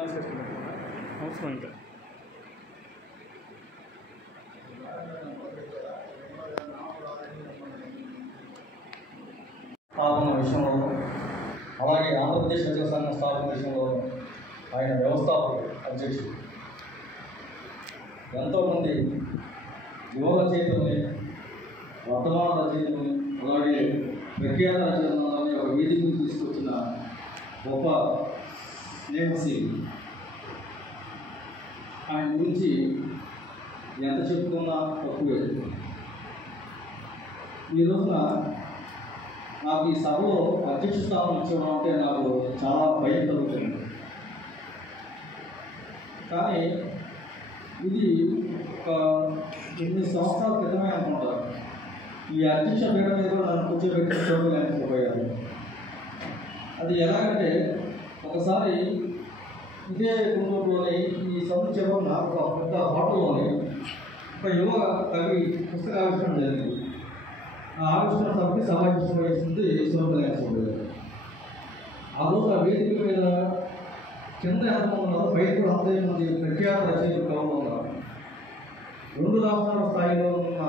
అవసరం ఇంకా స్థాపన విషయంలో, అలాగే ఆంధ్రప్రదేశ్ రచన సంఘం స్థాపన విషయంలో ఆయన వ్యవస్థాపకుడు, అధ్యక్షుడు. ఎంతోమంది యువ రచయితల్ని, వర్తమాన రచయితల్ని, అలాగే ప్రఖ్యాత రచయితలని ఒక వేదికను తీసుకొచ్చిన గొప్ప స్నేహశీలి. ఆయన గురించి ఎంత చెప్పుకున్నా తక్కువే. ఈ రోజున నాకు ఈ సభలో అధ్యక్ష స్థానం ఇచ్చడం అంటే నాకు చాలా భయం కలుగుతుంది. కానీ ఇది ఒక 8 సంవత్సరాల క్రితమే అనుకుంటారు. ఈ అధ్యక్ష పీఠం మీద కూడా నన్ను కూర్చోబెట్టి చూడలేకపోయాను. అది ఎలాగంటే, ఒకసారి ఇదే గుంటూరులోని ఈ సభ చివరన ఒక పెద్ద హోటల్లోని ఒక యువ కవి పుస్తకావిష్కరణ జరిగింది. ఆ ఆవిష్కరణ సభకి సమావేశం వహిస్తుంది శివకళ్యాణ. ఆ రోజు ఆ వేదిక మీద కింద ఎంతమంది ఉన్నారు, బయట కూడా 100 మంది ప్రఖ్యాత రచయితలు కవులు ఉన్నారు. 2 రాష్ట్రాల స్థాయిలో ఉన్న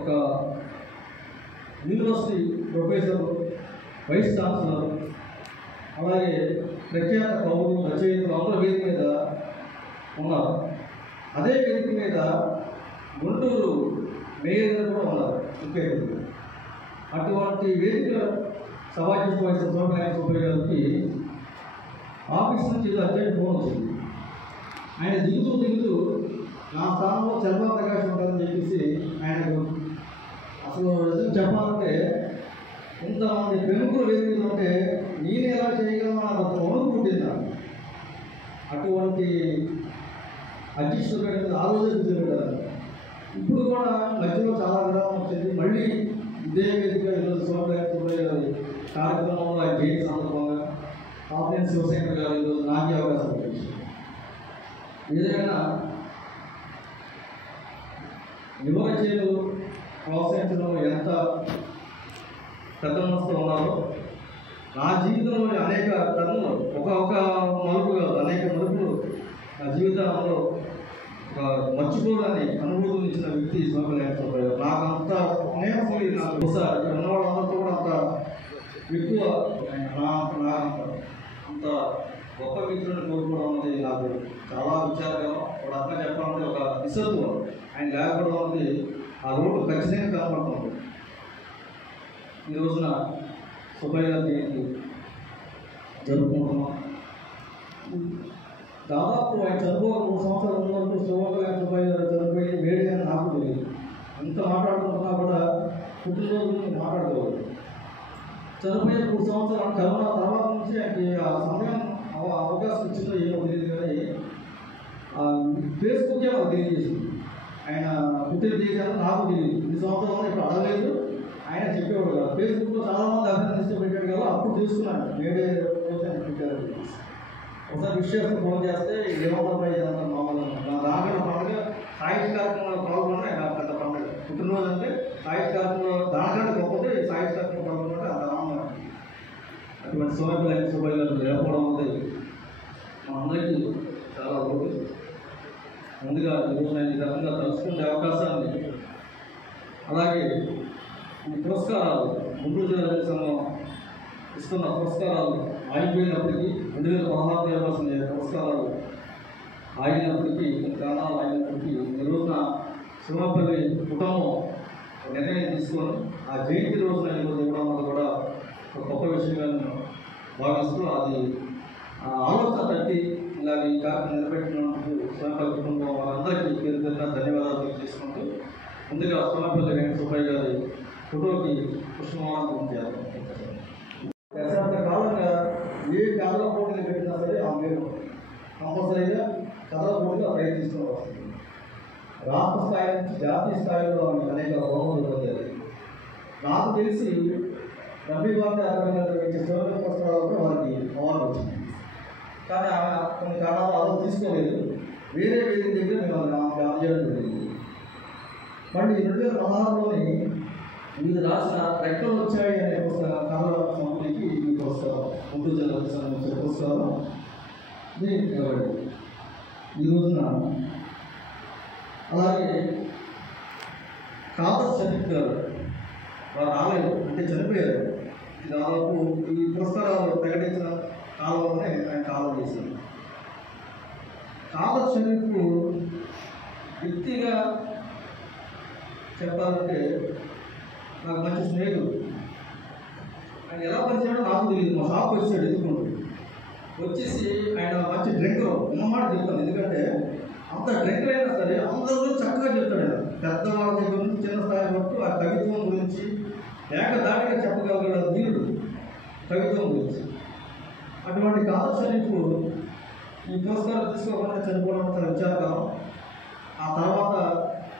ఒక యూనివర్సిటీ ప్రొఫెసర్, వైస్ ఛాన్సలర్, అలాగే ప్రఖ్యాత కవులు, రచయితలు అందరూ వేదిక మీద ఉన్నారు. అదే వేదిక మీద గుంటూరు మేయర్ కూడా ఉన్నారు. అటువంటి వేదిక సమాజం వహించిన శివకళ్యాణ గారికి ఆఫీస్ నుంచి అర్జెంట్ ఫోన్ వచ్చింది. ఆయన దిగుతూ నా స్థానంలో చంద్ర ప్రకాశ్ ఉంటారని చెప్పేసి ఆయనకు అసలు నిజం చెప్పాలంటే, ఇంతమంది ప్రముఖులు వేదిక ఉంటే నేను ఎలా చేయగలను అని అంత వణుకు పుట్టింది. అటువంటి అధ్యక్షుడు ఆ రోజే కూర్చోబెట్టారు. ఇప్పుడు కూడా మధ్యలో చాలా విరామం వచ్చింది. మళ్ళీ ఇదే వేదిక ఈరోజు శివకళ్యాణ గారి కార్యక్రమంలో ఆయన జయంతి సందర్భంగా ఆఫ్లైన్ శివశంకర్ గారు ఈరోజు నాకే అవకాశం ఇచ్చారు. ఏదైనా యువ రచయితలు ప్రోత్సహించడంలో ఎంత పెద్ద మనసుతో ఉన్నారో, నా జీవితంలో అనేక కథలు ఒక మలుపు కాదు, అనేక మలుపులు నా జీవితంలో మర్చిపోవడానికి అనుభూతులు ఇచ్చిన వ్యక్తి శివకళ్యాణ. నాకు అంత స్నేహశీలి, నాకు బహుశా ఇక్కడ ఉన్నవాళ్ళందరితో కూడా అంత ఎక్కువ అంత గొప్ప మిత్రులను కోరుకోవడం అనేది నాకు చాలా విచారకరం. ఒక రకంగా చెప్పాలంటే ఒక నిస్సత్వం. ఆయన లేకపోవడం అనేది ఆ రోడ్డు ఖచ్చితంగా కనపడుతుంది. ఈ రోజున సుబ్బయ్య గారి జయంతి జరుపుకుంటున్నాం. దాదాపు ఆయన చనిపోక 3 సంవత్సరాల ముందు వరకు శివకళ్యాణ సుబ్బయ్య గారు చనిపోయి వేడిగా నాకు తెలియదు. ఎంత మాట్లాడుకుంటున్నా కూడా పుట్టినరోజు మాట్లాడుకోవాలి. చనిపోయే 3 సంవత్సరాలు కరోనా తర్వాత నుంచి ఆయనకి ఆ సమయం అవకాశం ఇచ్చిందో ఏమో తెలియదు. కానీ ఫేస్బుక్కే మాకు తెలియజేసింది. ఆయన పుట్టిన తేదీ నాకు తెలియదు. 2 సంవత్సరాలు ఇప్పుడు అడగలేదు. ఆయన చెప్పేవాడు కదా, ఫేస్బుక్లో చాలామంది అభినందిస్తూ పెట్టాడు కదా, అప్పుడు తీసుకున్నాను వేరే రోజు ఆయన పెట్టారు. ఒకసారి విషయాన్ని ఫోన్ చేస్తే ఏమవుతాయి ఇదంతా మామూలు రాగల పండుగ సాహిత్య కార్యక్రమంలో పాల్గొన్న పెద్ద పండుగ. పుట్టినరోజు అంటే సాహిత్య కార్యక్రమంలో దానికంటే గొప్పది సాహిత్య కార్యక్రమం పాల్గొన్నట్టు అంత ఆనందం. అటువంటి శివకళ్యాణ సుబ్బయ్య గారు లేకపోవడం అనేది మా అందరికీ చాలా రోజు. ముందుగా ఈరోజు నేను ఈ రకంగా తలుచుకునే అవకాశాన్ని, అలాగే ఈ పురస్కారాలు గుంటూరు జిల్లా రచయితల సంఘం ఇస్తున్న పురస్కారాలు ఆగిపోయినప్పటికీ 2016 ఇవ్వాల్సిన పురస్కారాలు ఆగినప్పటికీ, కొన్ని కారణాలు ఆగినప్పటికీ, ఈ రోజున సింహపల్లి కుటుంబం నిర్ణయం తీసుకొని ఆ జయంతి రోజున ఈరోజు ఇవ్వడం వల్ల కూడా ఒక గొప్ప విషయంగా నేను భావిస్తూ, అది ఆలోచన తట్టి ఇలాగ ఈ కార్యక్రమం నిలబెట్టినందుకు సింహపల్లి కుటుంబం వారందరికీ పేరు పేరున ధన్యవాదాలు తెలియజేసుకుంటూ, ముందుగా సింహపల్లి వెంకట సుబ్బయ్య గారి ఫోటోకి పుష్పమాలను పంపించారు. దశాబ్ద కాలంగా ఏ కథల పోటీలు పెట్టినా సరే ఆ మీరు కంపల్సరీగా కథల పోటీలు ప్రయత్నిస్తూ వస్తుంది. రాష్ట్ర స్థాయి నుంచి జాతీయ స్థాయిలో అనేక బహుమతులు పొందారు. నాకు తెలిసి రవివారి ఆధారంగా చివరి పుస్తకాలతో వారికి అవార్డు వచ్చింది. కానీ ఆమె కొన్ని కారణాలు అలా తీసుకోలేదు. వేరే వేదిక దగ్గర మేము అందజేయడం జరిగింది. మళ్ళీ 2016లోని మీరు రాసిన రెక్కలు వచ్చాయి అనే పుస్తకం కథల సంస్థకి ఈ పుస్తకం గుంటూరు జిల్లా సంబంధించిన పుస్తకాలు ఈ రోజున అలాగే కాదర్ షరీఫ్ గారు వారు రాలేదు, అంటే చనిపోయారు. దాదాపు ఈ పురస్కారాలు ప్రకటించిన కాలంలోనే ఆయన కాలం చేశారు. కాదర్ షరీఫ్ వ్యక్తిగా చెప్పాలంటే నాకు మంచి స్నేహితుడు. ఆయన ఎలా పరిచయాడో నాకు తెలియదు. మా షాప్ వచ్చాడు ఎదుగుకుంటూ వచ్చేసి ఆయన మంచి డ్రింకర్ ఉన్నమాట చెప్తాను. ఎందుకంటే అంత డ్రింకర్ అయినా సరే అందరూ చక్కగా చెప్తాడు. ఆయన పెద్దవాళ్ళ దగ్గర నుంచి చిన్న స్థాయి వరకు ఆ కవిత్వం గురించి ఏకదాటిగా చెప్పగలిగిన వీరుడు కవిత్వం గురించి. అటువంటి కాదర్ షరీఫ్ ఈ పురస్కారం తీసుకోకుండా చనిపోవడం తన విచారకరం. ఆ తర్వాత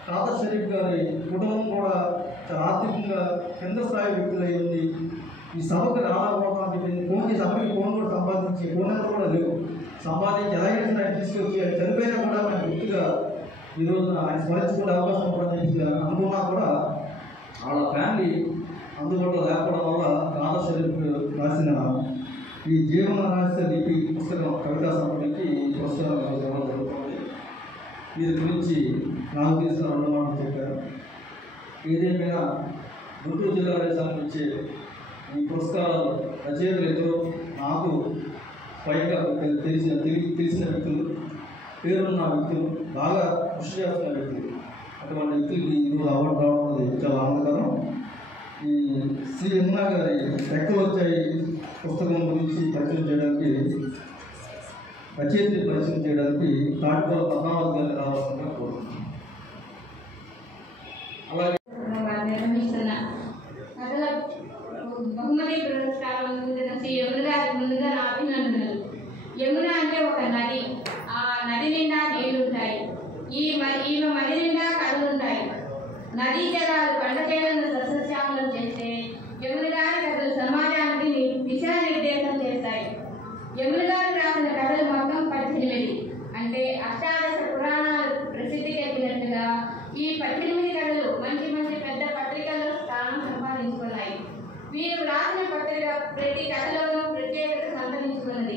కాదర్ షరీఫ్ గారి కుటుంబం కూడా చాలా ఆర్థికంగా కింద స్థాయి వ్యక్తులు అయ్యింది. ఈ సభకు రాకపోవడం అని చెప్పింది. ఫోన్ చేసి సభకి ఫోన్ కూడా సంపాదించి ఫోన్ నెంబర్ కూడా లేవు, సంపాదించి ఎలాగైనా ఆయన తీసుకొచ్చి ఆయన చనిపోయినా కూడా ఆయన గుర్తుగా ఈ రోజున ఆయన స్మరించుకునే అవకాశం కూడా అనుకున్నా కూడా వాళ్ళ ఫ్యామిలీ అందుబాటులో లేకపోవడం వల్ల కాదర్ షరీఫ్ రాసిన ఈ జీవన రహస్య లిపి పుస్తకం కవితా సంపదకి పురస్కారం ఇవ్వడం జరుగుతుంది. వీరి గురించి నాకు తెలిసిన 2 మాటలు చెప్పారు. ఏదేమైనా గుంటూరు జిల్లాకు సంబంధించి ఈ పురస్కారాలు రచయితలు ఇద్దరు నాకు స్వయంగా తెలిసిన వ్యక్తులు, పేరున్న వ్యక్తులు, బాగా కృషి చేస్తున్న వ్యక్తులు. అటువంటి వ్యక్తులకి ఈరోజు అవార్డు రావడం అనేది చాలా ఆనందకరం. ఈ శ్రీ యమునా గారి రెక్కలు వచ్చాయి పుస్తకం గురించి పరిచయం చేయడానికి, రచయితని పరిచయం చేయడానికి తాటిపల్లి పద్మావతి గారిని రావాల్సిందిగా కోరుతున్నాను. అలాగే బహుమతి పురస్కారం పొందిన శ్రీ యమున గారికి ముందుగా నా అభినందనలు. యమున అంటే ఒక నది, ఆ నది నిండా నీళ్లుంటాయి, ఈమె మది నిండా కథలుంటాయి. నదీ జలాలు పంట చేలను సస్యశ్యామలం చేస్తే యమున గారి కథలు సమాజానికి దిశానిర్దేశం చేస్తాయి. యమున గారు రాసిన కథలు మొత్తం 18, అంటే అష్టాదశ పురాణాలు ప్రసిద్ధికెక్కినట్టుగా ఈ 18 కథలు మంచి మంచి పెద్ద పత్రికల్లో స్థానం సంపాదించుకున్నాయి. వీరు రాసిన పత్రిక ప్రతి కథలోనూ ప్రత్యేకత సంతరించుకున్నది.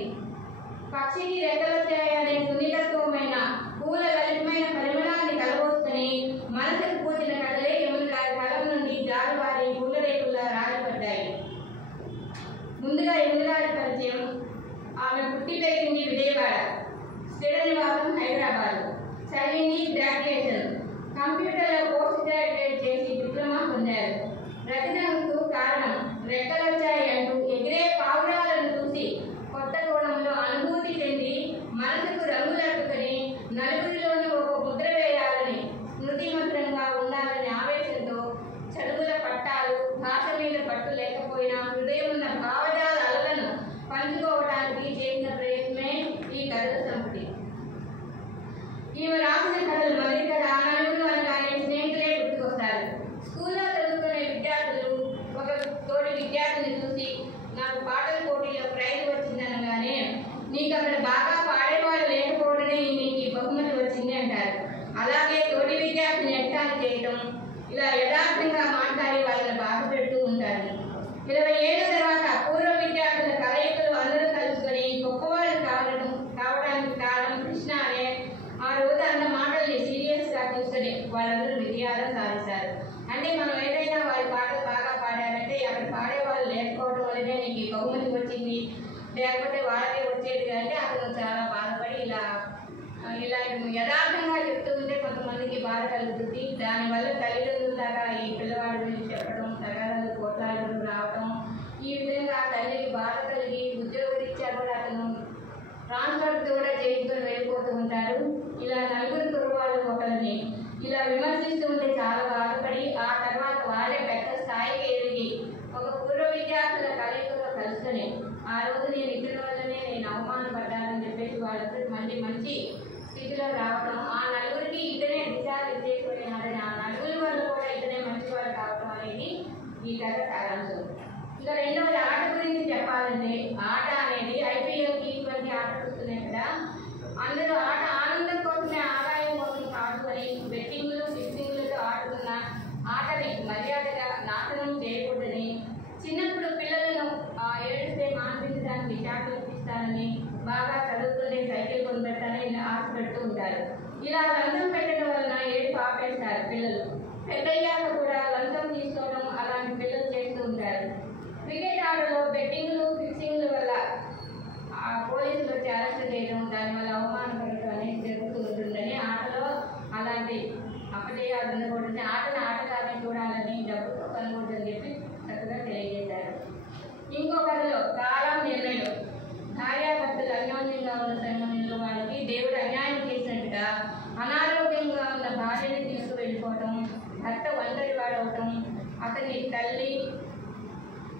పక్షికి రెక్కలొచ్చాయనే సున్నితత్వమైన పూల లలితమైన పరిమళాన్ని కలబోసుకుని మనసుకు పూచిన కథలే యమున గారి కలం నుండి జారువారి పూల రేకుల్లా రాలిపడ్డాయి. ముందుగా యమున గారి పరిచయం. ఆమె పుట్టి పెరిగింది విజయవాడ, స్థిర నివాసం హైదరాబాద్. చదివింది గ్రాడ్యుయేషన్, కంప్యూటర్లో పోస్ట్ గ్రాడ్యుయేట్ చేసి డిప్లొమా పొందారు. రచనకు కారణం రెక్కలొచ్చాయి అంటూ ఎగిరే పావురాలను చూసి కొత్త కోణంలో అనుభూతి చెంది మనసుకు రంగులట్టుకుని నలుగురిలోనూ ఒక ముద్ర వేయాలని, స్మృతిమంత్రంగా ఉండాలనే ఆవేశంతో చదువుల పట్టాలు, భాష మీద పట్టు లేకపోయినా హృదయం ఉన్న భావజాల అలలను పంచుకోవడానికి చేసిన ప్రయత్నమే ఈ కథల సంపుటి. ఈమె రాసిన కథలు మొదటి కథ నలుగురు అనగానే స్నేహితులే గుర్తుకొస్తారు. స్కూల్లో చదువుకునే విద్యార్థులు ఒక తోటి విద్యార్థిని చూసి నాకు పాటల పోటీలో ప్రైజ్ వచ్చిందనగానే నీకు అక్కడ బాగా పాడేవాళ్ళు లేకపోవడమే నీకు ఈ బహుమతి వచ్చింది అంటారు. అలాగే తోటి విద్యార్థిని ఎట్టాలు చేయటం, ఇలా యథార్థంగా మాట్లాడి వాళ్ళని బాధ పెడుతూ ఉంటారు. 20 ఏళ్ల తర్వాత పూర్వ విద్యార్థుల కలయికలు అందరూ కలుసుకొని గొప్పవాళ్ళు కావడానికి కారణం కృష్ణ అనే ఆ రోజు అన్న మాటల్ని సీరియస్గా తీసుకొని వాళ్ళందరూ విజయాలు సాధిస్తారు. అంటే మనం ఏదైనా వాళ్ళ పాటలు బాగా పాడారంటే అక్కడ పాడేవాళ్ళు లేకపోవడం వల్లనే నీకు ఈ బహుమతి వచ్చింది, లేకపోతే వాళ్ళకే వచ్చేది అంటే అతను చాలా బాధపడి ఇలా యథార్థంగా చెప్తూ ఉంటే కొంతమందికి బాధ కలుగుతుంది. దానివల్ల తల్లిదండ్రుల దాకా ఈ పిల్లవాడి గురించి చెప్పడం, తల్లిదండ్రులు కోట్లాడడం రావడం, ఈ విధంగా తల్లికి బాధ కలిగి ఉద్యోగరీత్యా కూడా అతను ట్రాన్స్ఫర్ కూడా చేసుకొని వెళ్ళిపోతూ ఉంటారు. ఇలా నలుగురు కుర్రవాళ్ళు ఒకరిని ఇలా విమర్శిస్తూ ఉంటే చాలా బాధపడి ఆ తర్వాత వాళ్ళే పెద్ద స్థాయికి ఎదిగి ఒక పూర్వ విద్యార్థుల కలయికలో కలుసుకొని ఆ రోజు నేను ఇతని వల్లనే నేను అవమానపడ్డానని చెప్పేసి వాళ్ళతో మళ్ళీ మంచి స్థితిలో రావడం, ఆ నలుగురికి ఇతనే దిశానిర్దేశమైనాడని, ఆ నలుగురి వల్ల కూడా ఇతనే మంచివాడు కావడం అనేది ఈ కథ సారాంశం. ఇక రెండవది ఆట గురించి చెప్పాలంటే, ఆట అనేది IPL T20 ఆటలు వస్తున్నాయి కదా, అందరూ ఆట ఆనందం కోసమే ఆదాయం కోసం కాదుకొని బెట్టింగ్లు ఫిక్సింగ్లతో ఆడుతున్న ఆటని మర్యాదగా నాశనం చేయకూడదని, చిన్నప్పుడు పిల్లలను ఏడిస్తే మాన్పించడానికి చాట్లు ఇప్పిస్తానని, బాగా చదువుతుంటే ఆశపెడుతూ ఉంటారు. ఇలా లంచం పెట్టడం వలన ఏడుపు ఆపేస్తారు పిల్లలు. పెద్దయ్యాక కూడా లంచం తీసుకోవడం అలాంటి పిల్లలు చేస్తూ ఉంటారు. క్రికెట్ ఆటలో బెట్టింగ్లు ఫిక్సింగ్ల వల్ల పోలీసులు వచ్చి అరెస్ట్ చేయడం, దానివల్ల అవమానపడటం అనేది జరుగుతూ ఉంటుందని, ఆటలో అలాంటి అపజయాలు ఉండకూడదని, ఆటను ఆటగానే చూడాలని, డబ్బుతో కనుగొంటుందని చెప్పి చక్కగా తెలియజేశారు. ఇంకో కథలో కాలం నిర్ణయం. భార్యాభర్తలు అన్యోన్యంగా ఉన్న సమయంలో వాళ్ళకి దేవుడు అన్యాయం చేసినట్టుగా అనారోగ్యంగా ఉన్న భార్యని తీసుకువెళ్ళిపోవటం, భర్త ఒంటరి వాడవటం, అతని తల్లి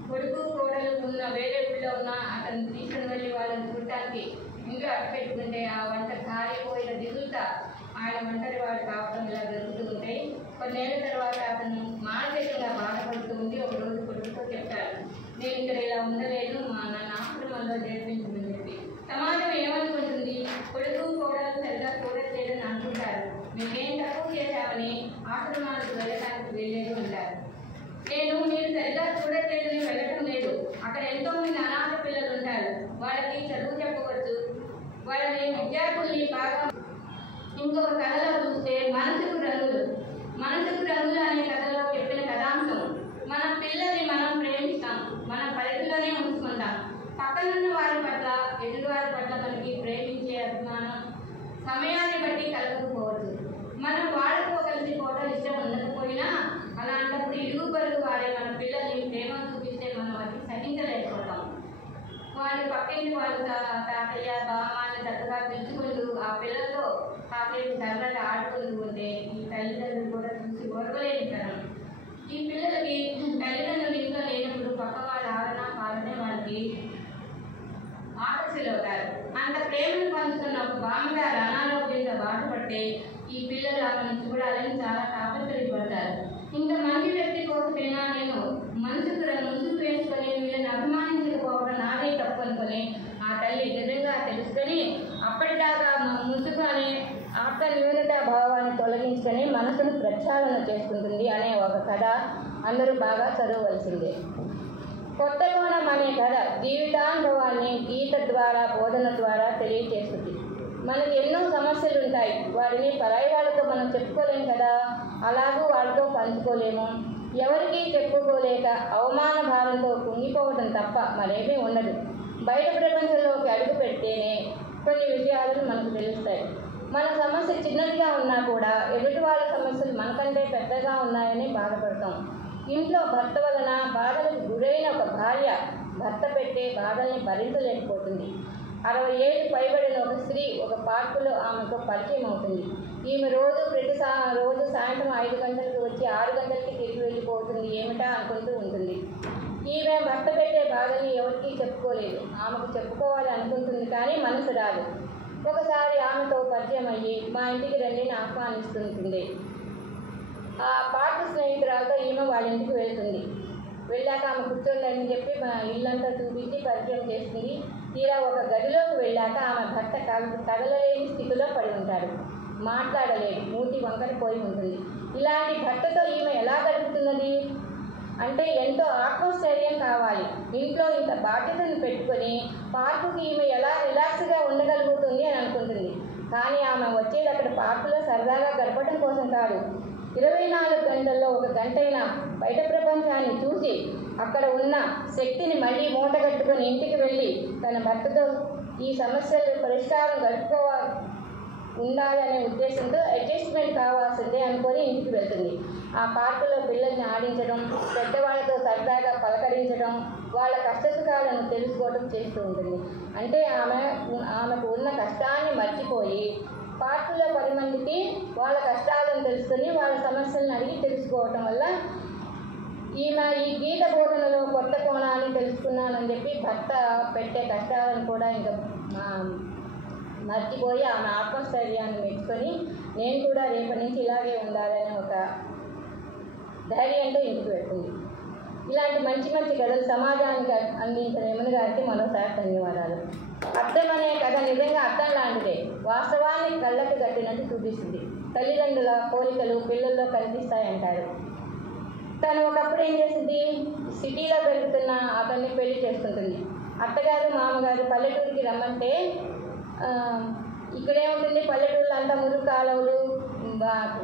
కొడుకు కోడలు ఉన్న వేరే ఊళ్ళో ఉన్న అతను తీసుకుని వెళ్ళి వాళ్ళని చూడటానికి ఇంట్లో అట్టు పెట్టుకుంటే ఆ వంట కాలిపోయిన దిగులుతా ఆయన ఒంటరి వాడు కావడం ఇలా జరుగుతూ ఉంటాయి. కొన్నేళ్ల తర్వాత అతను మానసికంగా బాధపడుతూ ఉండి ఒక రోజు కొడుకుతో చెప్తాడు, నేను ఇక్కడ ఇలా ఉండలేను, నన్ను ఆశ్రమంలో చేర్పించమని చెప్పి. సమాజం ఏమనుకుంటుంది, కొడుకు కోడలు సరిగా చూడట్లేదని అనుకుంటారు, మేమేం తక్కువ చేశామని ఆశ్రమాలకు వెళ్ళడానికి వెళ్ళేది ఉంటారు. మీరు సరిగా చూడట్లేదని వెళ్ళటం లేదు, అక్కడ ఎంతో మంది అనాథ పిల్లలు ఉంటారు, వాళ్ళకి చదువు చెప్పవచ్చు, వాళ్ళని విద్యార్థుల్ని బాగా. ఇంకొక కథలో చూస్తే మనసుకు రంగులు అనే కథలో చెప్పిన కథాంశం, మన పిల్లల్ని మనం ప్రేమిస్తాం, మన పరిధిలోనే ఉంచుకుంటాం, పక్కనున్న వారి పట్ల ఎదుటి వారి పట్ల మనకి ప్రేమించే అభిమానం సమయాన్ని బట్టి కలగకపోవచ్చు. మనం వాళ్ళతో కలిసిపోవడం ఇష్టం ఉండకపోయినా అలాంటప్పుడు ఇరుగు పొరుగు వారే మన పిల్లల్ని ప్రేమ చూపిస్తే మనం అది సహించలేకపోతాం. వాళ్ళు పక్కింటి వాళ్ళు తాతయ్య బామ్మాన్ని చక్కగా పిలుచుకుంటూ ఆ పిల్లలతో కాసేపు సరదాగా ఆడుకుంటూ ఉంటే ఈ తల్లిదండ్రులు కూడా చూసి ఓర్వలేని తరం. ఈ పిల్లలకి తల్లిదండ్రులు ఇంట్లో లేనప్పుడు పక్క వాళ్ళ ఆదరణ పాలనే వాళ్ళకి ఆకర్షితులవుతారు. అంత ప్రేమను పంచుతున్న ఒక బామ్మగారు అనారోగ్యంగా బాధపడితే ఈ పిల్లలు ఆమెను చూడాలని చాలా తాపత్రయపడతారు. ఇంత మంచి వ్యక్తి కోసమైనా నేను మనసుకు వేసుకొని వీళ్ళని అభిమానించకపోవడం నాదే తప్పు అనుకొని ఆ తల్లి నిజంగా తెలుసుకొని అప్పటిదాకా ముసుగానే ఆత్మ న్యూనతా భావాన్ని తొలగించుకొని మనసును ప్రక్షాళన చేసుకుంటుంది అనే ఒక కథ అందరూ బాగా చదవవలసిందే. కొత్త కోణం అనే కథ జీవితానుభవాన్ని గీత ద్వారా బోధన ద్వారా తెలియచేస్తుంది. మనకి ఎన్నో సమస్యలు ఉంటాయి, వాటిని పరాయి వాళ్ళతో మనం చెప్పుకోలేము కదా, అలాగూ వాళ్ళతో పంచుకోలేము. ఎవరికీ చెప్పుకోలేక అవమాన భారంతో కుంగిపోవడం తప్ప మరేమీ ఉండదు. బయట ప్రపంచంలోకి అడుగు పెడితేనే కొన్ని విషయాలను మనకు తెలుస్తాయి. మన సమస్య చిన్నదిగా ఉన్నా కూడా ఎదుటి వాళ్ళ సమస్యలు మనకంటే పెద్దగా ఉన్నాయని బాధపడతాం. ఇంట్లో భర్త వలన బాధలకు గురైన ఒక భార్య భర్త పెట్టే బాధల్ని భరించలేకపోతుంది. 60 ఏళ్ళు పైబడిన ఒక స్త్రీ ఒక పార్కులో ఆమెకు పరిచయం అవుతుంది. ఈమె రోజు సాయంత్రం 5 గంటలకు వచ్చి 6 గంటలకి తిరిగి వెళ్ళిపోతుంది, ఏమిటా అనుకుంటూ ఉంటుంది. ఈమె భర్త పెట్టే బాధల్ని ఎవరికీ చెప్పుకోలేదు. ఆమెకు చెప్పుకోవాలి అనుకుంటుంది కానీ మనసు రాదు. ఒకసారి ఆమెతో పరిచయం అయ్యి మా ఇంటికి రండి ఆహ్వానిస్తుంటుంది. ఆ పార్కు స్నేహితురాలతో ఈమె వాళ్ళ ఇంటికి వెళ్తుంది. వెళ్ళాక ఆమె కూర్చోండి చెప్పి మా ఇల్లంతా చూపించి పరిచయం చేస్తుంది. తీరా ఒక గదిలోకి వెళ్ళాక ఆమె భర్త కదలలేని స్థితిలో పడి ఉంటాడు, మాట్లాడలేడు, మూతి వంకర పోయి ఉంటుంది. ఇలాంటి భర్తతో ఈమె ఎలా గడుపుతున్నది అంటే ఎంతో ఆత్మస్థైర్యం కావాలి. ఇంట్లో ఇంత బాధ్యతను పెట్టుకొని పార్కుకి ఈమె ఎలా రిలాక్స్గా ఉండగలుగుతుంది అని అనుకుంటుంది. కానీ ఆమె వచ్చేది అక్కడ పార్కులో సరదాగా గడపడం కోసం కాదు. 24 గంటల్లో 1 గంటైనా బయట ప్రపంచాన్ని చూసి అక్కడ ఉన్న శక్తిని మళ్ళీ మూటగట్టుకొని ఇంటికి వెళ్ళి తన భర్తతో ఈ సమస్యలు పరిష్కారం ఉండాలనే ఉద్దేశంతో అడ్జస్ట్మెంట్ కావాల్సిందే అనుకొని ఇంటికి వెళ్తుంది. ఆ పార్కులో పిల్లల్ని ఆడించడం, పెద్దవాళ్ళతో సరదాగా పలకరించడం, వాళ్ళ కష్టసుఖాలను తెలుసుకోవడం చేస్తూ ఉంటుంది. అంటే ఆమెకు ఉన్న కష్టాన్ని మర్చిపోయి పార్కులో 10 మందికి వాళ్ళ కష్టాలను తెలుసుకొని వాళ్ళ సమస్యలను అడిగి తెలుసుకోవటం వల్ల ఈమె ఈ గీత బోధనలో కొత్త కోణాన్ని తెలుసుకున్నానని చెప్పి భర్త పెట్టే కష్టాలను కూడా ఇంకా మర్చిపోయి ఆమె ఆత్మస్థైర్యాన్ని మెచ్చుకొని నేను కూడా రేపటి నుంచి ఇలాగే ఉండాలని ఒక ధైర్యంతో ఇంటికి వెళ్తుంది. ఇలాంటి మంచి కథలు సమాజానికి అందించిన యమున గారికి మరోసారి ధన్యవాదాలు. అర్థం అనే కథ నిజంగా అర్థం లాంటిదే, వాస్తవాన్ని కళ్ళకు కట్టినట్టు చూపిస్తుంది. తల్లిదండ్రుల పోలికలు పిల్లల్లో కనిపిస్తాయంటారు. తను ఒకప్పుడు ఏం చేసింది, సిటీలో పెరుగుతున్న అతన్ని పెళ్లి చేసుకుంటుంది. అత్తగారు మామగారు పల్లెటూరికి రమ్మంటే ఇక్కడే ఉంటుంది పల్లెటూళ్ళు అంతా మురుగు కాలువలు,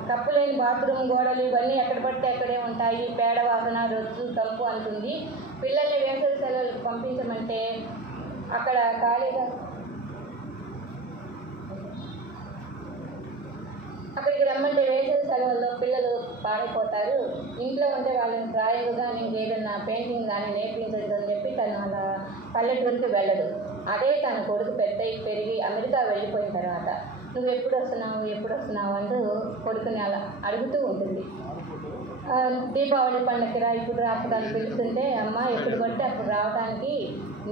కప్పులేని బాత్రూమ్ గోడలు ఇవన్నీ ఎక్కడ పడితే అక్కడే ఉంటాయి. పేడ వాసన, రొచ్చు, కంపు అంటుంది. పిల్లల్ని వేసవి సెలవులకు పంపించమంటే అక్కడ ఖాళీగా అక్కడికి రమ్మంటే వేసవి సెలవుల్లో పిల్లలు పాడైపోతారు. ఇంట్లో ఉంటే వాళ్ళని డ్రాయింగ్ కానీ ఏదన్నా పెయింటింగ్ కానీ నేర్పించదు అని చెప్పి తను అలా పల్లెటూరికి వెళ్ళదు. అదే తన కొడుకు పెరిగి అమెరికా వెళ్ళిపోయిన తర్వాత నువ్వు ఎప్పుడు వస్తున్నావు అంటూ కొడుకుని అలా అడుగుతూ ఉంటుంది. దీపావళి పండుగకి రా, ఇప్పుడు రావడానికి పిలుస్తుంటే అమ్మ ఎప్పుడు పడితే అప్పుడు రావడానికి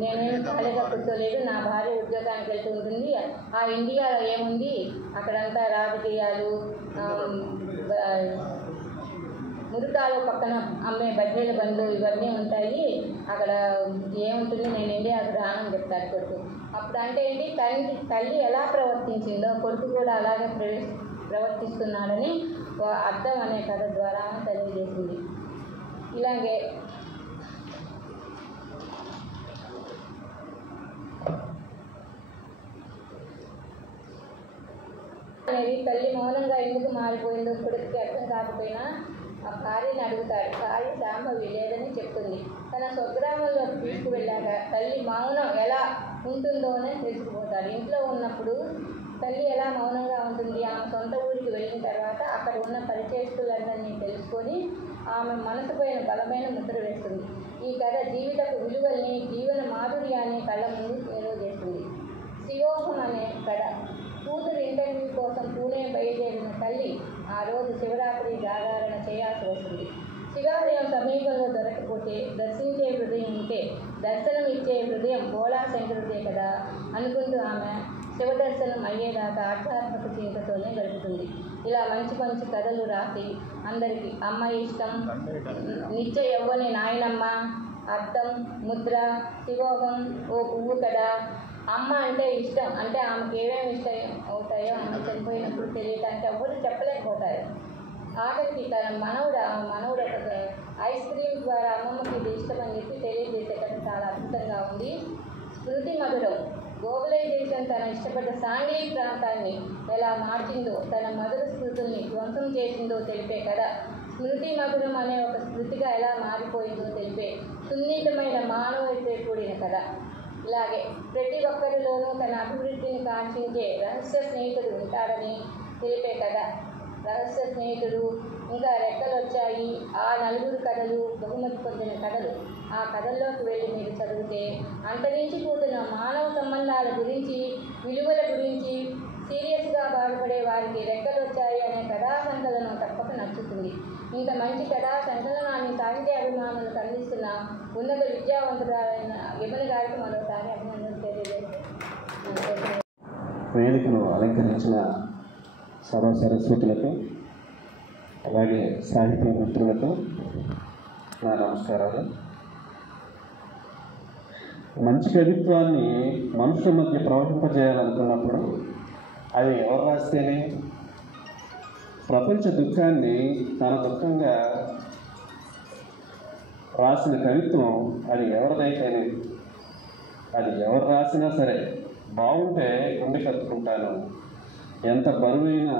నేనేం ఖాళీగా కూర్చోలేదు, నా భార్య ఉద్యోగానికి వెళ్తూ ఉంటుంది. ఆ ఇండియాలో ఏముంది, అక్కడంతా రాజకీయాలు, మురుకాలు పక్కన అమ్మే బడ్జీల బండ్లు ఇవన్నీ ఉంటాయి, అక్కడ ఏముంటుంది, నేను ఇండియాకు రానని చెప్తారు కొడుకు. అప్పుడు అంటే ఏంటి, తల్లి ఎలా ప్రవర్తించిందో కొడుకు కూడా అలాగే ప్రవర్తిస్తున్నాడని అర్థం అనే కథ ద్వారా తెలియజేసింది. ఇలాగే అనేది తల్లి మౌనంగా ఎందుకు మారిపోయిందో కొడుకుకి అర్థం కాకపోయినా ఆ భార్యని అడుగుతాడు. భార్య శాంభవి లేదని చెప్తుంది. తన స్వగ్రామంలో తీసుకువెళ్ళాక తల్లి మౌనం ఎలా ఉంటుందోనే తెలుసుకుపోతాడు. ఇంట్లో ఉన్నప్పుడు తల్లి ఎలా మౌనంగా ఉంటుంది, ఆమె సొంత ఊరికి వెళ్ళిన తర్వాత అక్కడ ఉన్న పరిచయస్తులందరినీ తెలుసుకొని ఆమె మనసు పైన బలమైన ముద్ర వేస్తుంది. ఈ కథ జీవితపు విలువల్ని, జీవన మాధుర్యాన్ని కళ్ళ ముందు తెలియజేస్తుంది. శివోహం అనే కథ. కూతురు ఇంటర్వ్యూ కోసం పూణే బయలుదేరిన తల్లి ఆ రోజు శివరాత్రి జాగరణ చేయాల్సి వస్తుంది. శివాలయం సమీపంలో దొరకపోతే దర్శించే హృదయం ఉంటే దర్శనం ఇచ్చే హృదయం బోళా శంకరుడే కదా అనుకుంటూ ఆమె శివదర్శనం అయ్యేదాకా ఆధ్యాత్మిక చింతతోనే గడుపుతుంది. ఇలా మంచి మంచి కథలు రాసి అందరికీ అమ్మ ఇష్టం, నిత్య యవ్వని నాయనమ్మ, అర్థం, ముద్ర, శివోహం, ఓ పువ్వు కథ. అమ్మ అంటే ఇష్టం, అంటే ఆమెకి ఏమేమి ఇష్టం అవుతాయో అమ్మ చనిపోయినప్పుడు తెలియటానికి ఎవరు చెప్పలేకపోతారు. ఆఖరికి తన మనవుడు ఒక ఐస్ క్రీమ్ ద్వారా అమ్మమ్మకి ఇది ఇష్టమని చెప్పి తెలియజేసే కథ చాలా అద్భుతంగా ఉంది. స్మృతి మధురం. గ్లోబలైజేషన్ తన ఇష్టపడ్డ సాంఘిక ప్రాంతాన్ని ఎలా మార్చిందో, తన మధుర స్మృతుల్ని ధ్వంసం చేసిందో తెలిపే కథ. స్మృతి మధురం అనే ఒక స్మృతిగా ఎలా మారిపోయిందో తెలిపే సున్నితమైన మానవతో కూడిన కథ. ఇలాగే ప్రతి ఒక్కరిలోనూ తన అభివృద్ధిని కాంక్షించే రహస్య స్నేహితుడు ఉంటాడని తెలిపే కథ. రహస్య స్నేహితుడు, ఇంకా రెక్కలు వచ్చాయి, ఆ నలుగురు కథలు, బహుమతి పొందిన కథలు. ఆ కథల్లోకి వెళ్ళి మీరు చదివితే అంతరించిపోతున్న మానవ సంబంధాల గురించి, విలువల గురించి, సీరియస్గా బాధపడే వారికి రెక్కలు వచ్చాయి అనే కథా సంకలనం తప్పక నచ్చుతుంది. ఇంత మంచి కథా సంకలనాన్ని సాహిత్య అభిమానులకు అందిస్తున్న ఉన్నత విద్యావంతురాలైన విమల గారికి మరోసారి అభినందనలు తెలియజేస్తాను. వేదికను అలంకరించిన సభా సరస్వతులకు, అలాగే సాహిత్య మిత్రులకు నా నమస్కారాలు. మంచి కవిత్వాన్ని మనుషుల మధ్య ప్రవహింపజేయాలనుకున్నప్పుడు అది ఎవరు రాస్తేనే, ప్రపంచ దుఃఖాన్ని తన దుఃఖంగా రాసిన కవిత్వం అది ఎవరిదైతేనే, అది ఎవరు రాసినా సరే బాగుంటే గుండె కత్తుకుంటాను, ఎంత బరువైనా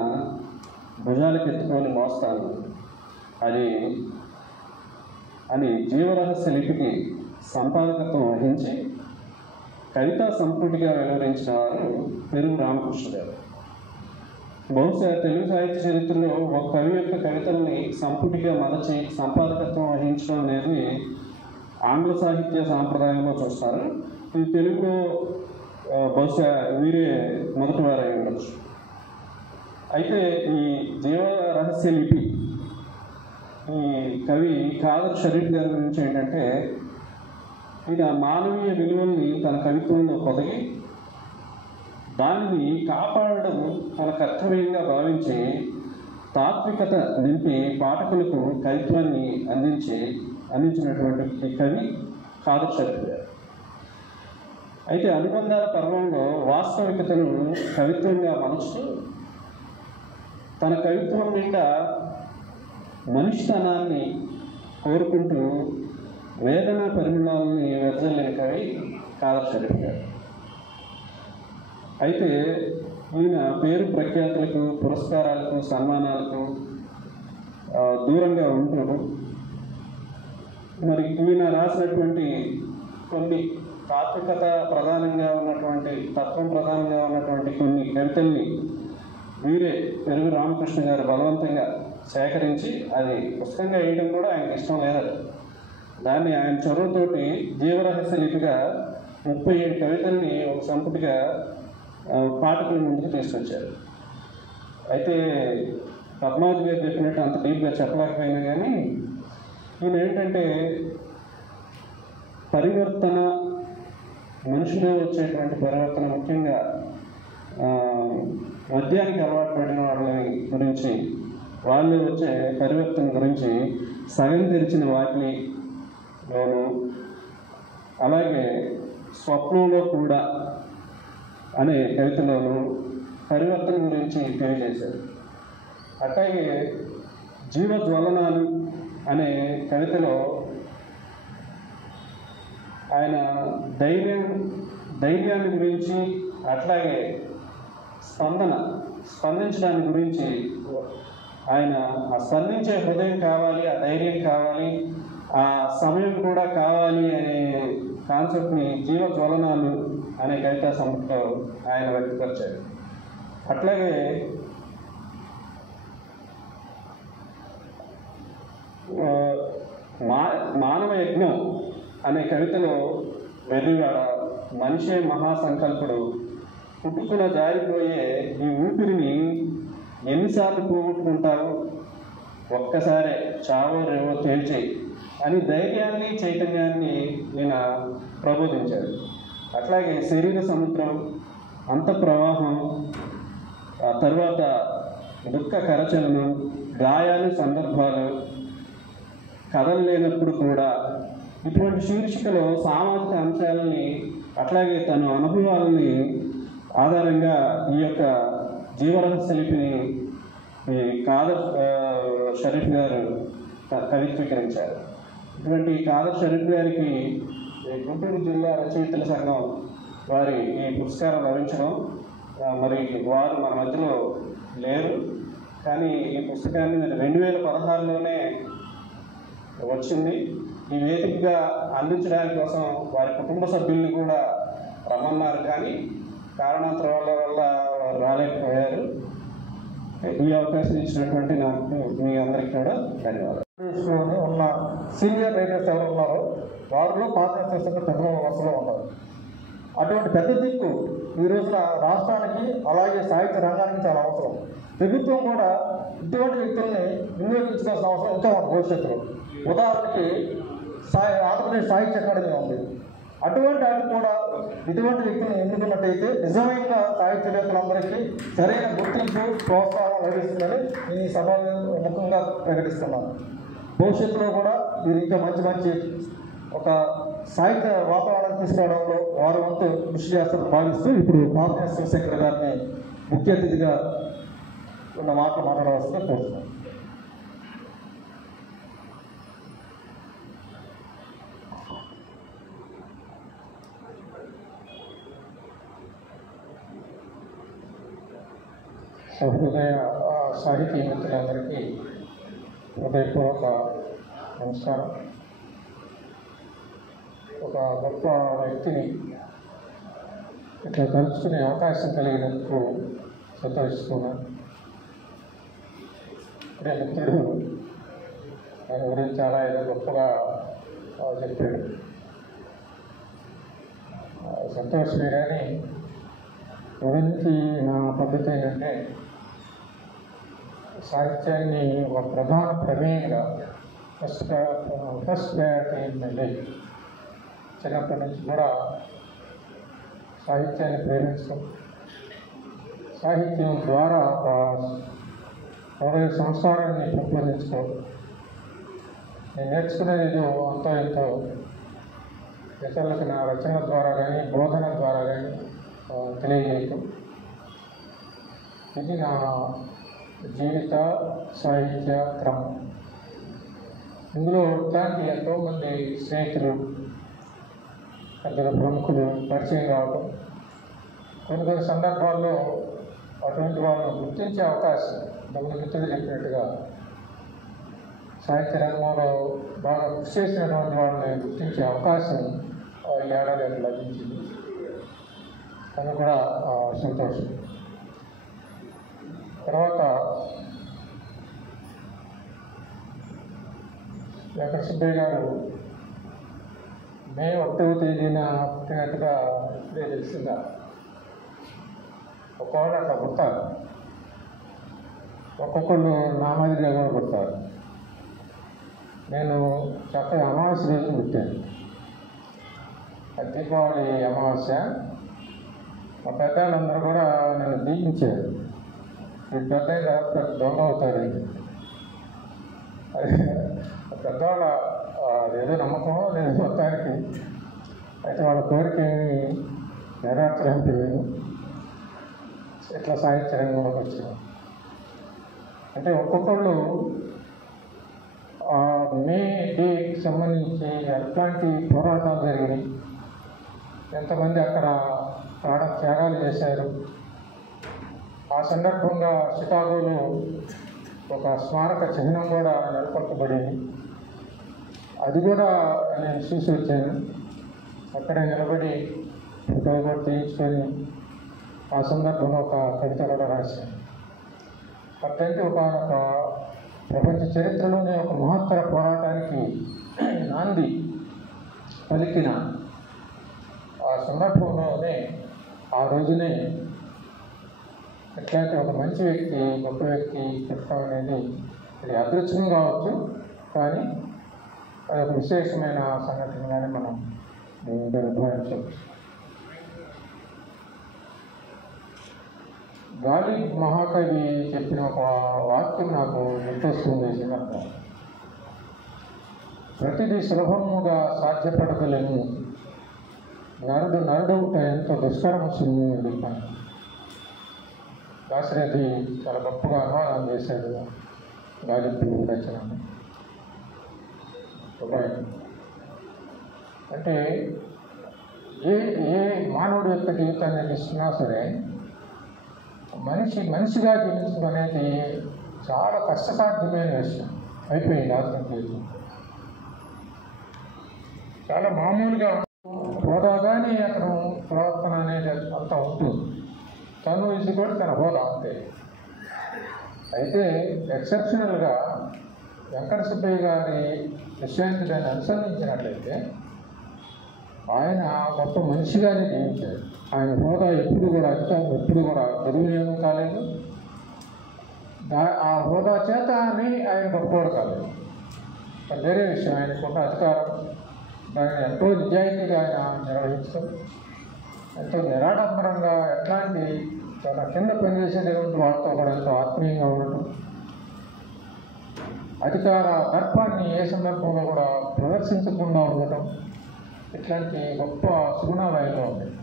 భుజాలకు ఎత్తుకొని మోస్తాను అని జీవరహస్య లిపికి సంపాదకత్వం వహించి కవితా సంపుటిగా వెలువరించిన వారు పెరుగు రామకృష్ణ గారు. బహుశా తెలుగు సాహిత్య చరిత్రలో ఒక కవి యొక్క కవితల్ని సంపుటిగా మలచి సంపాదకత్వం వహించడం అనేది ఆంగ్ల సాహిత్య సాంప్రదాయంలో చూస్తారు. ఈ తెలుగులో బహుశా వీరే మొదటి వారై ఉండొచ్చు. అయితే ఈ జీవ రహస్య లిపి, ఈ కవి ఖాదర్ షరీఫ్ గారి గురించి ఏంటంటే, ఈయన మానవీయ విలువల్ని తన కవిత్వంలో పొదిగి దానిని కాపాడడం తన కర్తవ్యంగా భావించి తాత్వికత నింపి పాఠకులకు కవిత్వాన్ని అందించినటువంటి ఈ కవి ఖాదర్ షరీఫ్ గారు. అయితే అనుబంధాల పర్వంలో వాస్తవికతను కవిత్వంగా మలుస్తూ తన కవిత్వం నిండా మనిషితనాన్ని కోరుకుంటూ వేదన పరిమళాలని వెదజల్లిన కవి ఖాదర్ షరీఫ్ గారు. అయితే ఈయన పేరు ప్రఖ్యాతులకు, పురస్కారాలకు, సన్మానాలకు దూరంగా ఉంటారు. మరి ఈయన రాసినటువంటి కొన్ని తాత్వికత ప్రధానంగా ఉన్నటువంటి, తత్వం ప్రధానంగా ఉన్నటువంటి కొన్ని కవితల్ని వీరే పెరుగు రామకృష్ణ గారు బలవంతంగా సేకరించి అది పుస్తకంగా వేయడం కూడా ఆయనకి ఇష్టం లేదట. దాన్ని ఆయన చొరవతోటి జీవరహస్య లిపిగా 37 కవితల్ని ఒక సంపుటిగా పాఠకుల ముందుకు తీసుకొచ్చారు. అయితే పద్మావతి గారు చెప్పినట్టు అంత డీప్గా చెప్పలేకపోయినా కానీ ఈయన ఏంటంటే పరివర్తన, మనిషిలో వచ్చేటువంటి పరివర్తన, ముఖ్యంగా మద్యానికి అలవాటు పడిన వాళ్ళని గురించి, వాళ్ళు వచ్చే పరివర్తన గురించి సగం తెరిచిన వాటిలోను, అలాగే స్వప్నంలో కూడా అనే కవితలోను పరివర్తన గురించి తెలియజేశారు. అట్లాగే జీవజ్వలనాలు అనే కవితలో ఆయన ధైర్యాన్ని గురించి, అట్లాగే స్పందించడాన్ని గురించి, ఆయన ఆ స్పందించే హృదయం కావాలి, ఆ ధైర్యం కావాలి, ఆ సమయం కూడా కావాలి అనే కాన్సెప్ట్ని జీవజ్వలనాలు అనే కవితా సంపుటిలో ఆయన వ్యక్తపరిచారు. అట్లాగే మానవ యజ్ఞం అనే కవితలో వెర్రివాడ మనిషే మహాసంకల్పుడు, పుట్టుకున జారిపోయే ఈ ఊపిరిని ఎన్నిసార్లు పోగొట్టుకుంటావు, ఒక్కసారే చావో రేవో తేల్చేయి అని ధైర్యాన్ని, చైతన్యాన్ని ఈయన ప్రబోధించాడు. అట్లాగే శరీర సముద్రం, అంత ప్రవాహం, తర్వాత దుఃఖ కరచలనం, గాయాలు, సందర్భాలు, కథలు లేనప్పుడు కూడా, ఇటువంటి శీర్షికలో సామాజిక అంశాలని, అట్లాగే తన అనుభవాలని ఆధారంగా ఈ యొక్క జీవరహస్య లిపిని కాదర్ షరీఫ్ గారు కవిత్వీకరించారు. ఇటువంటి కాదర్ షరీఫ్ గారికి గుంటూరు జిల్లా రచయితల సంఘం వారి ఈ పురస్కారం లభించడం, మరి వారు మన మధ్యలో లేరు, కానీ ఈ పుస్తకాన్ని 2016లోనే వచ్చింది. ఈ వేదికగా అందించడానికి కోసం వారి కుటుంబ సభ్యుల్ని కూడా రమ్మన్నారు, కానీ కారణాంతరాల వల్ల వారు రాలేకపోయారు. ఈ అవకాశం ఇచ్చినటువంటి నాకు మీ అందరికీ కూడా ధన్యవాదాలు. ఉన్న సీనియర్ రైటర్స్ ఎవరు ఉన్నారో వారిలో పాత ప్రథమ వరుసలో ఉన్నారు. అటువంటి పెద్ద దిక్కు ఈ రోజున రాష్ట్రానికి, అలాగే సాహిత్య రంగానికి చాలా అవసరం. ప్రభుత్వం కూడా ఇటువంటి వ్యక్తుల్ని వినియోగించుకోవాల్సిన అవసరం ఇంకా ఉంది భవిష్యత్తులో. ఉదాహరణకి ఆంధ్రప్రదేశ్ సాహిత్య అకాడమీ ఉంది. అటువంటి వాటి కూడా ఇటువంటి వ్యక్తులను ఎన్నుకున్నట్టయితే నిజమైన సాహిత్యవేత్తలందరికీ సరైన గుర్తింపు, ప్రోత్సాహం లభిస్తుందని ఈ సభలో ముఖ్యంగా ప్రకటిస్తున్నాను. భవిష్యత్తులో కూడా మీరు ఇంకా మంచి ఒక సాహిత్య వాతావరణం తీసుకురావడంలో వారు వంతు కృషి చేస్తారని భావిస్తూ ఇప్పుడు పార్టీ శివశంకర్ గారిని ముఖ్య అతిథిగా ఉన్న మాటలు మాట్లాడవలసిందిగా కోరుతున్నాను. సహృదయ సాహితీ మిత్రులందరికీ హృదయపూర్వక నమస్కారం. ఒక గొప్ప వ్యక్తిని ఇట్లా కలుసుకునే అవకాశం కలిగినందుకు సంతోషిస్తున్నాను. ఇప్పుడే మిత్రుడు ఆయన గురించి చాలా ఏదో గొప్పగా చెప్పాడు. సంతోషమే, కానీ గురించి నా పద్ధతి ఏంటంటే సాహిత్యాన్ని ఒక ప్రధాన ప్రమేయంగా ఫస్ట్ ప్రయారిటీ ఏంటంటే చిన్నప్పటి నుంచి కూడా సాహిత్యాన్ని ప్రేమించడం, సాహిత్యం ద్వారా ఒక హృదయ సంస్కారాన్ని పెంపొందించుకోవడం. నేను నేర్చుకునేది ఏదో అంతో ఎంతో ఇతరులకు నా రచన ద్వారా కానీ, బోధన ద్వారా కానీ తెలియజేయటం. ఇది నా జీవిత సాహిత్య క్రమం. ఇందులో ఇట్లాంటి ఎంతోమంది స్నేహితులు, పెద్దల ప్రముఖులు పరిచయం కావడం, కొన్ని సందర్భాల్లో అటువంటి వాళ్ళని గుర్తించే అవకాశం ఇంతకుముందు మిత్రులు చెప్పినట్టుగా సాహిత్య రంగంలో బాగా కృషి చేసినటువంటి వాళ్ళని గుర్తించే అవకాశం ఈ ఏడాది లభించింది. అది కూడా సంతోషం. తర్వాత వెంకట సుబ్బయ్య గారు మే 1వ తేదీన పుట్టినట్టుగా ఇప్పుడే తెలిసిందా? ఒక్కొక్కళ్ళు అట్లా పుడతారు, ఒక్కొక్కళ్ళు నా మాదిరిగా కూడా పుడతారు. నేను చక్కగా అమావాస్య రోజున పుట్టాను. దీపావళి అమావాస్య. మా పెద్దవాళ్ళందరూ కూడా నన్ను దీపించారు. ఈ పెద్ద తర్వాత దొంగ అవుతారండి. అది పెద్దవాళ్ళ ఏదో నమ్మకం లేదు మొత్తానికి. అయితే వాళ్ళ కోరిక ఏమి నెరవేర్చడానికి లేదు. ఇట్లా సాహిత్య రంగంలోకి వచ్చాను. అంటే ఒక్కొక్కళ్ళు మే డేకి సంబంధించి ఎట్లాంటి పోరాటాలు జరిగినాయి, ఎంతమంది అక్కడ త్యాగాలు చేశారు. ఆ సందర్భంగా చికాగోలో ఒక స్మారక చిహ్నం కూడా నెలకొల్పబడింది. అది కూడా నేను చూసి వచ్చాను. అక్కడ నిలబడి ఫోటో కూడా తీయించుకొని ఆ సందర్భంలో ఒక కవిత కూడా రాశాను. అట్లయితే ఒక ప్రపంచ చరిత్రలోనే ఒక మహత్తర పోరాటానికి నాంది పలికిన ఆ సందర్భంలోనే ఆ రోజునే ఎట్లయితే ఒక మంచి వ్యక్తి, గొప్ప వ్యక్తి పుట్టడం అనేది ఇది అదృష్టం కావచ్చు, కానీ అది ఒక విశేషమైన సంఘటనగానే మనం భావించవచ్చు. గాలి మహాకవి చెప్పిన ఒక వాక్యం నాకు గుర్తొస్తుంది ఈ సందర్భం. ప్రతిదీ సులభముగా సాధ్యపడగలను, నరుడవుట ఎంతో దుష్కరమసును అని చెప్పాను. దాశరథి చాలా గొప్పగా అనువాదం చేశాడు గాలి రచన. అంటే ఏ మానవుడి యొక్క జీవితాన్ని తీసుకున్నా సరే మనిషిగా జీవించడం అనేది చాలా కష్టసాధ్యమైన విషయం అయిపోయింది ఆత్మ జీవితం. చాలా మామూలుగా హోదాగానే అతను ప్రవర్తన అనేది అంతా ఉంటుంది. తను ఇది కూడా తన హోదా అంతే. అయితే ఎక్సెప్షనల్గా వెంకట సుబ్బయ్య గారి విషయాన్ని దాన్ని అనుసరించినట్లయితే ఆయన గొప్ప మనిషిగానే జీవించాడు. ఆయన హోదా ఎప్పుడు కూడా దుర్వినియోగం కాలేదు. ఆ హోదా చేత అని ఆయన గొప్పవాడు కాలేదు. వేరే విషయం, ఆయనకున్న అధికారం దాన్ని ఎంతో నిజాయితీగా ఆయన నిర్వహించడం, ఎంతో నిరాడంబరంగా ఎట్లాంటి తన కింద పనిచేసేటువంటి వాళ్ళతో కూడా ఎంతో ఆత్మీయంగా ఉండటం, అధికార దర్పాన్ని ఏ సందర్భంలో కూడా ప్రదర్శించకుండా ఉండటం, ఇట్లాంటి గొప్ప సుగుణాలు ఆయనలో ఉన్నాయి.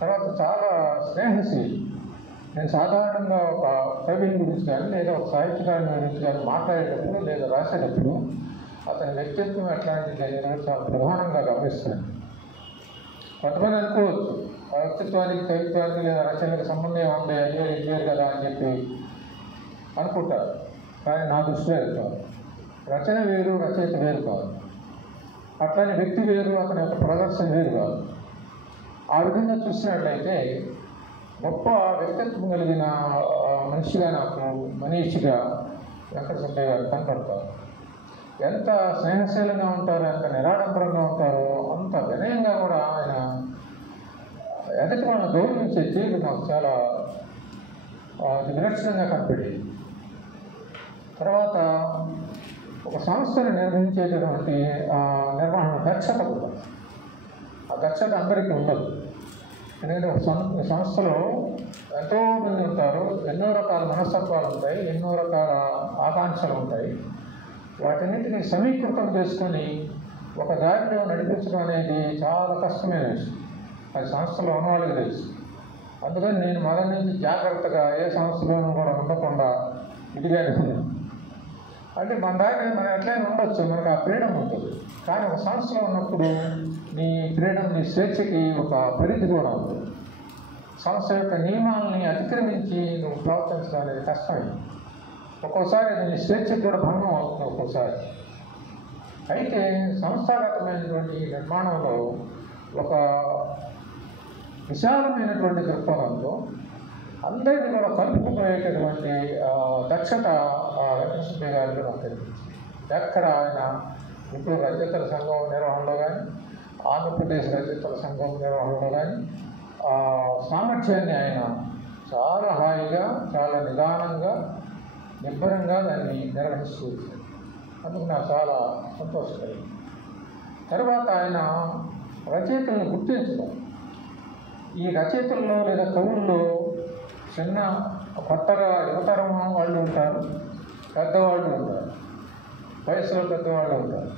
తర్వాత చాలా స్నేహశీలి. నేను సాధారణంగా ఒక కవిని గురించి కానీ లేదా ఒక సాహిత్యకారుని గురించి కానీ మాట్లాడేటప్పుడు లేదా రాసేటప్పుడు అతని వ్యక్తిత్వం ఎట్లాంటిది అనేది చాలా ప్రధానంగా గమనిస్తాను. కొంతమంది అనుకోవచ్చు ఆ వ్యక్తిత్వానికి, కవిత్వానికి లేదా రచనలకు సంబంధం ఉంది, అయ్యారు కదా అని చెప్పి అనుకుంటారు. కానీ నా దృష్టిలో కాదు. రచన వేరు, రచయిత వేరు కాదు. అట్లానే వ్యక్తి వేరు, అతని యొక్క ప్రదర్శన వేరు కాదు. ఆ విధంగా చూసినట్లయితే గొప్ప వ్యక్తిత్వం కలిగిన మనిషిగా నాకు మనీషిగా వెంకట సుబ్బయ్య గారు కనపడతారు. ఎంత స్నేహశీలంగా ఉంటారో, ఎంత నిరాడంబరంగా ఉంటారో, అంత వినయంగా కూడా ఆయన ఎదుటి వాళ్ళని గౌరవించే తీరు నాకు చాలా విలక్షణంగా కనపడేది. తర్వాత ఒక సంస్థను నిర్వహించేటటువంటి నిర్వహణ దక్షత కూడా, ఆ దక్షత అందరికీ ఉండదు. ఎందుకంటే ఒక సంస్థలో ఎంతోమంది ఉంటారు, ఎన్నో రకాల మనస్తత్వాలు ఉంటాయి, ఎన్నో రకాల ఆకాంక్షలు ఉంటాయి. వాటన్నింటినీ సమీకృతం చేసుకొని ఒక దారిలో నడిపించడం అనేది చాలా కష్టమైన విషయం. అది సంస్థలో ఉన్నవాళ్ళకి తెలుసు. అందుకని నేను మొదటి నుంచి జాగ్రత్తగా ఏ సంస్థలోనూ కూడా ఉండకుండా ఇదిగానే ఉన్నాను. అంటే మన దాన్ని మనం ఎట్లయినా ఉండొచ్చు, మనకు ఆ ఫ్రీడమ్ ఉంటుంది. కానీ ఒక సంస్థలో ఉన్నప్పుడు నీ ఫ్రీడమ్, నీ స్వేచ్ఛకి ఒక పరిధి కూడా ఉంటుంది. సంస్థ యొక్క నియమాలని అతిక్రమించి నువ్వు ప్రవర్తించడం అనేది కష్టమైంది. ఒక్కోసారి నీ స్వేచ్ఛకు కూడా భంగం అవుతుంది ఒక్కోసారి. అయితే సంస్థాగతమైనటువంటి నిర్మాణంలో ఒక విశాలమైనటువంటి దృక్పథంతో అందరినీ కూడా కలుపుకుపోయేటటువంటి దక్షత వెంకటేశ్వర గారిలో నాకు తెలిపించింది. ఎక్కడ ఆయన ఇప్పుడు రచయితల సంఘం నిర్వహణలో కానీ, ఆంధ్రప్రదేశ్ రచయితల సంఘం నిర్వహణలో కానీ సామర్థ్యాన్ని ఆయన చాలా హాయిగా, చాలా నిదానంగా, నిబ్బరంగా దాన్ని నిర్వహిస్తూ వచ్చారు. అందుకు నాకు చాలా సంతోషకరం. తర్వాత ఆయన రచయితలను గుర్తించడం, ఈ రచయితల్లో లేదా కవుల్లో చిన్న కొత్తగా యువతరం వాళ్ళు ఉంటారు, పెద్దవాళ్ళు ఉంటారు, వయసులో పెద్దవాళ్ళు ఉంటారు.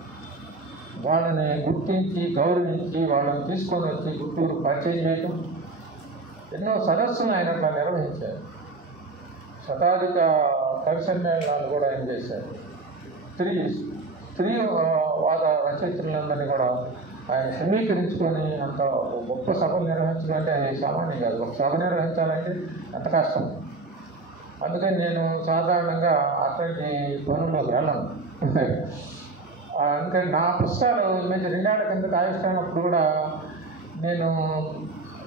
వాళ్ళని గుర్తించి గౌరవించి వాళ్ళని తీసుకొని వచ్చి గుంటూరు పరిచయం చేయటం, ఎన్నో సదస్సులు ఆయన అట్లా నిర్వహించారు. శతాధిక కవి సమ్మేళనాలు కూడా ఆయన చేశారు. స్త్రీవాద రచయితలందరినీ కూడా ఆయన సమీకరించుకొని అంత గొప్ప సభలు నిర్వహించడం అంటే అది సామాన్యం కాదు. ఒక సభ నిర్వహించాలంటే అంత కష్టం. అందుకని నేను సాధారణంగా అట్లాంటి పనుల్లోకి వెళ్ళను. అందుకని నా పుస్తకాలు మీద 2 ఏళ్ల కిందకి ఆవిష్కరణప్పుడు కూడా నేను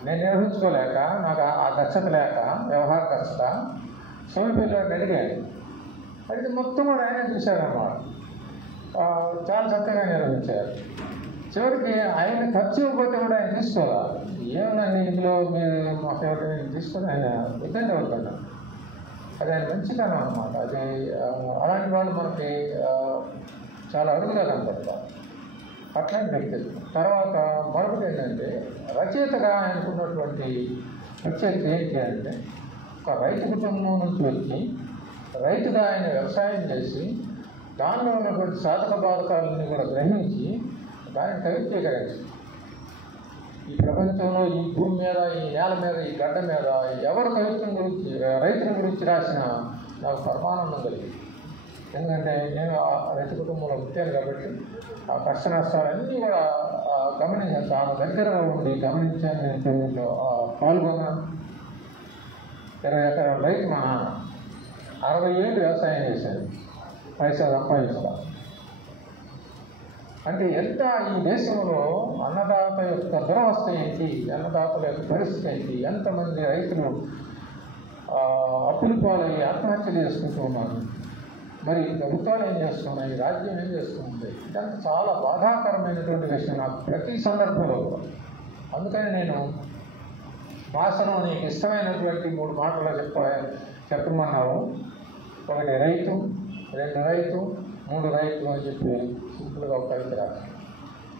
నిర్వహించుకోలేక, నాకు ఆ దక్షత లేక, వ్యవహార దక్షత, సోమిపల్లిని అడిగాను. అయితే మొత్తం కూడా ఆయన చూశారన్నమాట. చాలా చక్కగా నిర్వహించారు. చివరికి ఆయన ఖర్చు ఇవ్వకపోతే కూడా ఆయన తీసుకోవాలి. ఏమన్నా ఇందులో మీరు మా ఫేవరెట్ తీసుకొని ఆయన ఇబ్బంది అవుతున్నారు. అది ఆయన మంచితనం అన్నమాట. అది అలాంటి వాళ్ళు మనకి చాలా అరుదుగా కనపడతారు, అట్లాంటి వ్యక్తులు. తర్వాత మరొకటి ఏంటంటే, రచయితగా ఆయనకున్నటువంటి ప్రత్యేకత ఏంటి అంటే, ఒక రైతు కుటుంబం నుంచి వచ్చి రైతుగా ఆయన వ్యవసాయం చేసి దానిలో ఉన్నటువంటి సాధక బాధకాలని కూడా గ్రహించి దాన్ని కవిత్వీకరించి ఈ ప్రపంచంలో, ఈ భూమి మీద, ఈ నేల మీద, ఈ గడ్డ మీద ఎవరు కవిత్వం గురించి, రైతుల గురించి రాసినా నాకు పరమానందం కలిగింది. ఎందుకంటే నేను ఆ రైతు కుటుంబంలో పుట్టాను కాబట్టి ఆ కష్ట నష్టాలన్నీ కూడా గమనించాను. చాలా దగ్గరగా ఉండి గమనించాను. నేను దీంట్లో పాల్గొన్నాను. 20 ఎకరాల రైతు మా నాన్న 60 ఏళ్ళు వ్యవసాయం చేశాను, పైసా సంపాదిస్తాను. అంటే ఎంత ఈ దేశంలో అన్నదాత యొక్క దురవస్థ ఏంటి, అన్నదాతల యొక్క పరిస్థితి ఏంటి, ఎంతమంది రైతులు అప్పులు పాలయ్యి ఆత్మహత్యలు చేసుకుంటూ ఉన్నారు, మరి ప్రభుత్వాలు ఏం చేస్తున్నాయి, రాజ్యం ఏం చేస్తుంది, ఇదంతా చాలా బాధాకరమైనటువంటి విషయం నాకు ప్రతి సందర్భంలో. అందుకని నేను భాషలో నీకు ఇష్టమైనటువంటి 3 మాటలు చెప్పమన్నావు. 1 రైతు, 2 రైతు, 3 రైతు అని చెప్పి సింపుల్గా ఒక కవిత రాశాను.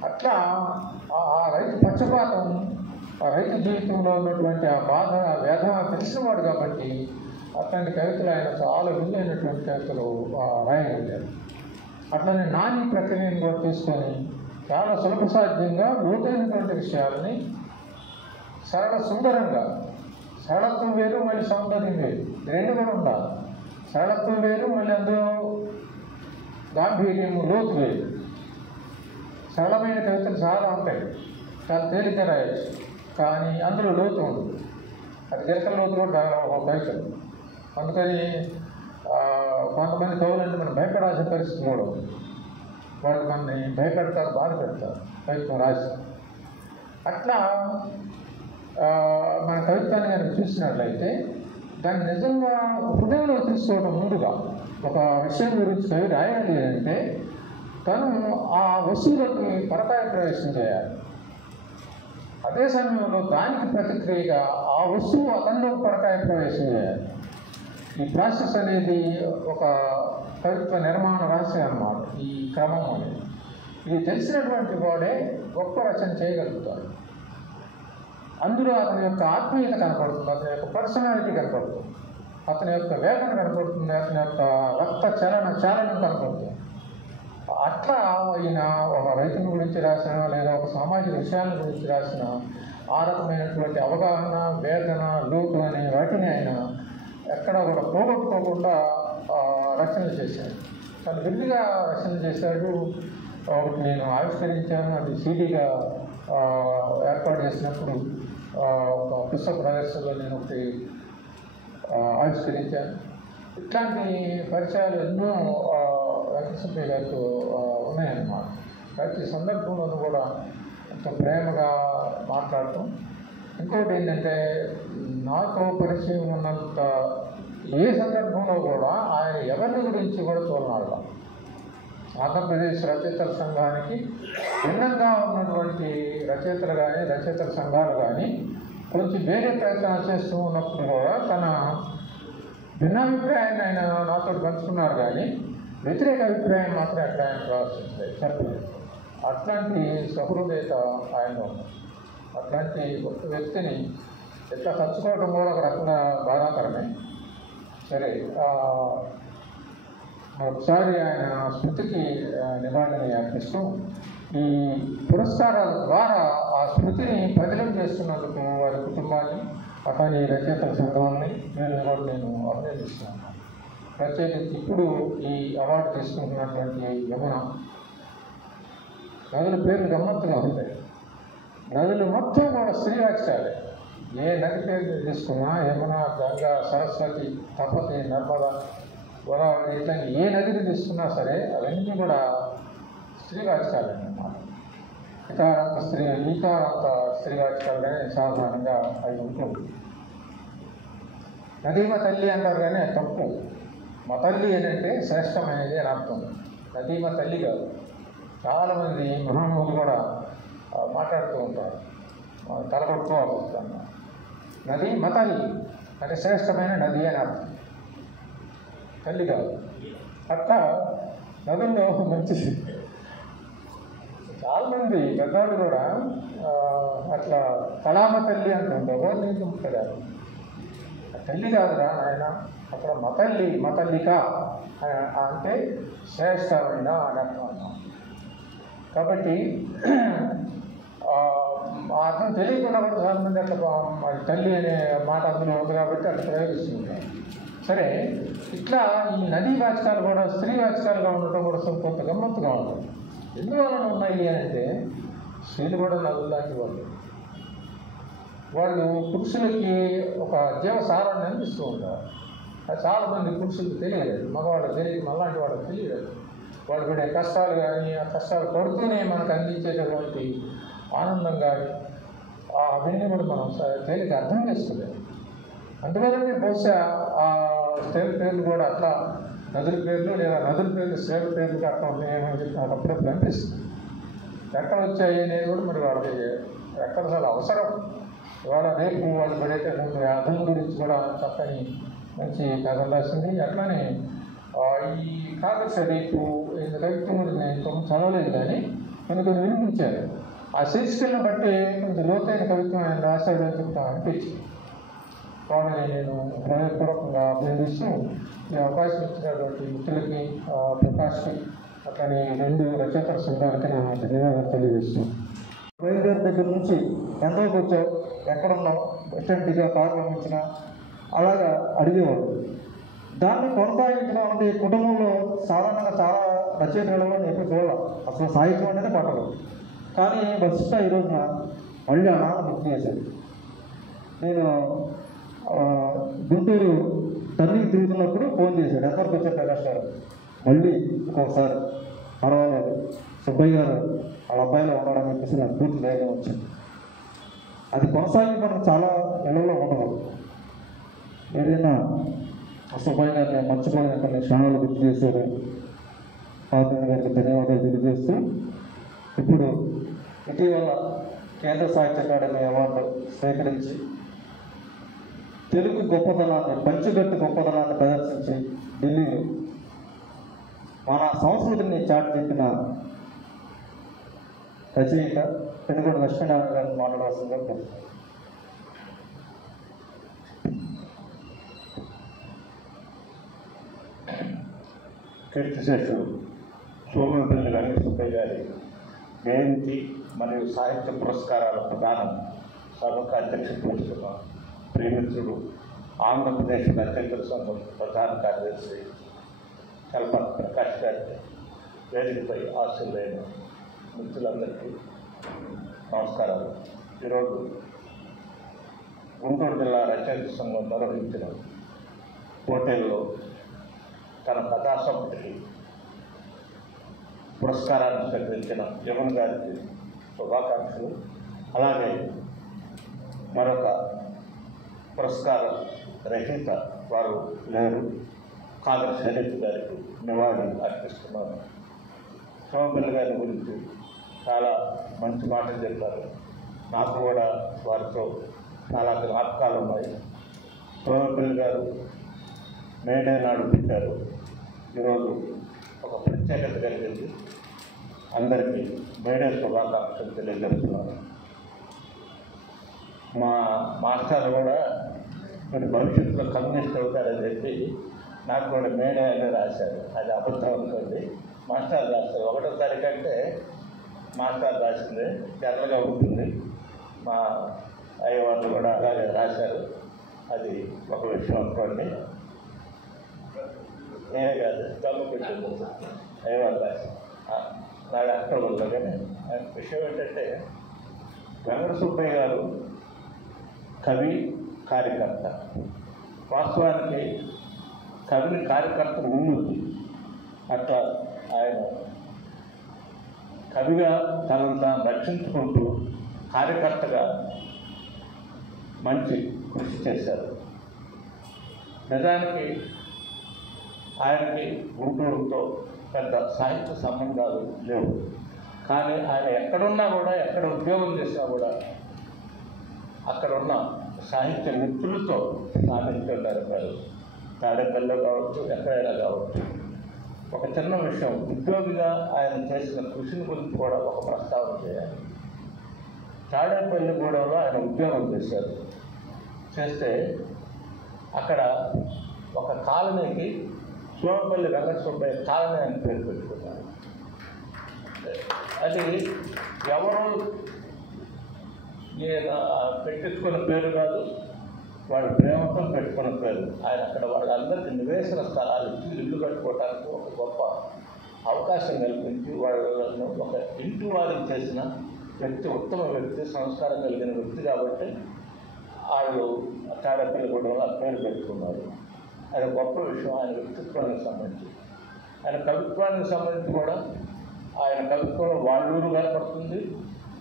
అట్లా ఆ రైతు పక్షపాతం, ఆ రైతు జీవితంలో ఉన్నటువంటి ఆ బాధ, వ్యధ తెలిసినవాడు కాబట్టి అట్లాంటి కవితలు ఆయన చాలా విలువైనటువంటి కవితలు రాయగలిగారు. అట్లనే నాని ప్రక్రియను కూడా తీసుకొని చాలా సులభసాధ్యంగా లోతైనటువంటి విషయాలని సరళ సుందరంగా, సరళత్వం వేరు మళ్ళీ సౌందర్యం వేరు, 2 కూడా ఉండాలి. సరళత్వం వేరు, మళ్ళీ అందులో గాంభీర్యము, లోతు వేరు. సరళమైన కవితలు చాలా ఉంటాయి, చాలా తేలిక రాయచ్చు, కానీ అందులో లోతు ఉంటుంది. అది గిరకల లోతు కూడా ఒక కవితలు. అందుకని కొంతమంది కవులంటే మనం భయపడాల్సిన పరిస్థితి కూడా ఉంది. వాళ్ళు మనల్ని భయపెడతారు, బాధ పెడతారు కవిత్వం రాసి. అట్లా మన కవిత్వాన్ని కనుక చూసినట్లయితే దాన్ని నిజంగా హృదయంలో తీసుకోవడం ముందుగా ఒక విషయం గురించి కవి రాయాలి అంటే తను ఆ వస్తువులకి పరకాయ ప్రవేశం చేయాలి. అదే సమయంలో దానికి ప్రతిక్రియగా ఆ వస్తువు అతనిలో పరకాయ ప్రవేశం చేయాలి. ఈ ప్రాసెస్ అనేది ఒక కవిత్వ నిర్మాణ రహస్యం అన్నమాట. ఈ క్రమం అనేది ఇది తెలిసినటువంటి వాడే గొప్ప రచన చేయగలుగుతాడు. అందులో అతని యొక్క ఆత్మీయత కనపడుతుంది, అతని యొక్క పర్సనాలిటీ కనపడుతుంది, అతని యొక్క వేదన కనపడుతుంది, అతని యొక్క రక్త చాలనం కనపడుతుంది. అట్లా ఈయన ఒక రైతుల గురించి రాసిన లేదా ఒక సామాజిక విషయాల గురించి రాసిన ఆ రకమైనటువంటి అవగాహన, వేదన, లోటు అనే వాటిని ఆయన ఎక్కడ కూడా పోగొట్టుకోకుండా రచనలు చేశాడు. చాలా విరివిగా రచన చేశాడు. ఒకటి నేను ఆవిష్కరించాను, అది సీడీగా ఏర్పాటు చేసినప్పుడు ఒక పుస్తక ప్రదర్శనలో నేను ఒకటి ఆవిష్కరించాను. ఇట్లాంటి పరిచయాలు ఎన్నో వెంకటసుబ్బయ్య గారికి ఉన్నాయన్నమాట. ప్రతి సందర్భంలోనూ కూడా ఎంతో ప్రేమగా మాట్లాడటం. ఇంకోటి ఏంటంటే నాతో పరిచయం ఉన్నంత ఏ సందర్భంలో కూడా ఆయన ఎవరి గురించి కూడా చూడనాడు. ఆంధ్రప్రదేశ్ రచయితల సంఘానికి భిన్నంగా ఉన్నటువంటి రచయితలు కానీ రచయితల సంఘాలు కానీ కొంచెం వేరే ప్రయత్నాలు చేస్తూ ఉన్నప్పుడు కూడా తన భిన్నాభిప్రాయాన్ని ఆయన నాతో పంచుకున్నారు, కానీ వ్యతిరేక అభిప్రాయం మాత్రం ఎక్కడ ఆయన ప్రదర్శించలేదు, చెప్పలేదు. అట్లాంటి సహృదయత ఆయనలో ఉంది. అట్లాంటి గొప్ప వ్యక్తిని ఎట్లా తచ్చుకోవడం కూడా ఒక రకంగా బాధాకరమే. సరే, ఒకసారి ఆయన స్మృతికి నివాళిని అర్పిస్తూ ఈ పురస్కారాల ద్వారా ఆ స్మృతిని పదిలం చేస్తున్నందుకు వారి కుటుంబాన్ని, అతని రచయితల సంఘాన్ని కూడా నేను అభినందిస్తున్నాను. ప్రత్యేకించి ఇప్పుడు ఈ అవార్డు తీసుకుంటున్నటువంటి యమున, నదుల పేర్లు గమ్మత్తుగా ఉంటాయి. నదులు మొత్తం కూడా స్త్రీవాచకాలే. ఏ నది పేరు తీసుకున్నా యమున, గంగా, సరస్వతి, తపతి, నర్మద, గోదావరి, ఇట్లా ఏ నదిని తీసుకున్నా సరే అవన్నీ కూడా స్త్రీవాచకాలే అన్నమాట. ఈకారంత స్త్రీవాచకాలుగానే సాధారణంగా అవి ఉంటుంది. నదీ మా తల్లి అంటారు, కానీ అది తప్పు. మా తల్లి ఏంటంటే శ్రేష్టమైనది అని అర్థం. నదీ మా తల్లి కాదు. చాలామంది మహానుభులు కూడా మాట్లాడుతూ ఉంటారు, తలపడుకోవాలి. నది మా తల్లి అంటే శ్రేష్టమైన నది అని అర్థం, తల్లి కాదు. అట్లా నదుల్లో మంచిది. చాలామంది పెద్దవాళ్ళు కూడా అట్లా కళామ తల్లి అంటుంటారు. నీకు కదా తల్లి కాదురా ఆయన, అక్కడ మతల్లిక అంటే శ్రేష్టమైన అని అర్థం. కాబట్టి అర్థం తెలియకుండా కూడా చాలామంది అట్లా తల్లి అనే మాట అందులో ఉంది కాబట్టి అట్లా ప్రయోగిస్తుంటారు. సరే, ఇట్లా ఈ నదీ వాచకాలు కూడా స్త్రీ వాచకాలుగా ఉండటం కూడా కొంత గమ్మత్తుగా ఉంటుంది. ఎందువలన ఉన్నాయి అని అంటే స్త్రీలు కూడా నదులు లాంటి వాళ్ళు పురుషులకి ఒక జీవసారాన్ని అందిస్తూ ఉంటారు. అది చాలామంది పురుషులకు తెలియలేదు, మగవాళ్ళకి తెలియదు, మళ్ళాంటి వాళ్ళకి తెలియదు. వాళ్ళు పడే కష్టాలు కానీ ఆ కష్టాలు పడుతూనే మనకు అందించేటటువంటి ఆనందం కానీ అవన్నీ కూడా మనం తేలిక అర్థం చేసుకోలేదు. అందువల్లనే బహుశా ఆ స్త్రీల పేర్లు కూడా అట్లా నదుల పేర్లు లేదా నదుల పేర్లు స్త్రీల పేర్లు అట్లా ఉన్నాయేమని చెప్పి నాకు అప్పుడప్పుడు అనిపిస్తుంది. ఎక్కడ వచ్చాయి అనేది కూడా మరి వాళ్ళకి ఎక్కడ చాలా అవసరం. ఇవాళ రేపు వాళ్ళు పడేటటువంటి వ్యాధుల గురించి కూడా చక్కని మంచి కథలు రాసింది. అట్లానే ఈ కాకర్ష రేపు కవిత్వం కూడా నేను కొంచెం చదవలేదు, కానీ కొన్ని వినిపించారు. ఆ శీర్షికలను బట్టి కొంచెం లోతైన కవిత్వం ఆయన రాశాడు అని చెప్తా అనిపించింది. వాళ్ళని నేను హృదయపూర్వకంగా అభినందిస్తూ ఈ అవకాశం ఇచ్చినటువంటి మిత్రులకి, ప్రకాష్కి, అట్లని 2 రచయితల సంఘాలకి నేను ధన్యవాదాలు తెలియజేస్తున్నాను. బయలుదేరి దగ్గర నుంచి ఎంతో కూర్చో, ఎక్కడున్నావు, ఎస్టెంట్గా కారు పంపించినా అలాగా అడిగేవాడు. దాన్ని కొనసాగించడం అనేది కుటుంబంలో సాధారణంగా చాలా రచయితలలో ఎప్పుడు చూడాలి. అసలు సాహిత్యం అనేది పట్టదు. కానీ వశిష్ట ఈ రోజున మళ్ళీ ఆ నాన్న గుర్తు చేశాడు. నేను గుంటూరు టర్నింగ్ తిరుగుతున్నప్పుడు ఫోన్ చేశాడు, ఎంతవరకు వచ్చారు ప్రకాష్ గారు, మళ్ళీ ఇంకొకసారి పర్వాలేదు సుబ్బయ్య గారు వాళ్ళ అబ్బాయిలో ఉన్నాడని చెప్పేసి నాకు పూర్తి ధైర్యం వచ్చింది. అది కొనసాగించడం చాలా ఇళ్లలో ఉండదు. ఏదైనా సుబ్బయ్య గారిని మర్చిపోయిన కొన్ని క్షణాలు గుర్తు చేశారు. పాత్ర గారికి ధన్యవాదాలు తెలియజేస్తూ ఇప్పుడు ఇటీవల కేంద్ర సాహిత్య అకాడమీ అవార్డు స్వీకరించి తెలుగు గొప్పతనాన్ని, పంచుగట్టు గొప్పతనాన్ని ప్రదర్శించి ఢిల్లీలో మన సంస్కృతిని చాటి చెప్పిన రచయిత పెనుగొండ లక్ష్మీనారాయణ గారిని మాట్లాడాల్సిందిగా కోరుతున్నాను. కీర్తిశేషుడు సోమపల్లి వెంకటసుబ్బయ్య గారి జయంతి మరియు సాహిత్య పురస్కారాల ప్రదానం సభకు అధ్యక్షత వహిస్తున్న ప్రియమిత్రుడు ఆంధ్రప్రదేశ్ రచయితల సంఘం ప్రధాన కార్యదర్శి కల్పన ప్రకాష్ గారి వేదికపై ఆశీర్వైన మిత్రులందరికీ నమస్కారాలు. ఈరోజు గుంటూరు జిల్లా రచయిత సంఘం నిర్వహించిన పోటీల్లో తన కథాసంపుటికి పురస్కారాన్ని స్వీకరించిన యమున గారికి శుభాకాంక్షలు. అలాగే మరొక పురస్కార రచయిత వారు లేరు, కాంగ్రెస్ శైలజ గారికి నివాళులు అర్పిస్తున్నాను. సోమపల్లి గారి గురించి చాలా మంచి మాటలు చెప్పారు. నాకు కూడా వారితో చాలా జ్ఞాపకాలు ఉన్నాయి. సోమపల్లి గారు మేడే నాడు పుట్టారు. ఈరోజు ఒక ప్రత్యేకత కలిగింది. అందరికీ మేడే శుభాకాంక్షలు తెలియజేస్తున్నాను. మా మాస్టర్ కూడా మీరు భవిష్యత్తులో కమ్యూనిస్ట్ అవుతారని చెప్పి నాకు కూడా మేడే అని రాశారు. అది అబద్ధం అనుకోండి. మాస్టర్ రాస్తారు. 1వ తారీఖు అంటే మాస్టర్ రాసింది తెల్లగా ఉంటుంది. మా అయ్యవాళ్ళు కూడా అలాగే రాశారు. అది ఒక విషయం అనుకోండి. నేనే కాదు, తమ్ము పెట్టింది అయ్యవాళ్ళు రాశారు. నాడు అక్టోబర్లో. కానీ విషయం ఏంటంటే వెంకట సుబ్బయ్య గారు కవి, కార్యకర్త. వాస్తవానికి కవిని కార్యకర్త ముందుంది. అట్లా ఆయన కవిగా తనను తాను రక్షించుకుంటూ కార్యకర్తగా మంచి కృషి చేశారు. నిజానికి ఆయనకి గుంటూరుతో పెద్ద సాహిత్య సంబంధాలు లేవు. కానీ ఆయన ఎక్కడున్నా కూడా, ఎక్కడ ఉద్యోగం చేసినా కూడా అక్కడ ఉన్న సాహిత్య మిత్రులతో సాహిత్యం గడిపారు. తాడేపల్లిలో కావచ్చు, ఎక్కడైనా కావచ్చు. ఒక చిన్న విషయం, ఉద్యోగిగా ఆయన చేసిన కృషిని గురించి కూడా ఒక ప్రస్తావన చేయాలి. తాడేపల్లిగూడెంలో ఆయన ఉద్యోగం చేశారు. చేస్తే అక్కడ ఒక కాలనీకి సోమపల్లి వెంకట సుబ్బయ్య కాలనీ అని పేరు పెట్టుకున్నారు. అది ఎవరు పెట్టించుకున్న పేరు కాదు, వాళ్ళ ప్రేమతో పెట్టుకున్న పేరు. ఆయన అక్కడ వాళ్ళందరికీ నివేశన స్థలాలు ఇచ్చి ఇల్లు కట్టుకోవడానికి ఒక గొప్ప అవకాశం కల్పించి వాళ్ళను ఒక ఇంటి వారిని చేసిన వ్యక్తి, ఉత్తమ వ్యక్తి, సంస్కారం కలిగిన వ్యక్తి. కాబట్టి వాళ్ళు తాడేపల్లిగూడెంలో ఆ పేరు పెట్టుకున్నారు. అది గొప్ప విషయం ఆయన వ్యక్తిత్వానికి సంబంధించి. ఆయన కవిత్వానికి సంబంధించి కూడా ఆయన కవిత్వంలో వాళ్ళూరు కనపడుతుంది,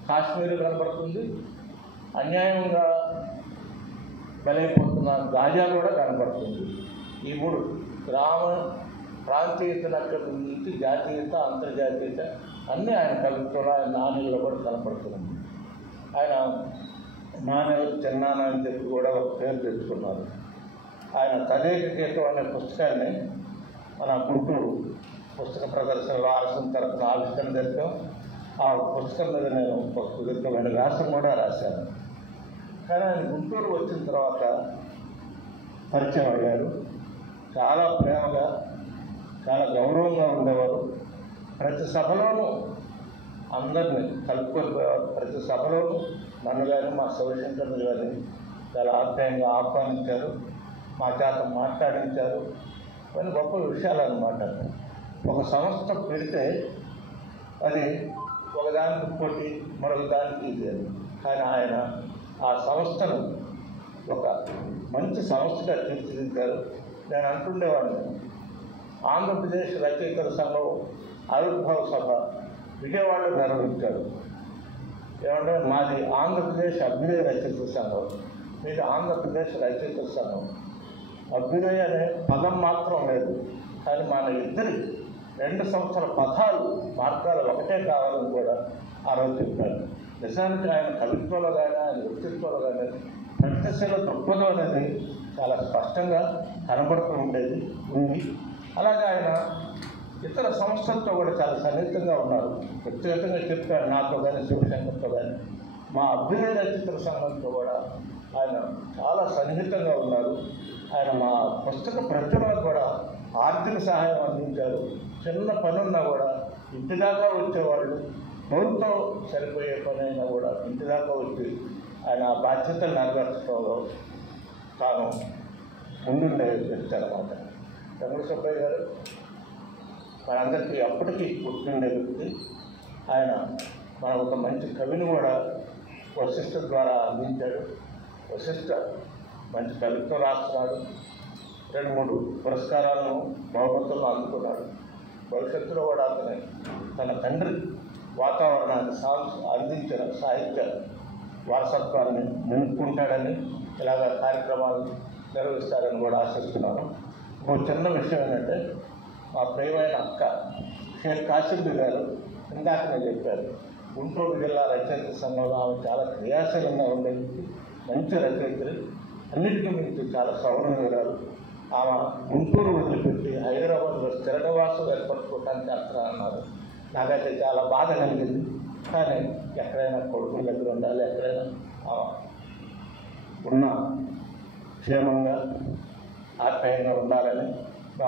కాశ్మీరు కనపడుతుంది, అన్యాయంగా బలైపోతున్న గాజా కూడా కనపడుతుంది. ఈ 3 ప్రాంతీయత దగ్గర నుంచి జాతీయత, అంతర్జాతీయత అన్నీ ఆయన కవిత్వంలో, ఆయన నాణ్యంలో కూడా కనపడుతుంది. ఆయన నాణ్యలు చిన్నాన అని చెప్పి కూడా ఒక పేరు తెచ్చుకున్నారు. ఆయన తదేక గీతం అనే పుస్తకాన్ని మన గుంటూరు పుస్తక ప్రదర్శనలో ఆలస్యం తరఫున ఆవిష్కరణ జరిపాం. ఆ పుస్తకం మీద నేను ఒక సుదీర్ఘమైన వ్యాసం కూడా రాశాను. కానీ ఆయన గుంటూరు వచ్చిన తర్వాత పరిచయం అయ్యారు. చాలా ప్రేమగా, చాలా గౌరవంగా ఉండేవారు. ప్రతి సభలోనూ అందరినీ కలుపుకొనిపోయేవారు. ప్రతి సభలోనూ నన్ను కానీ, మా శివశంకర్ని కానీ చాలా ఆప్యాయంగా ఆహ్వానించారు, మా చేత మాట్లాడించారు. కొన్ని గొప్ప విషయాలు అన్నమాట. ఒక సంస్థ పెడితే అది ఒకదానికి పోటీ, మరొక దానికి ఇది. కానీ ఆయన ఆ సంస్థను ఒక మంచి సంస్థగా తీర్చిదిద్దారు. నేను అంటుండేవాడిని, ఆంధ్రప్రదేశ్ రచయితల సంఘం ఆవిర్భావ సభ విజయవాడలో నిర్వహించాడు. ఏమంటే మాది ఆంధ్రప్రదేశ్ అభ్యుదయ రచయితల సంఘం, మీది ఆంధ్రప్రదేశ్ రచయితల సంఘం. అభ్యుదయ అనే పదం మాత్రం లేదు, కానీ మన ఇద్దరి 2 సంవత్సరాల పదాలు, మార్గాలు ఒకటే కావాలని కూడా ఆ రోజు చెప్పారు. నిజానికి ఆయన కవిత్వంలో కానీ, ఆయన వ్యక్తిత్వంలో కానీ ప్రత్యక్షల దృక్పథం అనేది చాలా స్పష్టంగా కనబడుతూ ఉంది. అలాగే ఆయన ఇతర సంస్థలతో కూడా చాలా సన్నిహితంగా ఉన్నారు. వ్యక్తిగతంగా చెప్పారు, నాతో కానీ, శివశంకర్తో కానీ. మా అభ్యుదయ రచయితల సంఘంతో కూడా ఆయన చాలా సన్నిహితంగా ఉన్నారు. ఆయన మా పుస్తక ప్రచురణకు కూడా ఆర్థిక సహాయం అందించారు. చిన్న పనున్నా కూడా ఇంటి దాకా వచ్చేవాళ్ళు. రోజుతో సరిపోయే పని అయినా కూడా ఇంటి దాకా వచ్చి ఆయన ఆ బాధ్యతలు నెరవేర్చడంలో తాను ముందుండే వ్యక్తి అన్నమాట. వెంకట సుబ్బయ్య గారు మనందరికీ అప్పటికీ గుర్తుండే వ్యక్తి. ఆయన మన ఒక మంచి కవిని కూడా వశిష్ఠ ద్వారా అందించాడు. వశిష్ఠ మంచి కవిత్వం రాస్తున్నాడు, 2-3 పురస్కారాలను బహుమతులను అందుకున్నాడు. భవిష్యత్తులో కూడా అతని తన తండ్రి వాతావరణాన్ని అందించిన సాహిత్య వారసత్వాన్ని నిలుపుకుంటాడని, ఇలాగ కార్యక్రమాలు నిర్వహిస్తారని కూడా ఆశిస్తున్నాను. ఇంకో చిన్న విషయం ఏంటంటే, మా ప్రియమైన అక్క షేక్ కాసిం గారు ఇందాక నేను చెప్పారు, గుంటూరు జిల్లా రచయిత సంఘంలో ఆమె చాలా క్రియాశీలంగా ఉండేది, మంచి రచయిత్రి, అన్నిటికీ మించి చాలా సౌరవీరాలు. ఆమె గుంటూరు వదిలిపెట్టి హైదరాబాద్లో స్థిర నివాసం ఏర్పరచుకోవడానికి అన్నారు. నాకైతే చాలా బాధ కలిగింది. కానీ ఎక్కడైనా కొడుకుల దగ్గర ఉండాలి, ఎక్కడైనా ఉన్న క్షేమంగా ఆప్యాయంగా ఉండాలని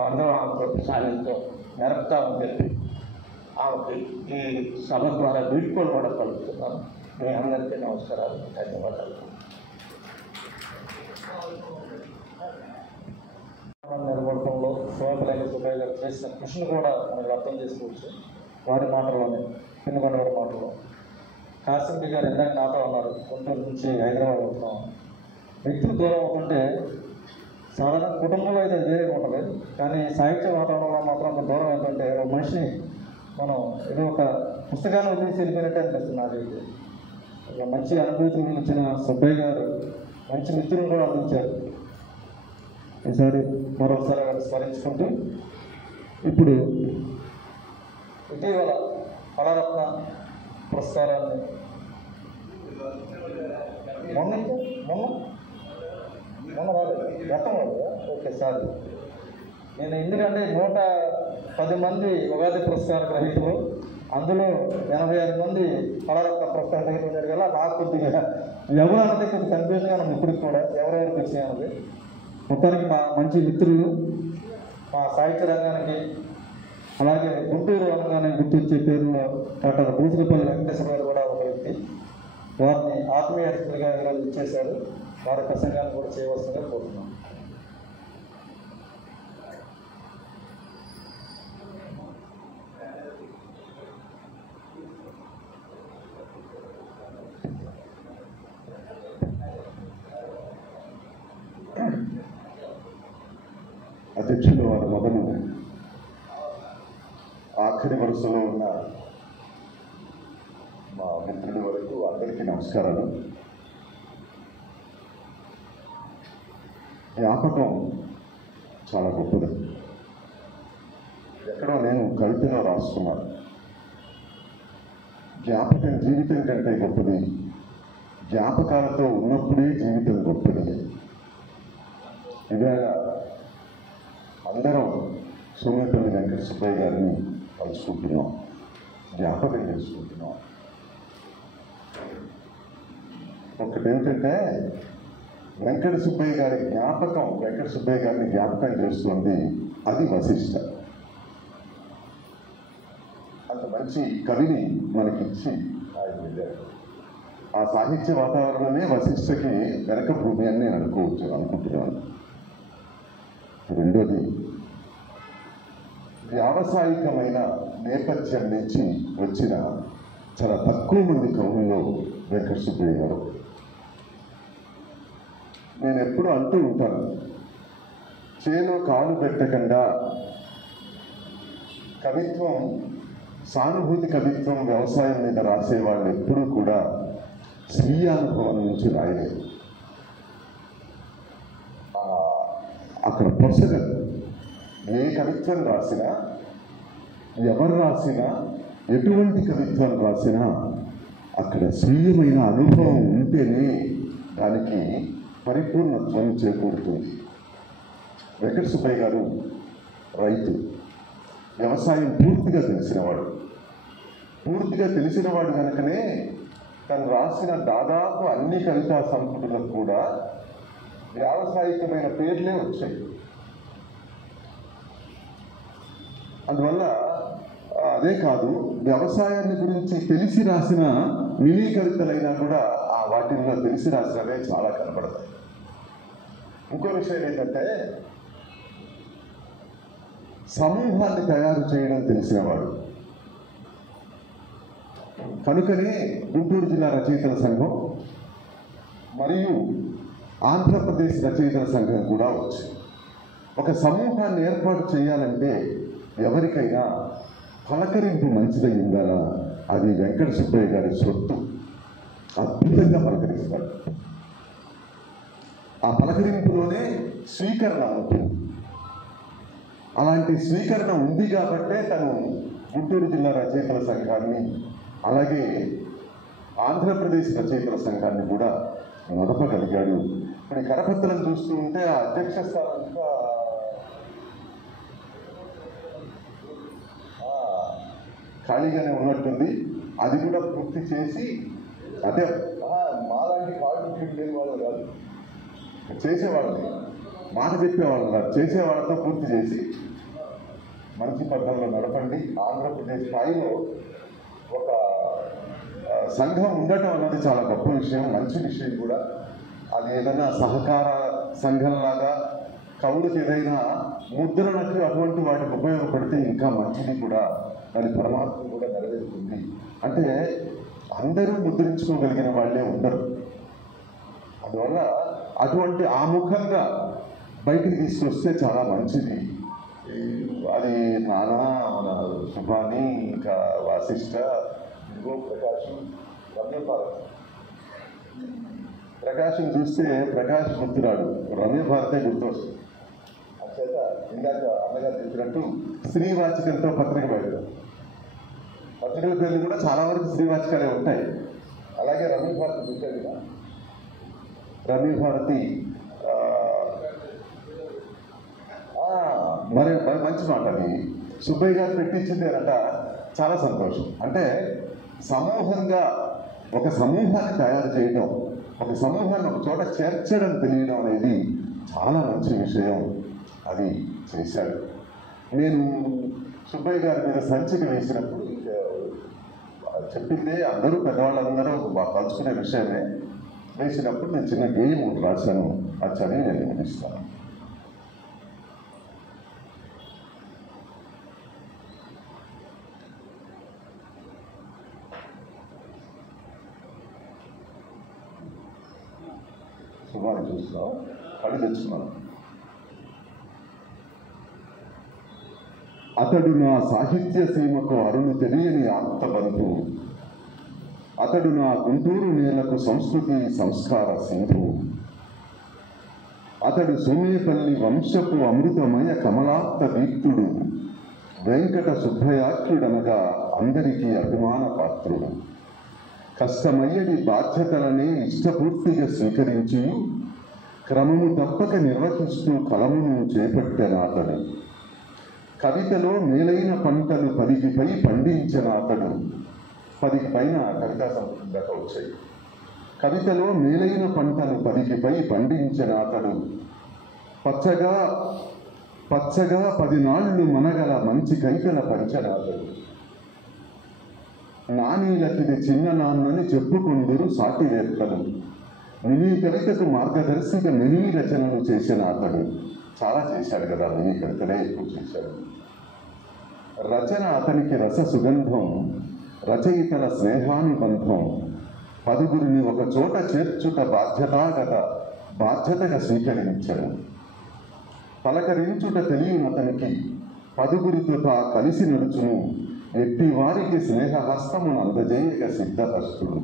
అందరం ఆమెతో సాయంతో నెరపుతామని చెప్పి ఆమెకి ఈ సభ ద్వారా వీడ్కోలు కూడా కలుపుతున్నాను. మీ అందరికీ నమస్కారాలు, ధన్యవాదాలు. నిలబడటంలో శోభలేఖ సుబ్బయ్య గారు చేసిన కృషిని కూడా మనకు అర్థం చేసుకోవచ్చు. వారి మాటల్లోనే, పిన్నకొండ వారి మాటల్లో. కాసింపి గారు ఇందాక నాతో ఉన్నారు, గుంటూరు నుంచి హైదరాబాద్ వస్తున్నాం. వ్యక్తులు దూరం అవుతుంటే సాధారణ కుటుంబంలో అయితే వేరే ఉంటుంది, కానీ సాహిత్య వాతావరణంలో మాత్రం ఒక దూరం అవుతుంటే ఒక మనిషిని మనం ఏదో ఒక పుస్తకాన్ని వదిలేసి వెళ్ళిపోయినట్టే అనిపిస్తుంది. నాకైతే ఒక మంచి అనుభూతులు ఇచ్చిన సుబ్బయ్య గారు మంచి మిత్రులు కూడా అందించారు. ఈసారి మరొకసారి స్మరించుకుంటూ, ఇప్పుడు ఇటీవల కళారత్న పురస్కారాన్ని మొన్న రాలేదు, గతం రాలేదా? Okay, sir. నేను ఎందుకంటే 110 మంది ఉగాది పురస్కార గ్రహీతలు, అందులో 85 మంది కళారత్న పురస్కార గ్రహీతలు ఉన్నారు కదా, నాకు కొద్దిగా ఎవరు అన్నది కొద్దిగా కన్ఫ్యూజన్గా ఉంది ఇప్పటికి కూడా, ఎవరెవరికి వచ్చినాయి అన్నది. మొత్తానికి మా మంచి మిత్రులు, మా సాహిత్య రంగానికి అలాగే గుంటూరు రంగాన్ని గుర్తించే పేరులో డాక్టర్ బూసులపల్లి వెంకటేశ్వర గారు కూడా ఒక వ్యక్తి. వారిని ఆత్మీయ అతిథులుగా ఈరోజు ఇచ్చేశారు. వారి ప్రసంగాన్ని కూడా చేయవలసిందిగా కోరుతున్నాం. అధ్యక్షులు వారు మొదలు ఆఖరి వరుసలో ఉన్న మా మిత్రుల వరకు అందరికీ నమస్కారాలు. జ్ఞాపకం చాలా గొప్పది. ఎక్కడో నేను కవితలో రాసుకున్నాను, జ్ఞాపకం జీవితం కంటే గొప్పది, జ్ఞాపకాలతో ఉన్నప్పుడే జీవితం గొప్పది. ఇవాళ అందరం సోమేపల్లి వెంకట సుబ్బయ్య గారిని కలుసుకుంటున్నాం, జ్ఞాపకం చేసుకుంటున్నాం. ఒకటేమిటంటే, వెంకట సుబ్బయ్య గారి జ్ఞాపకం, వెంకట సుబ్బయ్య గారిని జ్ఞాపకం చేస్తుంది, అది వశిష్ఠ. అంత మంచి కవిని మనకిచ్చి ఆయన వెళ్ళారు. ఆ సాహిత్య వాతావరణమే వశిష్ఠకి వెనక భూమి అని నేను అనుకుంటున్నాను. రెండోది, వ్యావసాయికమైన నేపథ్యం నుంచి వచ్చిన చాలా తక్కువ మంది కవుల్లో వెంకట సుబ్బయ్య గారు. నేను ఎప్పుడూ అంటూ ఉంటాను, చేలో కాలు పెట్టకుండా కవిత్వం, సానుభూతి కవిత్వం వ్యవసాయం మీద రాసేవాళ్ళు ఎప్పుడూ కూడా స్వీయ అనుభవం నుంచి రాయలేదు. అక్కడ పొసగదు. ఏ కవిత్వం రాసినా, ఎవరు రాసినా, ఎటువంటి కవిత్వం రాసినా అక్కడ స్వీయమైన అనుభవం ఉంటేనే దానికి పరిపూర్ణత్వం చేకూరుతుంది. వెంకట సుబ్బయ్య గారు రైతు, వ్యవసాయం పూర్తిగా తెలిసినవాడు. పూర్తిగా తెలిసినవాడు కనుకనే తను రాసిన దాదాపు అన్ని కవితా సంపుటలకు కూడా వ్యావసాయికమైన పేర్లే వచ్చాయి. అందువల్ల అదే కాదు, వ్యవసాయాన్ని గురించి తెలిసి రాసిన మినీ కవితలైనా కూడా ఆ వాటిల్లో తెలిసి రాసినవే చాలా కనపడతాయి. ఇంకో విషయం ఏంటంటే, సమూహాన్ని తయారు చేయడం తెలిసినవాడు. కనుకనే గుంటూరు జిల్లా రచయితల సంఘం మరియు ఆంధ్రప్రదేశ్ రచయితల సంఘం కూడా వచ్చింది. ఒక సమూహాన్ని ఏర్పాటు చేయాలంటే ఎవరికైనా పలకరింపు మంచిదై ఉండాలా. అది వెంకట సుబ్బయ్య గారి సొత్తు. అద్భుతంగా పలకరిస్తాడు. ఆ పలకరింపులోనే స్వీకరణ ఉంటుంది. అలాంటి స్వీకరణ ఉంది కాబట్టే తను గుంటూరు జిల్లా రచయితల సంఘాన్ని, అలాగే ఆంధ్రప్రదేశ్ రచయితల సంఘాన్ని కూడా నడపగలిగాడు. ఇప్పుడు ఈ కరపత్రం చూస్తూ ఉంటే ఆ అధ్యక్ష స్థానంగా ఖాళీగానే ఉన్నట్టుంది. అది కూడా పూర్తి చేసి, అంటే మాలాంటి క్వాలిఫికేషన్ లేని వాళ్ళు కాదు, చేసేవాళ్ళని, మాట చెప్పేవాళ్ళు కాదు, చేసేవాళ్ళతో పూర్తి చేసి మంచి పద్ధతిలో నడపండి. ఆంధ్రప్రదేశ్ స్థాయిలో ఒక సంఘం ఉండటం అన్నది చాలా గొప్ప విషయం, మంచి విషయం కూడా. అది ఏదైనా సహకార సంఘంలాగా కవులకు ఏదైనా ముద్రణకి అటువంటి వాటికి ఉపయోగపడితే ఇంకా మంచిది కూడా, దాని పరమాత్మ కూడా నెరవేరుతుంది. అంటే అందరూ ముద్రించుకోగలిగిన వాళ్ళే ఉండరు. అందువల్ల అటువంటి ఆముఖంగా బయటికి తీసుకొస్తే చాలా మంచిది. అది నానా, మన సుభాని, ఇంకా వాసిష్ట, ఇంకో ప్రకాశం, రమ్యభారత్. ప్రకాశం చూస్తే ప్రకాష్ గుర్తురాడు, రమ్యభారతే గుర్తొస్తుంది. అంచేత ఇందాక అన్నగారు చెప్పినట్టు శ్రీవాచకంతో పత్రిక పెట్టడం, పత్రికల పేర్లు కూడా చాలా వరకు శ్రీవాచకాలే ఉంటాయి. అలాగే రమ్యభారతి చూసారు కదా, రమ్యభారతి మరి మంచి మాట. అది సుబ్బయ్య గారు పెట్టించిందేనట, చాలా సంతోషం. అంటే సమూహంగా ఒక సమూహాన్ని తయారు చేయడం, ఒక సమూహాన్ని ఒక చోట చేర్చడం తెలియడం అనేది చాలా మంచి విషయం. అది చేశాడు. నేను సుబ్బయ్య గారి మీద సంచిక వేసినప్పుడు చెప్పిందే అందరూ పెద్దవాళ్ళందరూ పంచుకునే విషయమే. వేసినప్పుడు నేను చిన్న గేయం ఒకటి రాశాను, అది చదివి నేను ముగిస్తాను. సుమారు చూస్తాం, కళ్ళు తెచ్చుకున్నాను. అతడు నా సాహిత్య సీమకు అరుణు తెలియని ఆప్తబంధు, అతడు నా గుంటూరు నేలకు సంస్కృతి సంస్కార సింధు, అతడు సోమేపల్లి వంశపు అమృతమయ కమలాప్త దీప్తుడు, వెంకట సుబ్బయాఖ్యుడనగా అందరికీ అభిమాన పాత్రుడు, కష్టమయ్యడి బాధ్యతలనే ఇష్టపూర్తిగా స్వీకరించి క్రమము తప్పక నిర్వహిస్తూ కలమును చేపట్టెనాతడు, కవితలో మేలైన పంటలు 10కి పై పండించనాతడు. 10కి పైన కవితా సంపుటి దాకా వచ్చాయి. కవితలో మేలైన పంటలు 10కి పై పండించనాతడు, పచ్చగా 10 నాళ్ళు మనగల మంచి కైతల పంచనాతడు, నానీలకిది చిన్న నాన్నని చెప్పుకుందరు సాటివేత్తలు, మినీ కవితకు మార్గదర్శిగా మినీ రచనలు చేసిన అతడు. చాలా చేశాడు కదా, మినీ కవితలే ఎక్కువ చేశాడు. రచన అతనికి రస సుగంధం, రచయితల స్నేహానుబంధం, 10గురిని ఒక చోట చేర్చుట బాధ్యతగా స్వీకరించాడు. పలకరించుట తెలియని అతనికి 10గురితో తా కలిసి నడుచును, ఎట్టి వారికి స్నేహహస్తమును అందజేయక సిద్ధహస్తుడు.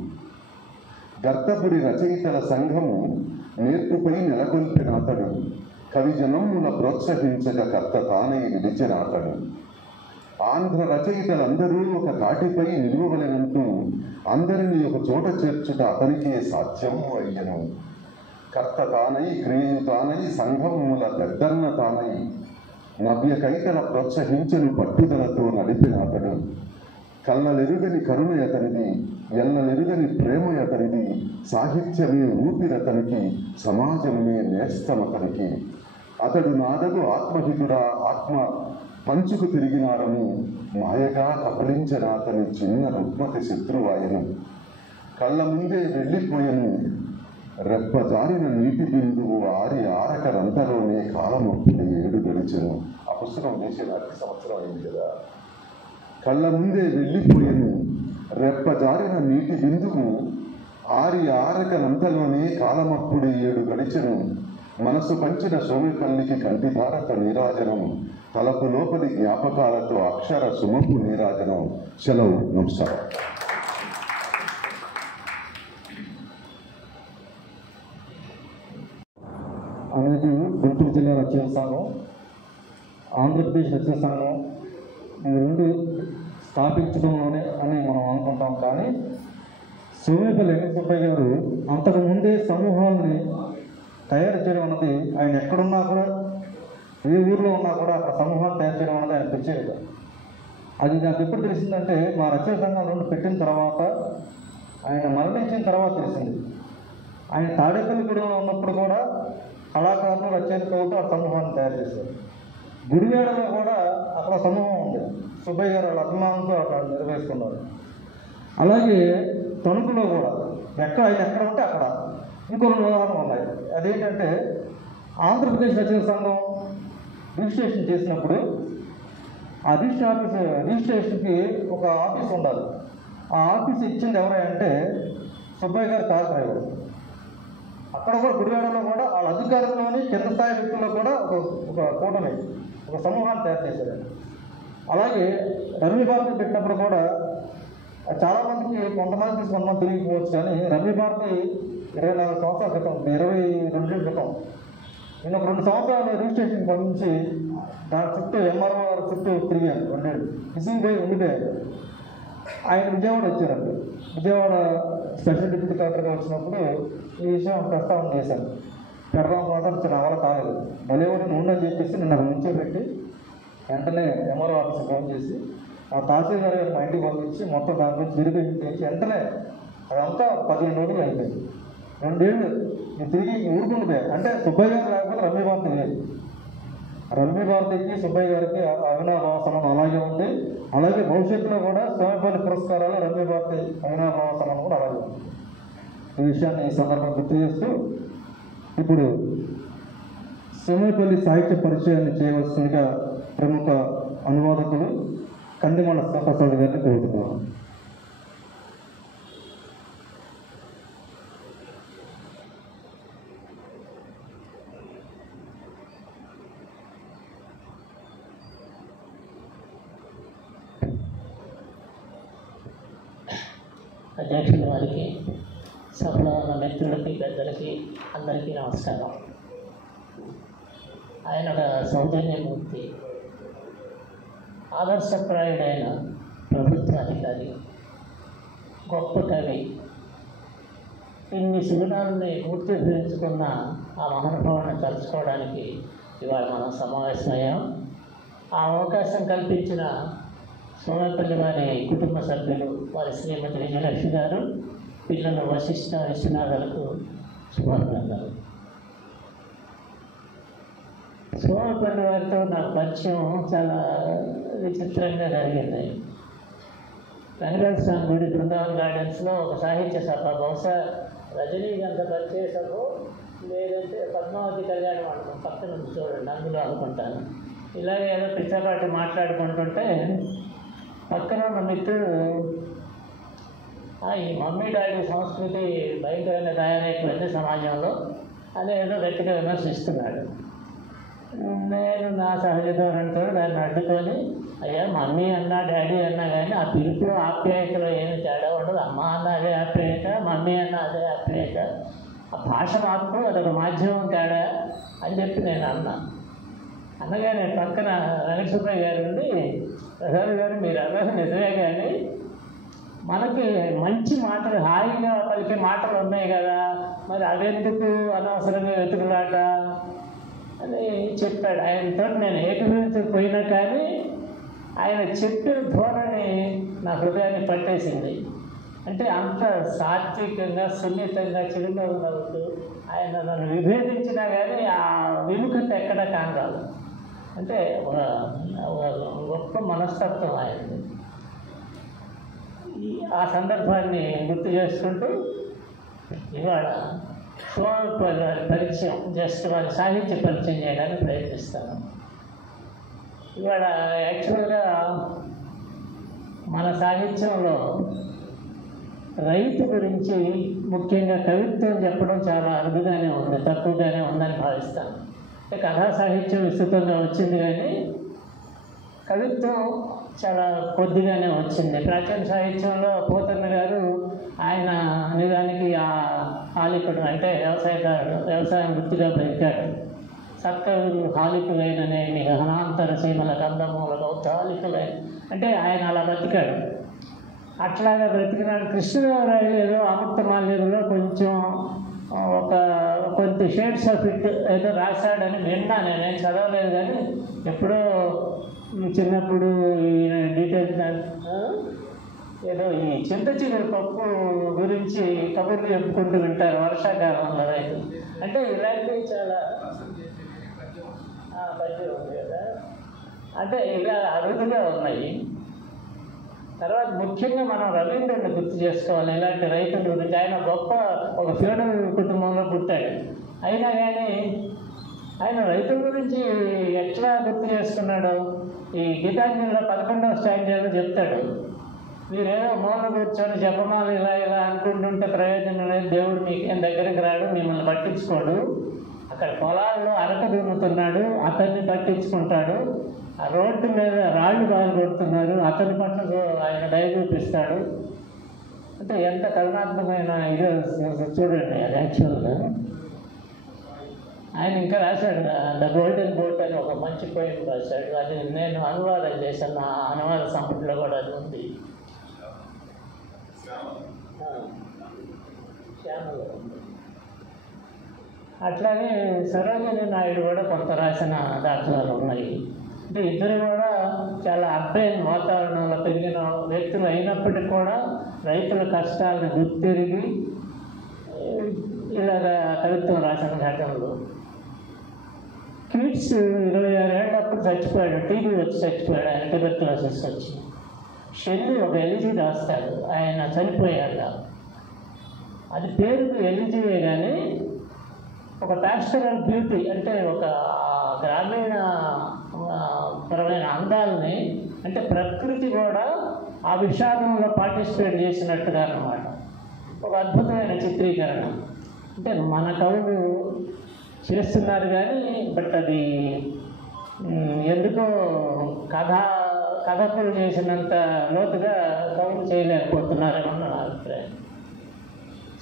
గర్తపురి రచయితల సంఘము నేర్పుపై నెలకొల్పిన అతడు, కవిజనముల ప్రోత్సహించక కర్త తానే నిలిచిన అతడు. ఆంధ్ర రచయితలందరూ ఒక తాటిపై నిలువవలెనంటూ అందరినీ ఒక చోట చేర్చుట అతనికే సాధ్యము అయ్యను. కర్త తానై, క్రియు తానై, సంఘముల పెద్దన్న తానై, నవ్య కైతల ప్రోత్సహించను పట్టుదలతో నడిపిన అతడు. కళ్ళలెరుగని కరుణ అతనిది, ఎల్లలెరుగని ప్రేమ అతనిది, సాహిత్యమే ఊపిరతనికి, సమాజమే నేస్తమతనికి. అతడు నాదగు ఆత్మహితుడా, ఆత్మ పంచుకు తిరిగినారని మాయగా కబలించిన అతని చిన్న రుగ్మతి శత్రువాయను. కళ్ళ ముందే వెళ్ళిపోయను, రెప్ప జారిన నీటి బిందువు ఆరక రంతలోనే కాలమొప్పుని 7 గడిచెను. ఆ పుస్తకం చేసిన 10 సంవత్సరం అయింది కదా. కళ్ళ ముందే వెళ్ళిపోయను, రెప్ప జారిన నీటి బిందువు ఆరకనంతలోనే కాలమప్పుడు 7 గడిచెను. మనసు పంచిన సోమిపల్లికి కంటిధారత నీరాజనం, తలపు లోపలి జ్ఞాపకాలతో అక్షర సుమపు నీరాజనం. సెలవు. నమస్కారం. అనేది గుంటూరు జిల్లా రచయిత సంఘం, ఆంధ్రప్రదేశ్ రచయిత సంఘం ఈ రెండు స్థాపించడంలోనే అని మనం అనుకుంటాం. కానీ సోమేపల్లి వెంకట సుబ్బయ్య గారు అంతకుముందే సమూహాలని తయారు చేయడం అన్నది, ఆయన ఎక్కడున్నా కూడా ఏ ఊర్లో ఉన్నా కూడా అక్కడ సమూహాన్ని తయారు చేయడం అన్నది ఆయన ప్రత్యేకత. అది నాకు ఎప్పుడు తెలిసిందంటే మా రచయిత సంఘం రెండు పెట్టిన తర్వాత, ఆయన మరణించిన తర్వాత తెలిసింది. ఆయన తాడేపల్లిగూడెంలో ఉన్నప్పుడు కూడా కళాకారులు రచయితలతో ఆ సమూహాన్ని తయారు చేశారు. గుడివాడలో కూడా అక్కడ సమూహం ఉంది, సుబ్బయ్య గారు వాళ్ళ అభిమానంతో అక్కడ నిర్వహిస్తున్నారు. అలాగే తణుకులో కూడా ఆయన ఎక్కడ ఉంటే అక్కడ ఇంకో 2 ఉదాహరణలు ఉన్నాయి. అదేంటంటే ఆంధ్రప్రదేశ్ రచయిత సంఘం రిజిస్ట్రేషన్ చేసినప్పుడు ఆ రిజిస్ట్రేషన్కి ఒక ఆఫీస్ ఉండాలి. ఆ ఆఫీస్ ఇచ్చింది ఎవరంటే సుబ్బయ్య గారు కారు డ్రైవర్. అక్కడ కూడా గుడివాడలో కూడా వాళ్ళ అధికారంలోని కింద స్థాయి వ్యక్తుల్లో కూడా ఒక కూటమి, ఒక సమూహాన్ని తయారు చేశారు. అలాగే రవి భారతి పెట్టినప్పుడు కూడా చాలామందికి కొంతమంది తెలియకపోవచ్చు, కానీ రవి భారతి 24 సంవత్సరాల క్రితం, 22 క్రితం, నేను ఒక 2 సంవత్సరాలు రిజిస్ట్రేషన్ పంపించి దాని చుట్టూ ఎంఆర్ఓ చుట్టూ తిరిగాను. 2 ఏళ్ళు విసిగిపోయి ఉండిపోయారు. ఆయన విజయవాడ వచ్చారండి. విజయవాడ స్పెషల్ డిప్యూటీ కలెక్టర్గా వచ్చినప్పుడు ఈ విషయం ప్రస్తావన చేశాను. పెడదాం మాట్లాడుతున్న అవల కాలేదు, బలేవాడు ఉండని చెప్పేసి నిన్న నుంచో పెట్టి వెంటనే ఎంఆర్ఓ ఆఫీస్కి ఫోన్ చేసి ఆ తహసీల్దార్ గారు మా ఇంటికి పంపించి మొత్తం దాని గురించి వెరిఫికేషన్ చేసి వెంటనే అదంతా 15 రోజులు అయిపోయింది. 2 ఏళ్ళు తిరిగి ఊరుకుండిపోయారు. అంటే సుబ్బయ్య గారు లేకపోతే రమ్య భారతి లేదు. రమ్య భారతికి సుబ్బయ్య గారికి అవినాభావ సంబంధం అలాగే ఉంది. అలాగే భవిష్యత్తులో కూడా సోమేపల్లి పురస్కారాలు రమ్య భారతి అవినాభావ సంబంధం కూడా అలాగే ఉంది. ఈ విషయాన్ని ఈ సందర్భంగా గుర్తు చేస్తూ ఇప్పుడు సోమేపల్లి సాహిత్య పరిచయాన్ని చేయవలసిందిగా ప్రముఖ అనువాదకులు కందిమల ప్రసాద్ గారిని కోరుతున్నాను. అధ్యక్షుల వారికి, సభలో ఉన్న మిత్రులకి, పెద్దలకి అందరికీ నమస్కారం. ఆయన ఒక సౌజన్యమూర్తి, ఆదర్శప్రాయుడైన ప్రభుత్వ అధికారి, గొప్ప కవి. ఇన్ని సుగుణాలని మూర్తిభవించుకున్న ఆ మహానుభావుని తలుచుకోవడానికి ఇవాళ మనం సమావేశమయ్యాం. ఆ అవకాశం కల్పించిన సోమేపల్లి వారి కుటుంబ సభ్యులు, వారి శ్రీమతి విజయలక్ష్మి గారు, పిల్లలు వశిష్ఠ, విశ్వనాథులకు శుభాభినందనలు. సోమేపల్లి వారితో నాకు పరిచయం చాలా విచిత్రంగా జరిగింది. వెంకటేశ్వర స్వామి గుడి బృందావన్ గార్డెన్స్లో ఒక సాహిత్య సభ, బహుశా రజనీకాంత పరిచయ సభ లేదంటే పద్మావతి కళ్యాణ మండపం పక్కన నుంచి చూడండి, అందులో అనుకుంటాను. ఇలాగే ఏదో పిచ్చపాటి మాట్లాడుకుంటుంటే పక్కన ఉన్న మిత్రుడు ఈ మమ్మీ డాడీ సంస్కృతి భయంకరంగా తయారైపోయింది సమాజంలో అని ఏదో గట్టిగా విమర్శిస్తున్నాడు. నేను నా సహజ ధోరణితో దాన్ని అడ్డుకొని, అయ్యా మమ్మీ అన్నా డాడీ అన్నా కానీ ఆ పిలుపులో ఆప్యాయతలో ఏమి తేడా ఉండదు. అమ్మ అన్న అదే ఆప్యాయత, మమ్మీ అన్న అదే ఆప్యాయత, ఆ భాష మార్పు అదొక మాధ్యమం తేడా అని చెప్పి నేను అన్నగానే పక్కన వెంకటసుబ్బయ్య గారు ఉండి, ప్రసాద్ గారు మీరు అన్నది నిజమే, కానీ మనకి మంచి మాటలు, హాయిగా పలికే మాటలు ఉన్నాయి కదా, మరి అవెందుకు అనవసరంగా వెతుకులాట అని చెప్పాడు. ఆయనతో నేను ఏకీభవించకపోయినా కానీ ఆయన చెప్పిన ధోరణి నా హృదయాన్ని పట్టేసింది. అంటే అంత సాత్వికంగా, సున్నితంగా, చిరునవ్వు నవ్వుతూ ఆయన నన్ను విభేదించినా కానీ ఆ విముఖత ఎక్కడ కాంగాలి. అంటే ఒక గొప్ప మనస్తత్వం ఆయనది. ఆ సందర్భాన్ని గుర్తు చేసుకుంటూ ఇవాళ సోమేపల్లి వారి పరిచయం, జస్ట్ వారి సాహిత్య పరిచయం చేయడానికి ప్రయత్నిస్తాను. ఇవాళ యాక్చువల్గా మన సాహిత్యంలో రైతు గురించి ముఖ్యంగా కవిత్వం చెప్పడం చాలా అరుదుగానే ఉంది, తక్కువగానే ఉందని భావిస్తాను. అంటే కథా సాహిత్యం విస్తృతంగా వచ్చింది కానీ కవిత్వం చాలా కొద్దిగానే వచ్చింది. ప్రాచీన సాహిత్యంలో పోతన్న గారు ఆయన నిజానికి హాలికుడు, అంటే వ్యవసాయదారుడు, వ్యవసాయం వృత్తిగా బతికాడు. సత్కవులు హాలికులైననేమి హనాంతర సీమల కందమూల గౌతాలికులైన, అంటే ఆయన అలా బతికాడు. అట్లాగా బ్రతికినాడు. కృష్ణదేవరాయలు ఏదో ఆముక్తమాల్యంలో కొంచెం కొంత షేడ్స్ ఆఫ్ ఇట్ ఏదో రాశాడని విన్నా, నేనేం చదవలేదు కానీ ఎప్పుడో చిన్నప్పుడు ఈ డీటెయిల్స్ ఏదో ఈ చింత చిగురు పప్పు గురించి కబుర్లు చెప్పుకుంటూ వింటారు వర్షాకాలంలో రైతులు. అంటే ఇలాంటివి చాలా పద్యం ఉంది కదా, అంటే ఇలా అరుదుగా ఉన్నాయి. తర్వాత ముఖ్యంగా మనం రవీంద్రుడిని గుర్తు చేసుకోవాలి. ఇలాంటి రైతుల గురించి ఆయన గొప్ప ఒక ఫ్యూడల్ కుటుంబంలో పుట్టాడు. అయినా కానీ ఆయన రైతుల గురించి ఎట్లా గుర్తు చేసుకున్నాడు, ఈ గీతాంజలిలో 11వ స్టాంజాలో చెప్తాడు, మీరేదో మూల కూర్చొని జపమాలు ఇలా ఇలా అనుకుంటుంటే ప్రయోజనం లేదు, దేవుడు మీకేం దగ్గరికి రాడు, మిమ్మల్ని పట్టించుకోడు. అక్కడ పొలాల్లో అరక దున్నుతున్నాడు, అతన్ని పట్టించుకుంటాడు. ఆ రోడ్డు మీద రాళ్ళు బాగా కొడుతున్నారు, అతని పట్ల ఆయన దయ చూపిస్తాడు. అంటే ఎంత కరుణాత్మకమైన ఇదో చూడండి. అది యాక్చువల్గా ఆయన ఇంకా రాశాడు ద గోల్డెన్ బోట్ అని ఒక మంచి పోయిం రాశాడు. అది నేను అనువాదం చేశాను, నా అనువాద సంపుటిలో కూడా అది ఉంది. శ్యామలో అట్లాగే సరోజిని నాయుడు కూడా కొంత రాసిన దాఖలాలు ఉన్నాయి. అంటే ఇద్దరు కూడా చాలా అర్బైన్ వాతావరణంలో పెరిగిన వ్యక్తులు అయినప్పటికీ కూడా రైతుల కష్టాలను గుర్తిరిగి ఇలాగ కవిత్వం రాసిన ఘటనలు. కిడ్స్ 26 ఏళ్ళప్పుడు చచ్చిపోయాడు, టీబీ వచ్చి చచ్చిపోయాడు, ఆయన ట్యూబర్క్యులోసిస్ వచ్చి. షెల్లీ ఒక ఎలిజీ రాస్తాడు ఆయన చనిపోయాక. అది పేరుకు ఎలిజీయే కానీ ఒక ప్యాస్టరల్ బ్యూటీ, అంటే ఒక గ్రామీణ పరమైన అందాలని, అంటే ప్రకృతి కూడా ఆ విషాదంలో పార్టిసిపేట్ చేసినట్టుగా అన్నమాట. ఒక అద్భుతమైన చిత్రీకరణ. అంటే మన కవులు చేస్తున్నారు కానీ బట్ అది ఎందుకో కథకులు చేసినంత లోతుగా కవులు చేయలేకపోతున్నారేమో నా అభిప్రాయం.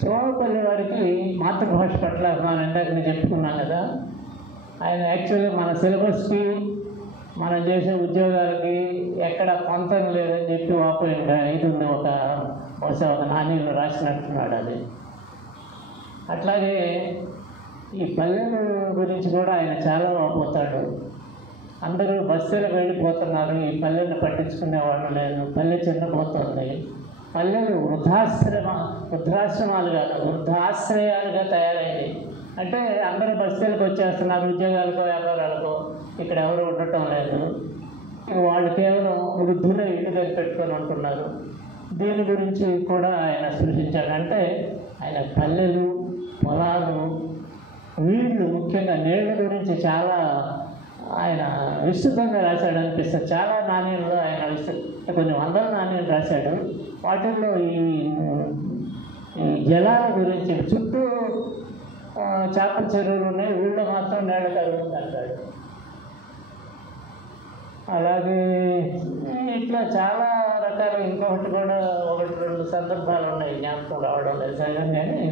సోమపల్లి వారికి మాతృభాష పట్ల మనం ఇందాక నేను చెప్పుకున్నాను కదా, ఆయన యాక్చువల్గా మన సిలబస్కి మనం చేసే ఉద్యోగాలకి ఎక్కడ పొంతం లేదని చెప్పి వాపోయింది. ఇది ఉంది బహుశా ఒక నాణ్యంలో రాసినట్టున్నాడు అది. అట్లాగే ఈ పల్లెల గురించి కూడా ఆయన చాలా వాపోతాడు. అందరూ బస్సులకు వెళ్ళిపోతున్నారు, ఈ పల్లెలను పట్టించుకునేవాళ్ళు లేదు, పల్లె చిన్నపోతుంది, పల్లెలు వృద్ధాశ్రమాలు కాదు వృద్ధాశ్రయాలుగా తయారయ్యాయి. అంటే అందరూ బస్తీలకు వచ్చేస్తున్నారు ఉద్యోగాలకో వ్యాపారాలకో, ఇక్కడ ఎవరు ఉండటం లేదు, వాళ్ళు కేవలం వృద్ధులే ఇంటి దగ్గర పెట్టుకొని ఉంటున్నారు. దీని గురించి కూడా ఆయన స్పృశించాడు. అంటే ఆయన పల్లెలు, పొలాలు, నీళ్లు, ముఖ్యంగా నీళ్ళ గురించి చాలా ఆయన విస్తృతంగా రాశాడు అనిపిస్తుంది. చాలా నాణ్యంలో ఆయన కొన్ని వందల నాణ్యాలు రాశాడు. వాటిల్లో ఈ జలాల గురించి, చుట్టూ చేపల చెరువులు ఉన్నాయి, ఊళ్ళో మాత్రం నీళ్ళ కరువు అంటాడు. అలాగే ఇట్లా చాలా రకాల ఇంకొకటి కూడా 1-2 సందర్భాలు ఉన్నాయి, జ్ఞాపకం రావడం లేదు సరిగ్గా. కానీ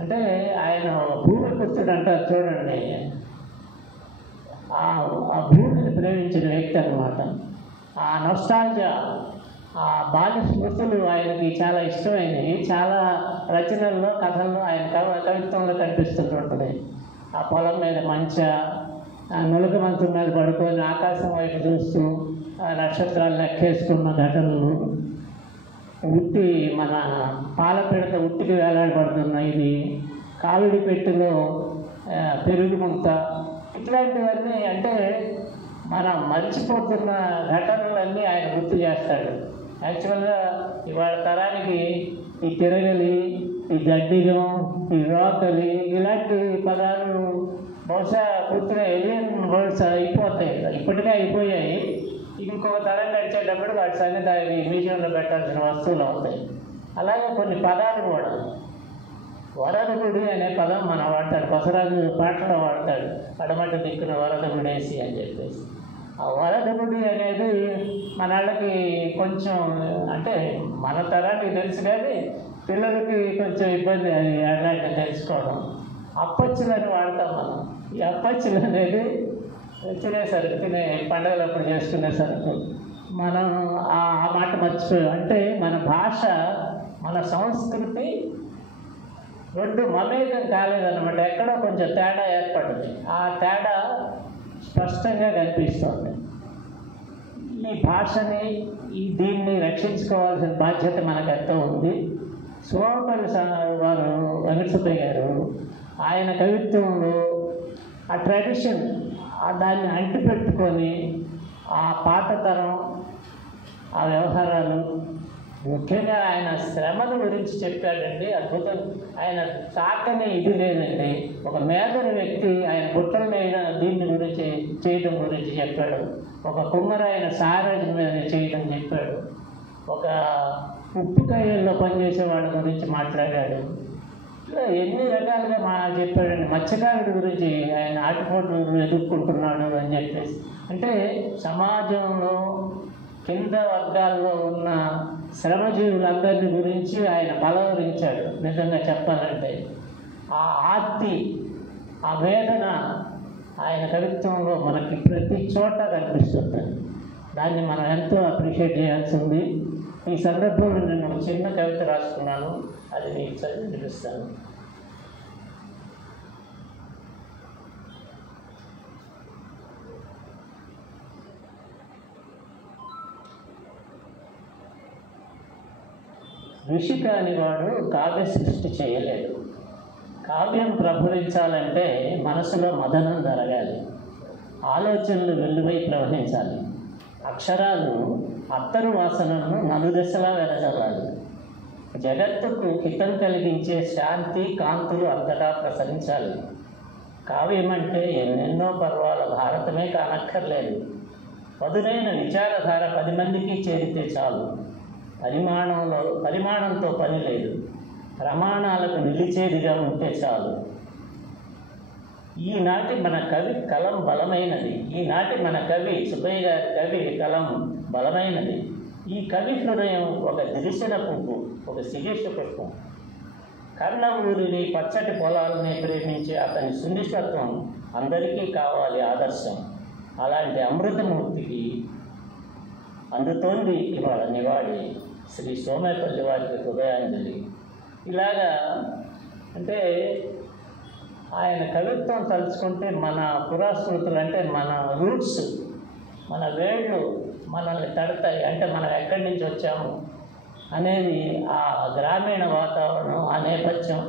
అంటే ఆయన భూమిపుత్రుడు అంటారు చూడండి, ఆ భూమిని ప్రేమించిన వ్యక్తి అన్నమాట. ఆ నొస్టాల్జియా, ఆ బాల్య స్మృతులు ఆయనకి చాలా ఇష్టమైనవి. చాలా రచనల్లో, కథల్లో, ఆయన కవిత్వంలో కనిపిస్తుంటుంది. ఆ పొలం మీద నులక మంచం మీద పడుకొని ఆకాశం వైపు చూస్తూ నక్షత్రాలు లెక్కేసుకున్న ఘటనలు, మన పాలపిడత ఉట్టికి వేలాడబడుతున్న ఇది, కావిడి పెట్టెలో పెరుగు ముంత, ఇట్లాంటివన్నీ అంటే మనం మర్చిపోతున్న ఘటనలన్నీ ఆయన గుర్తు చేస్తాడు. యాక్చువల్గా ఇవాళ తరానికి ఈ తిరగలి, ఈ గడ్డిగం, ఈ రోకలి ఇలాంటి పదాలు బహుశా పూర్తిగా ఏలియన్ వర్డ్స్ అయిపోతాయి, ఇప్పటికే అయిపోయాయి. ఇంకొక తరం నడిచేటప్పుడు వాటి సంగతి అవి మ్యూజియంలో పెట్టాల్సిన వస్తువులు అవుతాయి. అలాగే కొన్ని పదాలు కూడా వరదగుడి అనే పదం మనం వాడతాడు, కొసరాజు పాటలో వాడతాడు, పడమటి దిక్కున వరదగుడేసి అని చెప్పేసి. ఆ వరదగుడి అనేది మన వాళ్ళకి కొంచెం అంటే మన తరానికి తెలుసు కానీ పిల్లలకి కొంచెం ఇబ్బంది అది అలాంటి తెలుసుకోవడం. అప్పచ్చులని వాడతాం మనం. ఈ అప్పచ్చులు అనేది తినేసరికి తినే పండుగలప్పుడు చేసుకునే సరుకు మనం ఆ మాట మర్చిపోయాం. అంటే మన భాష మన సంస్కృతి రెండు మమేకం కాలేదన్నమాట. ఎక్కడో కొంచెం తేడా ఏర్పడింది. ఆ తేడా స్పష్టంగా కనిపిస్తుంది. ఈ భాషని దీన్ని రక్షించుకోవాల్సిన బాధ్యత మనకు ఎంతో ఉంది. సోమపల్లి వారు వెంకటసుబ్బయ్య గారు ఆయన కవిత్వంలో ఆ ట్రెడిషన్ దాన్ని అంటిపెట్టుకొని ఆ పాత తరం ఆ వ్యవహారాలు ముఖ్యంగా ఆయన శ్రమల గురించి చెప్పాడండి. అద్భుతం. ఆయన తాకని ఇది లేదండి. ఒక మేధని వ్యక్తి ఆయన బుట్టల మీద దీన్ని గురించి చేయడం గురించి చెప్పాడు. ఒక కుమ్మర ఆయన సారాజ్ మీద చేయడం చెప్పాడు. ఒక ఉప్పు కాయల్లో పనిచేసే వాళ్ళ గురించి మాట్లాడాడు. ఇలా ఎన్ని రకాలుగా చెప్పాడండి. మత్స్యకారుడి గురించి ఆయన ఆటిపోట్లు ఎదుర్కొంటున్నాడు అని చెప్పేసి. అంటే సమాజంలో కింద వర్గాల్లో ఉన్న శ్రమజీవులందరినీ గురించి ఆయన పలవరించాడు. నిజంగా చెప్పాలంటే ఆ ఆర్తి, ఆ వేదన ఆయన కవిత్వంలో మనకి ప్రతి చోట కనిపిస్తుంది. దాన్ని మనం ఎంతో అప్రిషియేట్ చేయాల్సింది. ఈ సందర్భంలో నేను ఒక చిన్న కవిత రాసుకున్నాను, అది మీకు చదివి వినిపిస్తాను. ఋషి కానివాడు కావ్య సృష్టి చేయలేడు. కావ్యం ప్రభవించాలంటే మనసులో మదనం జరగాలి, ఆలోచనలు వెల్లువై ప్రవహించాలి, అక్షరాలు అత్తరు వాసనను నలుదశలా వెదజల్లాలి, జగత్తుకు హితం కలిగించే శాంతి కాంతులు అంతటా ప్రసరించాలి. కావ్యం అంటే ఎన్నెన్నో పర్వాల భారతమే కానక్కర్లేదు. పదునైన విచారధార 10 మందికి చేరితే చాలు. పరిమాణంతో పని లేదు, ప్రమాణాలకు నిలిచేదిగా ఉంటే చాలు. ఈనాటి మన కవి కలం బలమైనది. ఈనాటి మన కవి సుబ్బయ్య గారి కవి కలం బలమైనది. ఈ కవి హృదయం ఒక దిరిసిన పువ్వు, ఒక శిరీష పుష్పం. కర్ణ ఊరిని పచ్చటి పొలాలని ప్రేమించే అతని సునిశ్వత్వం అందరికీ కావాలి ఆదర్శం. అలాంటి అమృతమూర్తికి అందుతోంది ఇవాళ నివాళి. శ్రీ సోమేపల్లి వారికి హృదయాంజలి. ఇలాగా అంటే ఆయన కవిత్వం తలుచుకుంటే మన పురాస్మృతులు అంటే మన రూట్స్, మన వేళ్ళు మనల్ని తడతాయి. అంటే మనం ఎక్కడి నుంచి వచ్చాము అనేది ఆ గ్రామీణ వాతావరణం, ఆ నేపథ్యం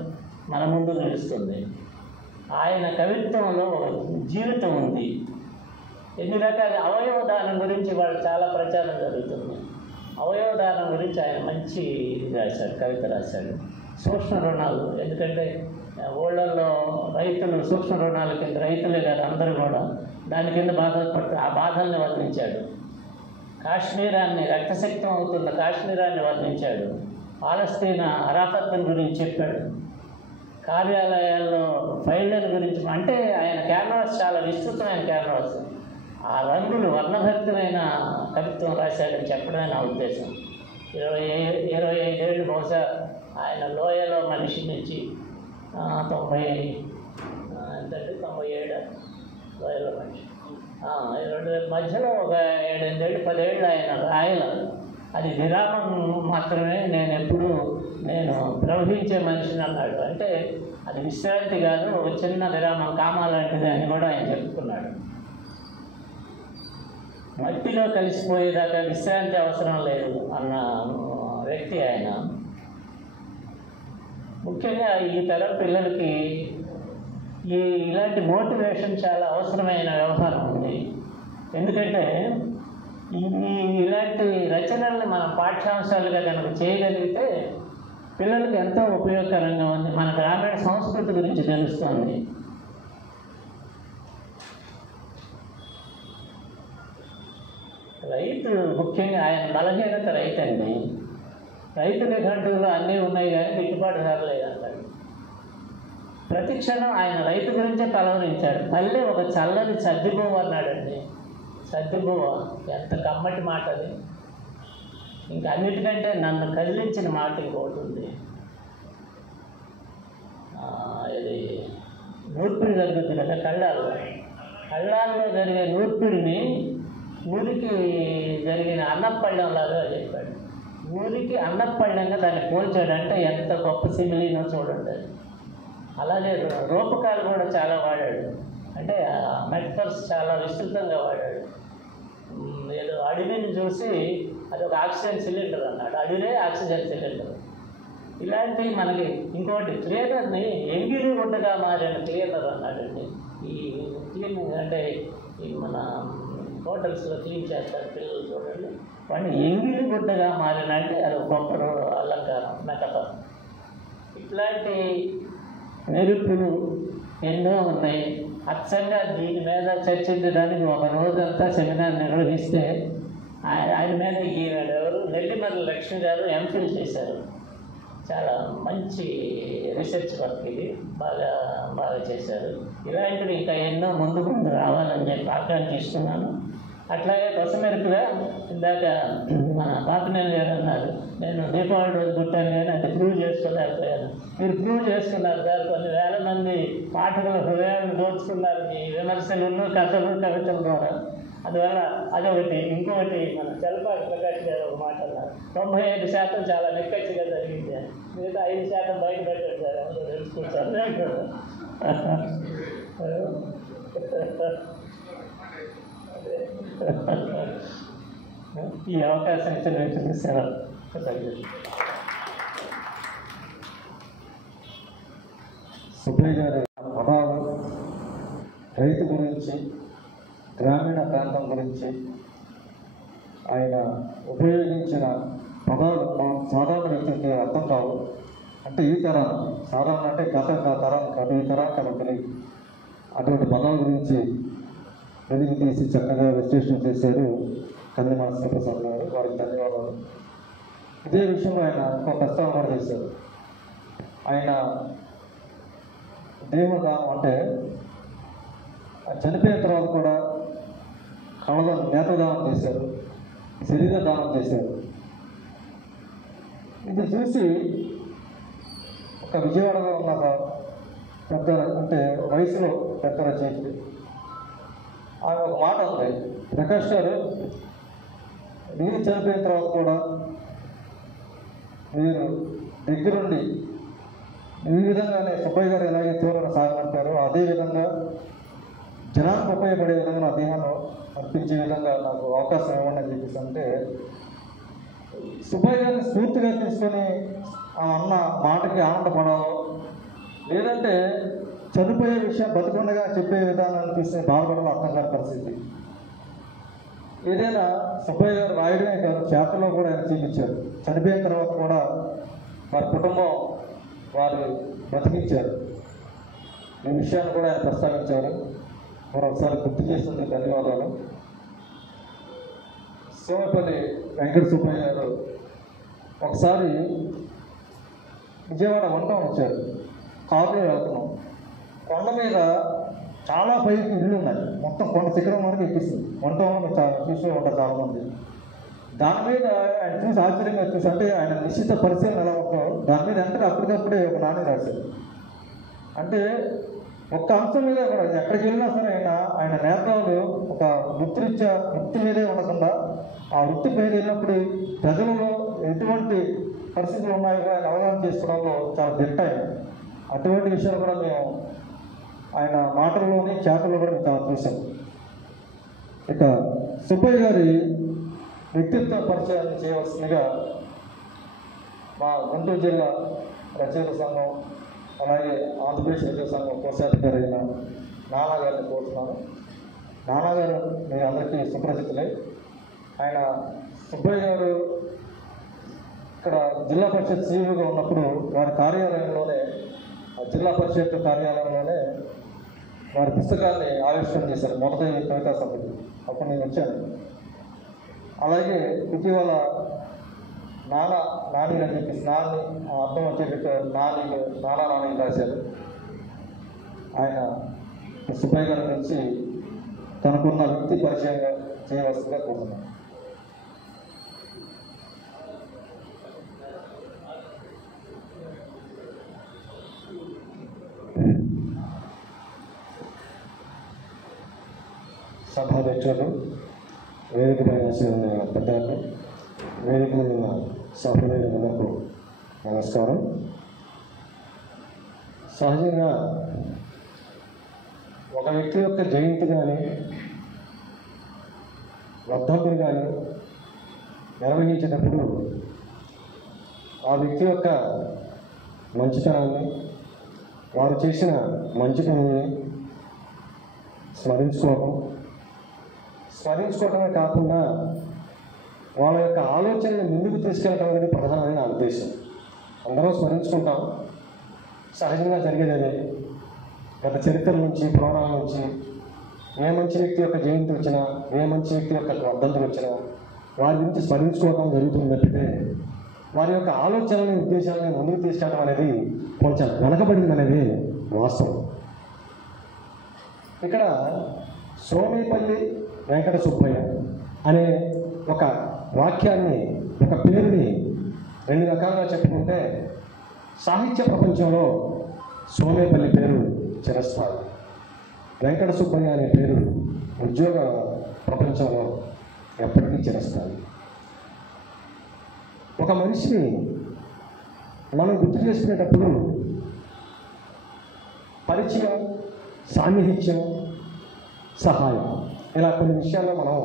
మన ముందు నిలుస్తుంది. ఆయన కవిత్వంలో జీవితం ఉంది. ఎన్ని రకాల అవయవదానం గురించి వాళ్ళు చాలా ప్రచారం జరుగుతుంది. అవయవదానం గురించి ఆయన మంచి ఇది రాశాడు, కవిత రాశాడు. సూక్ష్మ రుణాలు, ఎందుకంటే ఊళ్ళల్లో రైతులు సూక్ష్మ రుణాల కింద, రైతులే కాదు అందరూ కూడా దాని కింద బాధలు పడుతూ ఆ బాధల్ని వర్ణించాడు. కాశ్మీరాన్ని, రక్తశక్తం అవుతున్న కాశ్మీరాన్ని వర్ణించాడు. పాలస్తీనా అరాఫత్తుల గురించి చెప్పాడు. కార్యాలయాల్లో ఫైళ్ళ గురించి, అంటే ఆయన క్యాన్వాస్ చాలా విస్తృతమైన క్యాన్వాస్. ఆ రంగులు వర్ణభరితమైన కవిత్వం రాశాడని చెప్పడమే నా ఉద్దేశం. 25 ఏళ్ళు బహుశా ఆయన లోయలో మనిషి నుంచి 97 లోయలో మనిషి 2 మధ్యలో ఒక 7-8 ఏళ్ళు 10 ఏళ్ళు ఆయన రాయల. అది విరామం మాత్రమే. నేను ప్రవహించే మనిషిని అన్నాడు. అంటే అది విశ్రాంతి కాదు, ఒక చిన్న విరామం, కామా లాంటిది అని కూడా ఆయన చెప్పుకున్నాడు. మట్టిలో కలిసిపోయేదాకా విశ్రాంతి అవసరం లేదు అన్న వ్యక్తి ఆయన. ముఖ్యంగా ఈ తరం పిల్లలకి ఇలాంటి మోటివేషన్ చాలా అవసరమైన వ్యవహారం ఉంది. ఎందుకంటే ఇలాంటి రచనల్ని మనం పాఠ్యాంశాలుగా కనుక చేయగలిగితే పిల్లలకు ఎంతో ఉపయోగకరంగా ఉంది. మన గ్రామీణ సంస్కృతి గురించి తెలుస్తుంది. రైతు ముఖ్యంగా ఆయన బలహీనత రైతండి. రైతు నిఘంటువులు అన్నీ ఉన్నాయి కానీ గిట్టుబాటు ధర లేదంటాడు. ప్రతి క్షణం ఆయన రైతు గురించే తలవరించాడు. తల్లి ఒక చల్లని సద్దిబువ్వ అన్నాడండి. సద్దిబువ్వ ఎంత కమ్మటి మాట అది. ఇంకా అన్నిటికంటే నన్ను కదిలించిన మాట ఇంకోటి ఉంది. ఇది నూర్పిడి జరుగుతుంది కదా కళ్ళాల్లో జరిగే నూర్పిడిని ఊరికి జరిగిన అన్నపళ్ళంలాగా చెప్పాడు. ఊరికి అన్నపళ్ళంగా దాన్ని పోల్చాడు. అంటే ఎంత గొప్ప సిమిలీనో చూడండి. అలాగే రూపకాలు కూడా చాలా వాడాడు. అంటే మెటఫర్స్ చాలా విస్తృతంగా వాడాడు. ఏదో అడవిని చూసి అది ఒక ఆక్సిజన్ సిలిండర్ అన్నాడు. అడవినే ఆక్సిజన్ సిలిండర్. ఇలాంటివి మనకి ఇంకోటి క్లీనర్ని ఎంగిలి గుడ్డగా మారిన క్లీనర్ అన్నాడండి. ఈ క్లీనింగ్ అంటే ఈ మన హోటల్స్లో క్లీన్ చేస్తారు పిల్లలు చూడండి. వాడిని ఎంగిలి గుడ్డగా మారిన అంటే అది గొప్ప అలంకారం మెటఫర్. ఇట్లాంటి నిరూపణలు ఎన్నో ఉన్నాయి. అచ్చంగా దీని మీద చర్చించడానికి ఒక రోజంతా సెమినార్ నిర్వహిస్తే ఆయన మీద ఈనాడు ఎవరు నెల్లిమర్ల లక్ష్మి గారు ఎంఫిల్ చేశారు. చాలా మంచి రీసెర్చ్ వర్క్ ఇది. బాగా చేశారు. ఇలాంటివి ఇంకా ఎన్నో ముందు రావాలని చెప్పి ఆకాంక్షిస్తున్నాను. అట్లాగే కొసమెరుపుగా ఇందాక మన పాపనేని గారు అన్నారు, నేను దీపావళి రోజు పుట్టాను కానీ అంటే ప్రూవ్ చేసుకోలేకపోయాను. మీరు ప్రూవ్ చేసుకున్నారు సార్. కొన్ని వేల మంది పాఠకుల హృదయాలను దోచుకున్నారు మీ విమర్శలు, కథలు, కవితల ద్వారా. అందువల్ల అదొకటి. ఇంకొకటి మన చలపాటి ప్రకాష్ గారు ఒక మాట అన్నారు, 95% చాలా నిక్కచ్చిగా జరిగింది. మిగతా 5% బయట పెట్టారు సార్. అందరూ తెలుసుకుంటారు. ఈ అవకాశం ఇచ్చిన సెలవు. సుబ్బయ్య గారి పదాలు రైతు గురించి, గ్రామీణ ప్రాంతం గురించి ఆయన ఉపయోగించిన పదాలు సాధారణ వ్యక్తికి అర్థం కావు. అంటే ఈ తరం సాధారణ అంటే గత తరం కాదు, ఈ తరం కదా తెలియదు. అటువంటి పదాల గురించి వెలికి తీసి చక్కగా విశ్లేషణ చేశారు కందిమా శివప్రసాద్ గారు. వారికి ధన్యవాదాలు. ఇదే విషయంలో ఆయన ఒక ప్రస్తావన కూడా చేశారు. ఆయన దేవదానం అంటే చనిపోయిన తర్వాత కూడా కళలను నేత్రదానం చేశారు, శరీర దానం చేశారు. ఇది చూసి ఒక విజయవాడలో ఉన్న పెద్ద అంటే వయసులో పెద్ద రచయితుడు ఆమె ఒక మాట ఉంది, ప్రకాష్ గారు మీరు చనిపోయిన తర్వాత కూడా మీరు దగ్గరుండి ఈ విధంగానే సుబ్బయ్య గారు ఎలాగే తీవ్రంగా సాగమంటారో అదేవిధంగా జనానికి ఉపయోగపడే విధంగా నా దేహాన్ని అర్పించే విధంగా నాకు అవకాశం ఇవ్వండి అని చెప్పేసి అంటే సుబ్బయ్య గారిని స్ఫూర్తిగా తీసుకొని ఆ అన్న మాటకి ఆనందపడాలో, లేదంటే చనిపోయే విషయం బతుకుండగా చెప్పే విధానాన్ని తీసుకుని బాధపడాలో అర్థం కాని పరిస్థితి. ఏదైనా సుబ్బయ్య గారు రాయడమే కాదు, చేతల్లో కూడా ఆయన చూపించారు. చనిపోయిన తర్వాత కూడా వారి కుటుంబం వారు బతికించారు. ఈ విషయాన్ని కూడా ఆయన ప్రస్తావించారు. మరొకసారి గుర్తు చేసినందుకు ధన్యవాదాలు. సోమపల్లి వెంకట సుబ్బయ్య గారు ఒకసారి విజయవాడ వంటం వచ్చారు. కారులో వెళ్తున్నాం. కొండ మీద చాలా పైకి ఇళ్ళు ఉన్నాయి. మొత్తం కొండ శిఖరం వరకు ఎక్కిస్తుంది. వంటంలో చాలా చూస్తూ ఉంటారు చాలామంది. దాని మీద ఆయన చూసి ఆశ్చర్యంగా చూసి అంటే ఆయన నిశ్చిత పరిశీలన ఎలా ఉంటుందో దాని మీద అంటే అప్పటికప్పుడే ఒక నాణ్యం రాశారు. అంటే ఒక్క అంశం మీద కూడా ఎక్కడికి వెళ్ళినా సరే ఆయన నేతలు ఒక వృత్తి మీదే ఉండకుండా ఆ వృత్తి మీద వెళ్ళినప్పుడు ప్రజలలో ఎటువంటి పరిస్థితులు ఉన్నాయో కూడా ఆయన అవగాహన చేసుకోవడంలో చాలా దిట్ట. అటువంటి విషయాలు కూడా మేము ఆయన మాటల్లోని చేతల్లో కూడా మేము చాలా చూసాం. ఇక సుబ్బయ్య గారి వ్యక్తిత్వ పరిచయాన్ని చేయవలసిందిగా మా గుంటూరు జిల్లా రచయిత సంఘం అలాగే ఆంధ్రప్రదేశ్ రచయిత సంఘం కోశాధికారి అయిన నానాగారిని కోరుతున్నాను. నానాగారు మీ అందరికీ సుపరిచితులే. ఆయన సుబ్బయ్య గారు ఇక్కడ జిల్లా పరిషత్ సీఈఓగా ఉన్నప్పుడు వారి కార్యాలయంలోనే జిల్లా పరిషత్ కార్యాలయంలోనే వారి పుస్తకాన్ని ఆవిష్కరణ చేశారు, మొదటి కవితా సభకి. అప్పుడు నేను వచ్చాను. అలాగే ఇటీవల నాని అని చెప్పేసి నాని అర్థం వచ్చేటట్టు నాని రాశారు. ఆయన సుబ్బయ్య గారి నుంచి తనకున్న వ్యక్తి పరిచయంగా చేయవలసిందిగా కోరుతున్నాను. సభాధ్యక్షులు, వేదిక పైన ఉన్న పెద్దలకు, వేదిక మీద ఉన్న సహోదరులకు నమస్కారం. సహజంగా ఒక వ్యక్తి యొక్క జయంతి కానీ వర్ధంతులు కానీ నిర్వహించేటప్పుడు ఆ వ్యక్తి యొక్క మంచితనాన్ని, వారు చేసిన మంచి పనుల్ని స్మరించుకోవటమే కాకుండా వాళ్ళ యొక్క ఆలోచనని ముందుకు తీసుకెళ్ళటం అనేది ప్రధానమైన నా ఉద్దేశం. అందరం స్మరించుకుంటాం, సహజంగా జరిగేది అదే. గత చరిత్ర నుంచి, పురాణాల నుంచి ఏ మంచి వ్యక్తి యొక్క జయంతి వచ్చినా, ఏ మంచి వ్యక్తి యొక్క వర్ధంతులు వచ్చినా వారి గురించి స్మరించుకోవటం జరుగుతుంది తప్పితే వారి యొక్క ఆలోచనలని, ఉద్దేశాలని ముందుకు తీసుకెళ్ళడం అనేది కొంచెం వెనకబడింది అనేది వాస్తవం. ఇక్కడ సోమేపల్లి వెంకట సుబ్బయ్య అనే ఒక వాక్యాన్ని, ఒక పేరుని రెండు రకాలుగా చెప్పుకుంటే సాహిత్య ప్రపంచంలో సోమేపల్లి పేరు చిరస్థాయి, వెంకట సుబ్బయ్య అనే పేరు ఉద్యోగ ప్రపంచంలో ఎప్పటికీ చిరస్థాయి. ఒక మనిషిని మనం గుర్తు చేసుకునేటప్పుడు పరిచయం, సాన్నిహిత్యం, సహాయం ఇలా కొన్ని విషయాల్లో మనం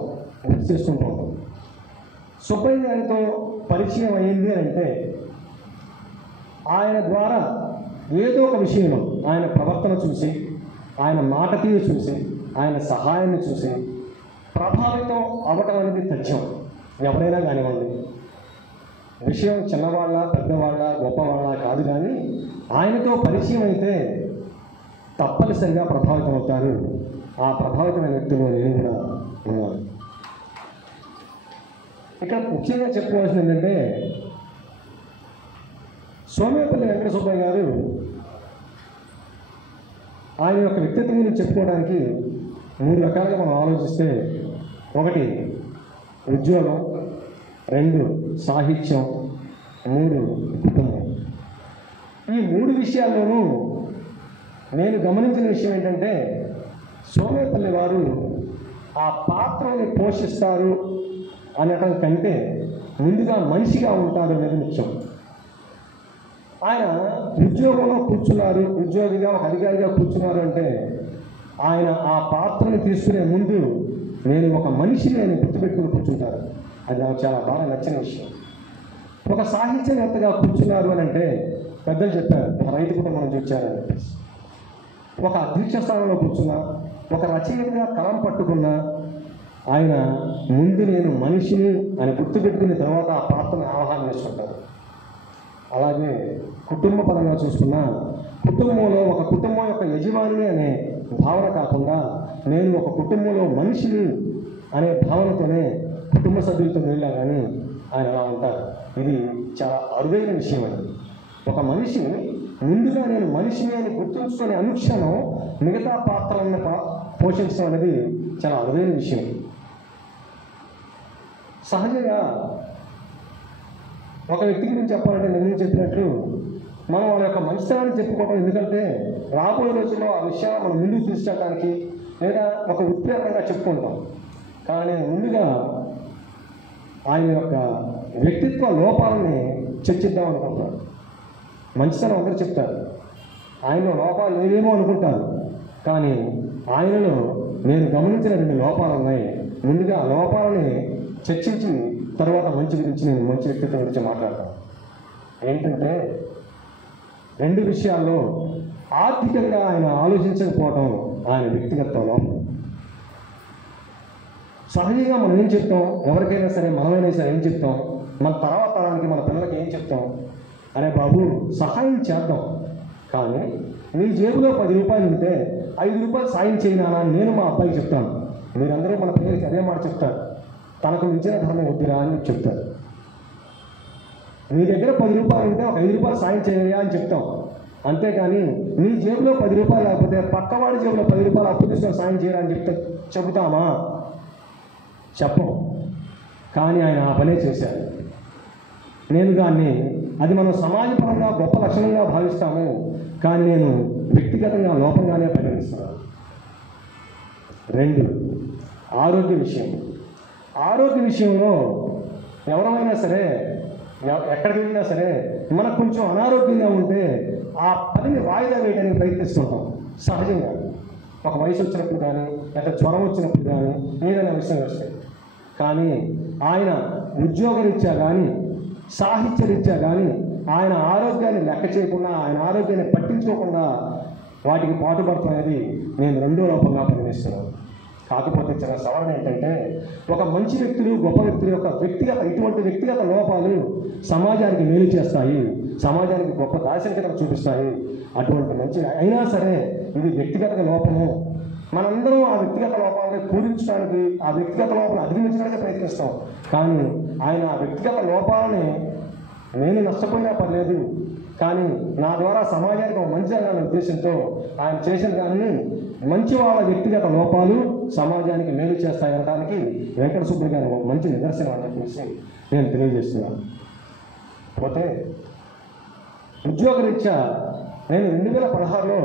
గుర్తు చేసుకుంటూ ఉంటాం. సుబ్బయ్య గారితో పరిచయం అయ్యింది అంటే ఆయన ద్వారా ఏదో ఒక విషయంలో ఆయన ప్రవర్తన చూసి, ఆయన మాట తీరు చూసి, ఆయన సహాయాన్ని చూసి ప్రభావితం అవ్వటం అనేది తథ్యం. ఎవరైనా కానివ్వండి, విషయం చిన్నవాళ్ళ, పెద్దవాళ్ళ, గొప్పవాళ్ళ కాదు, కానీ ఆయనతో పరిచయం అయితే తప్పనిసరిగా ప్రభావితం అవుతారు. ఆ ప్రభావితమైన వ్యక్తులు నేను కూడా ఉన్నాను. ఇక్కడ ముఖ్యంగా చెప్పుకోవాల్సింది ఏంటంటే, సోమేపల్లి వెంకట సుబ్బయ్య గారు ఆయన యొక్క వ్యక్తిత్వం గురించి చెప్పుకోవడానికి మూడు రకాలుగా మనం ఆలోచిస్తే, ఒకటి ఉద్యోగం, రెండు సాహిత్యం, మూడు కుటుంబం. ఈ మూడు విషయాల్లోనూ నేను గమనించిన విషయం ఏంటంటే, సోమేపల్లి వారు ఆ పాత్రని పోషిస్తారు అనటం కంటే ముందుగా మనిషిగా ఉంటారు అనేది ముఖ్యం. ఆయన ఉద్యోగంలో కూర్చున్నారు, ఉద్యోగిగా ఒక అధికారిగా కూర్చున్నారు అంటే ఆయన ఆ పాత్రని తీసుకునే ముందు నేను ఒక మనిషిని ఆయన గుర్తుపెట్టుకుని కూర్చుంటారు. అది నాకు చాలా బాగా నచ్చిన విషయం. ఒక సాహిత్యవేత్తగా కూర్చున్నారు అని అంటే పెద్దలు చెప్పారు, ఒక రైతు కుటుంబం నుంచి వచ్చారని చెప్పేసి. ఒక అధ్యక్ష స్థానంలో కూర్చున్నా, ఒక రచయితగా కలం పట్టుకున్నా ఆయన ముందు నేను మనిషిని అని గుర్తుపెట్టుకున్న తర్వాత ఆ పాత్రను ఆవాహన చేసుకుంటారు. అలాగే కుటుంబ పరంగా చూసుకున్నా, కుటుంబంలో ఒక కుటుంబం యొక్క యజమాని అనే భావన కాకుండా నేను ఒక కుటుంబంలో మనిషిని అనే భావనతోనే కుటుంబ సభ్యులతో వెళ్ళా కానీ ఆయన అలా ఉంటారు. ఇది చాలా అరుదైన విషయం. అది ఒక మనిషిని ముందుగా నేను మనిషిని అని గుర్తుంచుకునే అనుక్షణం మిగతా పాత్రలను పోషించడం అనేది చాలా అరుదైన విషయం. సహజంగా ఒక వ్యక్తి గురించి చెప్పాలంటే నేను చెప్పినట్లు మనం వాళ్ళ యొక్క మంచితనాన్ని చెప్పుకోవడం, ఎందుకంటే రాబోయే రోజుల్లో ఆ విషయాన్ని మనం ముందుకు తీసుకెళ్ళడానికి లేదా ఒక ఉత్ప్రేరణగా చెప్పుకుంటాం. కానీ ముందుగా ఆయన యొక్క వ్యక్తిత్వ లోపాలని చర్చిద్దాం అనుకుంటున్నాను. మంచితనం అందరూ చెప్తారు, ఆయనలో లోపాలు లేవేమో అనుకుంటారు, కానీ ఆయనలో నేను గమనించిన రెండు లోపాలు ఉన్నాయి. ముందుగా ఆ లోపాలని చర్చించి తర్వాత మంచి గురించి నేను మంచి వ్యక్తిత్వం గురించి మాట్లాడతాను. ఏంటంటే రెండు విషయాల్లో ఆర్థికంగా ఆయన ఆలోచించకపోవడం ఆయన వ్యక్తిగత లోపం. సహజంగా మనం ఏం చెప్తాం, ఎవరికైనా సరే మనమైనా సరే ఏం చెప్తాం, మన తర్వాత తరానికి మన పిల్లలకి ఏం చెప్తాం, అరే బాబు సహాయం చేద్దాం, కానీ నీ జేబులో 10 రూపాయలు ఉంటే 5 రూపాయలు సాయం చేయనా అని నేను మా అబ్బాయికి చెప్తాను. మీరందరూ మన పిల్లలకి అదే మాట చెప్తారు, తనకు మించిన ధర్మం వద్దురా అని చెప్తారు. నీ దగ్గర 10 రూపాయలు ఉంటే ఒక 5 రూపాయలు సాయం చేయా అని చెప్తాం. అంతేకాని నీ జేబులో 10 రూపాయలు లేకపోతే పక్కవాడి జేబులో 10 రూపాయలు అప్పు తీసుకొని సాయం చేయరా అని చెబుతామా? చెప్పం. కానీ ఆయన ఆ పనే చేశారు. నేను దాన్ని అది మనం సమాజపరంగా గొప్ప లక్షణంగా భావిస్తాము, కానీ నేను వ్యక్తిగతంగా లోపంగానే పరిగణిస్తున్నాను. 2, ఆరోగ్య విషయం. ఆరోగ్య విషయంలో ఎవరైనా సరే, ఎక్కడికి వెళ్ళినా సరే, మనకు కొంచెం అనారోగ్యంగా ఉంటే ఆ పనిని వాయిదా వేయడానికి ప్రయత్నిస్తుంటాం సహజంగా. ఒక వయసు వచ్చినప్పుడు కానీ, లేదా జ్వరం వచ్చినప్పుడు కానీ, ఏదైనా విషయం వస్తాయి. కానీ ఆయన ఉద్యోగరీత్యా కానీ, సాహిత్యరీత్యా కానీ ఆయన ఆరోగ్యాన్ని లెక్క చేయకుండా, ఆయన ఆరోగ్యాన్ని పట్టించుకోకుండా వాటికి పాటుపడుతున్నది నేను 2వ లోపంగా పరిగణిస్తున్నాను. కాకపోతే చిన్న సవరణ ఏంటంటే, ఒక మంచి వ్యక్తులు, గొప్ప వ్యక్తుల యొక్క ఇటువంటి వ్యక్తిగత లోపాలు సమాజానికి మేలు చేస్తాయి, సమాజానికి గొప్ప దార్శనికతను చూపిస్తాయి. అటువంటి మంచి అయినా సరే ఇది వ్యక్తిగత లోపము. మనందరం ఆ వ్యక్తిగత లోపాలని పూరించడానికి, ఆ వ్యక్తిగత లోపాలను అధిగమించడానికి ప్రయత్నిస్తాం. కానీ ఆయన ఆ వ్యక్తిగత లోపాలని నేను నష్టపోయినా పర్లేదు, కానీ నా ద్వారా సమాజానికి ఒక మంచి జరగాలనే ఉద్దేశంతో ఆయన చేసిన దానిని మంచి వాళ్ళ వ్యక్తిగత లోపాలు సమాజానికి మేలు చేస్తాయనడానికి వెంకట సుబ్బయ్య గారు ఒక మంచి నిదర్శనం అని చెప్పేసి నేను తెలియజేస్తున్నాను. పోతే ఉద్యోగరీత్యా నేను 2016లో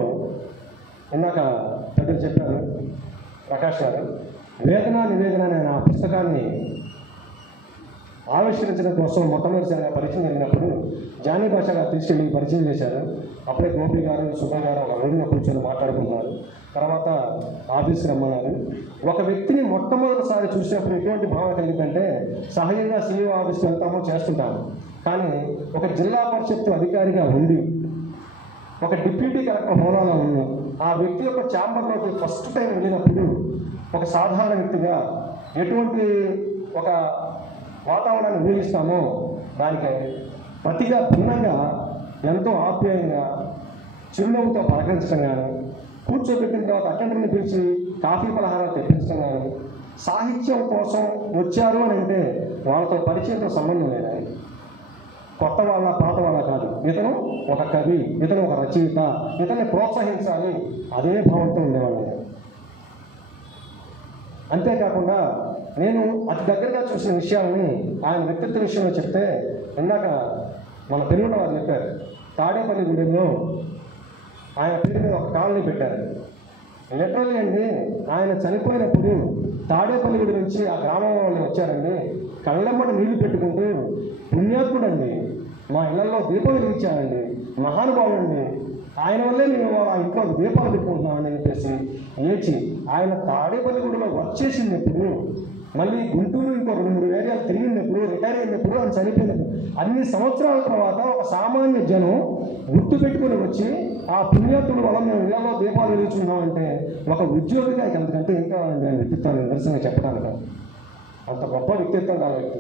ఇందాక పెద్దలు చెప్పారు ప్రకాష్ గారు, వేతన నివేదన అనే నా పుస్తకాన్ని ఆవిష్కరించడం కోసం మొట్టమొదటిసారిగా పరిచయం జరిగినప్పుడు జానీ భాష గారు తీసుకెళ్ళి పరిచయం చేశారు. అప్పుడే గోపి గారు, సుబ్బయ్య గారు ఒక రోజున కూర్చొని మాట్లాడుకుంటున్నారు. తర్వాత ఆఫీస్కి రమ్మన్నారు. ఒక వ్యక్తిని మొట్టమొదటిసారి చూసినప్పుడు ఎటువంటి భావన కలిగిందంటే, సహజంగా సీఈఓ ఆఫీస్కి వెళ్తామో చేస్తుంటాము, కానీ ఒక జిల్లా పరిషత్ అధికారిగా ఉండి, ఒక డిప్యూటీ కలెక్టర్ హోదాలో ఉంది, ఆ వ్యక్తి యొక్క ఛాంబర్లోకి ఫస్ట్ టైం వెళ్ళినప్పుడు ఒక సాధారణ వ్యక్తిగా ఎటువంటి ఒక వాతావరణాన్ని ఊహిస్తామో దానికి ప్రతిగా భిన్నంగా ఎంతో ఆప్యాయంగా చిరునవ్వుతో పలకరించడం కానీ, కూర్చోబెట్టిన తర్వాత అటెండర్ని పిలిచి కాఫీ పలహారాలు తెప్పించడం కానీ, సాహిత్యం కోసం వచ్చారు అని అంటే వాళ్ళతో పరిచయంతో సంబంధం లేదా, కొత్త వాళ్ళ పాత వాళ్ళ కాదు, ఇతను ఒక కవి, ఇతను ఒక రచయిత, ఇతన్ని ప్రోత్సహించాలి, అదే భావంతో ఉండేవాళ్ళు. అంతేకాకుండా నేను అతి దగ్గరగా చూసిన విషయాలని ఆయన వ్యక్తిత్వ విషయంలో చెప్తే, ఇందాక మన పెరుగున్న వారు చెప్పారు, తాడేపల్లి గూడెంలో ఆయన పేరు మీద ఒక కాలనీ పెట్టారు. లిటరల్లీ అండి, ఆయన చనిపోయినప్పుడు తాడేపల్లిగూడి నుంచి ఆ గ్రామం వాళ్ళు వచ్చారండి, కళ్ళమ్మడి నీళ్లు పెట్టుకుంటూ, పుణ్యాత్ముడండి, మా ఇళ్లలో దీపం వెలిగించారండి, మహానుభావుడండి, ఆయన వల్లే మేము ఆ ఇంట్లో దీపాలు పెట్టుకుంటున్నామని చెప్పేసి ఏడ్చి, ఆయన తాడేపల్లిగూడిలో వర్క్ చేసినప్పుడు, మళ్ళీ గుంటూరు ఇంకో 2-3 ఏరియాలు తిరిగినప్పుడు, రిటైర్ అయినప్పుడు, ఆయన చనిపోయినప్పుడు, అన్ని సంవత్సరాల తర్వాత ఒక సామాన్య జనం గుర్తు పెట్టుకుని వచ్చి ఆ పుణ్యాత్ముడు వల్ల మేము ఇళ్లలో దీపాలు వెలుగుతున్నామంటే ఒక ఉద్యోగిగా అంతకంటే ఇంకా ఆయన వ్యక్తిత్వాన్ని నిదర్శనంగా చెప్పడానికి అంత గొప్ప వ్యక్తిత్వం కాదు వ్యక్తి.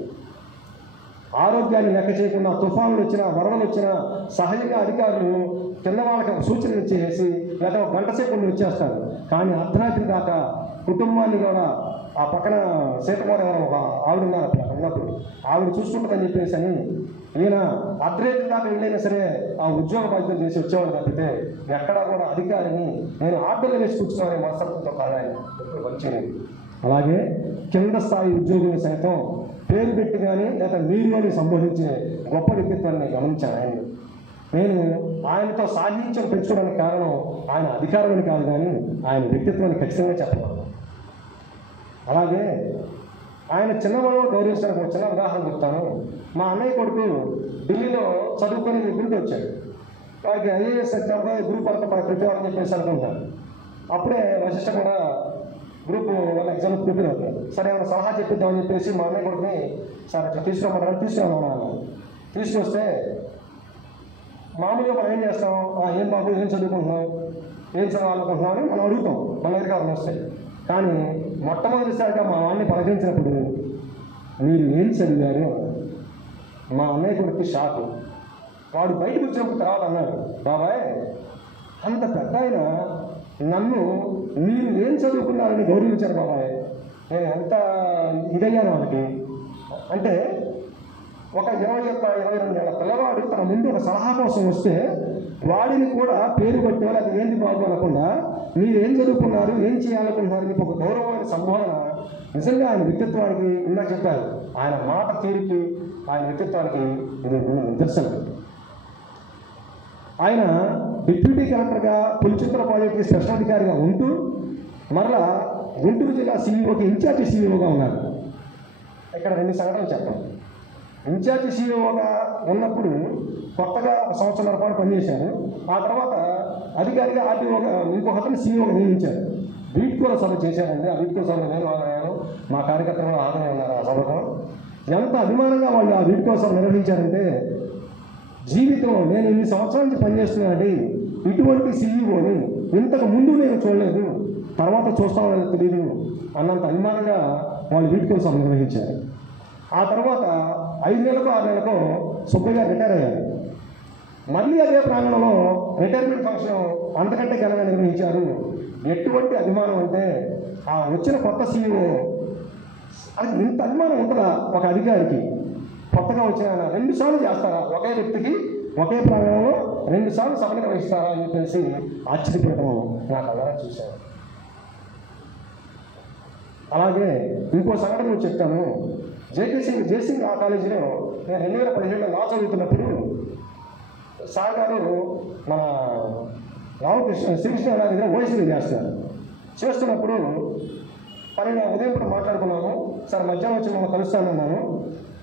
ఆరోగ్యాన్ని లెక్క చేయకుండా తుఫానులు వచ్చినా, వరదలు వచ్చినా సహజంగా అధికారులు కింద వాళ్ళకి సూచనలు ఇచ్చేసి లేదా ఒక గంట సేపు వచ్చేస్తారు. కానీ అర్ధరాత్రి దాకా కుటుంబాన్ని కూడా ఆ పక్కన సీతమూర ఒక ఆవిడ ఉన్నారు అక్కడ ఉన్నప్పుడు, ఆవిడ చూసుకుంటుందని చెప్పేసి అని ఈయన అర్ధరాత్రి దాకా వెళ్ళైనా సరే ఆ ఉద్యోగ బాధ్యతలు చేసి వచ్చేవాడు తప్పితే ఎక్కడా కూడా అధికారిని నేను ఆర్డర్లు వేసి కూర్చున్నానే మనస్తత్వంతో కాదు ఆయన ఎప్పుడు వచ్చింది. అలాగే కింద స్థాయి ఉద్యోగులు సైతం పేరు పెట్టి కానీ లేదా మీరు అని సంబోధించే గొప్ప వ్యక్తిత్వాన్ని గమనించాను ఆయన. నేను ఆయనతో సాహిత్యం పెంచుకోవడానికి కారణం ఆయన అధికారాన్ని కాదు, కానీ ఆయన వ్యక్తిత్వాన్ని ఖచ్చితంగా చెప్పగలను. అలాగే ఆయన చిన్నవాళ్ళు గౌరవించడానికి ఒక చిన్న ఉదాహరణ చెప్తాను. మా అన్నయ్య కొడుకు ఢిల్లీలో చదువుకొని గురికి వచ్చాడు. వారికి ఐఏఎస్ ఎగ్జామ్లో గ్రూప్ అంతా ప్రిపేర్ అని చెప్పేసి అనుకుంటాను. అప్పుడే వశిష్ట కూడా గ్రూప్ 1 ఎగ్జామ్ ప్రిపేర్ అవుతాడు. సరే ఏమైనా సలహా చెప్పిద్దామని చెప్పేసి మా అన్నయ్య కొడుకుని సార్ అట్లా తీసుకురామంటారు, తీసుకురామన్నాను. తీసుకొస్తే మామూలుగా మనం ఏం చేస్తాం, ఏం బాబు ఏం చదువుకుంటున్నావు, ఏం చదవాలనుకుంటున్నావు అని మనం అడుగుతాం మన అధికారులు వస్తాయి. కానీ మొట్టమొదటిసారిగా మా వాడిని పలకరించినప్పుడు మీరు ఏం చదివారు, మా అన్నయ్య కొడుకు షాకు. వాడు బయటకు వచ్చినప్పుడు తర్వాత అన్నాడు, బాబాయ్ అంత పెద్ద ఆయన నన్ను మీరు ఏం చదువుకున్నారని గౌరవించారు బాబాయ్, నేను ఎంత ఇదయ్యాను వాళ్ళకి. అంటే ఒక 21-22 ఏళ్ల పిల్లవాడు తన ముందు ఒక సలహా కోసం వస్తే వాడిని కూడా పేరు పెట్టి అది ఏంది బాబు అనకుండా మీరు ఏం చదువుకున్నారు, ఏం చేయాలనుకుంటున్నారు, మీకు ఒక గౌరవమైన సంబోధన నిజంగా ఆయన వ్యక్తిత్వానికి ఇందాక చెప్పారు. ఆయన మాట తీరికి ఆయన వ్యక్తిత్వానికి ఇది నిదర్శనం. ఆయన డిప్యూటీ కలెక్టర్గా పులిచిత్ర ప్రాజెక్టుకి స్పెషల్ అధికారిగా ఉంటూ మరలా గుంటూరు జిల్లా సీఈఓకి ఇన్ఛార్జి సీఈఓగా ఉన్నారు. ఇక్కడ 2 సంఘటనలు చెప్పండి. ఇన్ఛార్జి సీఈఓగా ఉన్నప్పుడు కొత్తగా 1 సంవత్సరాల పాటు పనిచేశారు. ఆ తర్వాత అధికారిగా ఆర్టీఓగా ఇంకొక అతను సీఈఓగా నియమించారు. వీడ్కోల సభ చేశారండి. ఆ వీడ్కోల సభలో నేను ఆదాయాను, మా కార్యకర్తలు ఆదాయం ఉన్నారు. ఆ సభలో ఎంత అభిమానంగా వాళ్ళు ఆ వీడ్కోల సభ నిర్వహించారంటే, జీవితంలో నేను ఇన్ని సంవత్సరాల నుంచి పనిచేస్తున్నానండి, ఇటువంటి సీఈఓని ఇంతకు ముందు నేను చూడలేదు, తర్వాత చూస్తామని తెలియదు అన్నంత అభిమానంగా వాళ్ళు వీడ్కోల సభ నిర్వహించారు. ఆ తర్వాత 5 నెలలకు 6 నెలలకు సుబ్బయ్య గారు రిటైర్ అయ్యారు. మళ్ళీ అదే ప్రాంగణంలో రిటైర్మెంట్ ఫంక్షన్ అంతకంటే ఘనంగా నిర్వహించారు. ఎటువంటి అభిమానం అంటే ఆ వచ్చిన కొత్త సీఈఓ అది ఇంత అభిమానం ఉంటుందా ఒక అధికారికి? కొత్తగా వచ్చిన 2 సార్లు చేస్తారా ఒకే వ్యక్తికి ఒకే ప్రాంగణంలో 2 సార్లు సభ నిర్వహిస్తారా అని చెప్పేసి ఆశ్చర్యపోవడం నాకు అలా చూశాను. అలాగే ఇంకో సంఘటన చెప్తాను. జేసీ ఆ కాలేజీలో నేను 2017లో లా చదువుతున్నప్పుడు సార్ గారు మన శ్రీకృష్ణ దగ్గర ఓఎస్సీ చేస్తున్నప్పుడు ఉదయం కూడా మాట్లాడుకున్నాము. సార్ మధ్యాహ్నం వచ్చి మనం కలుస్తానన్నాను.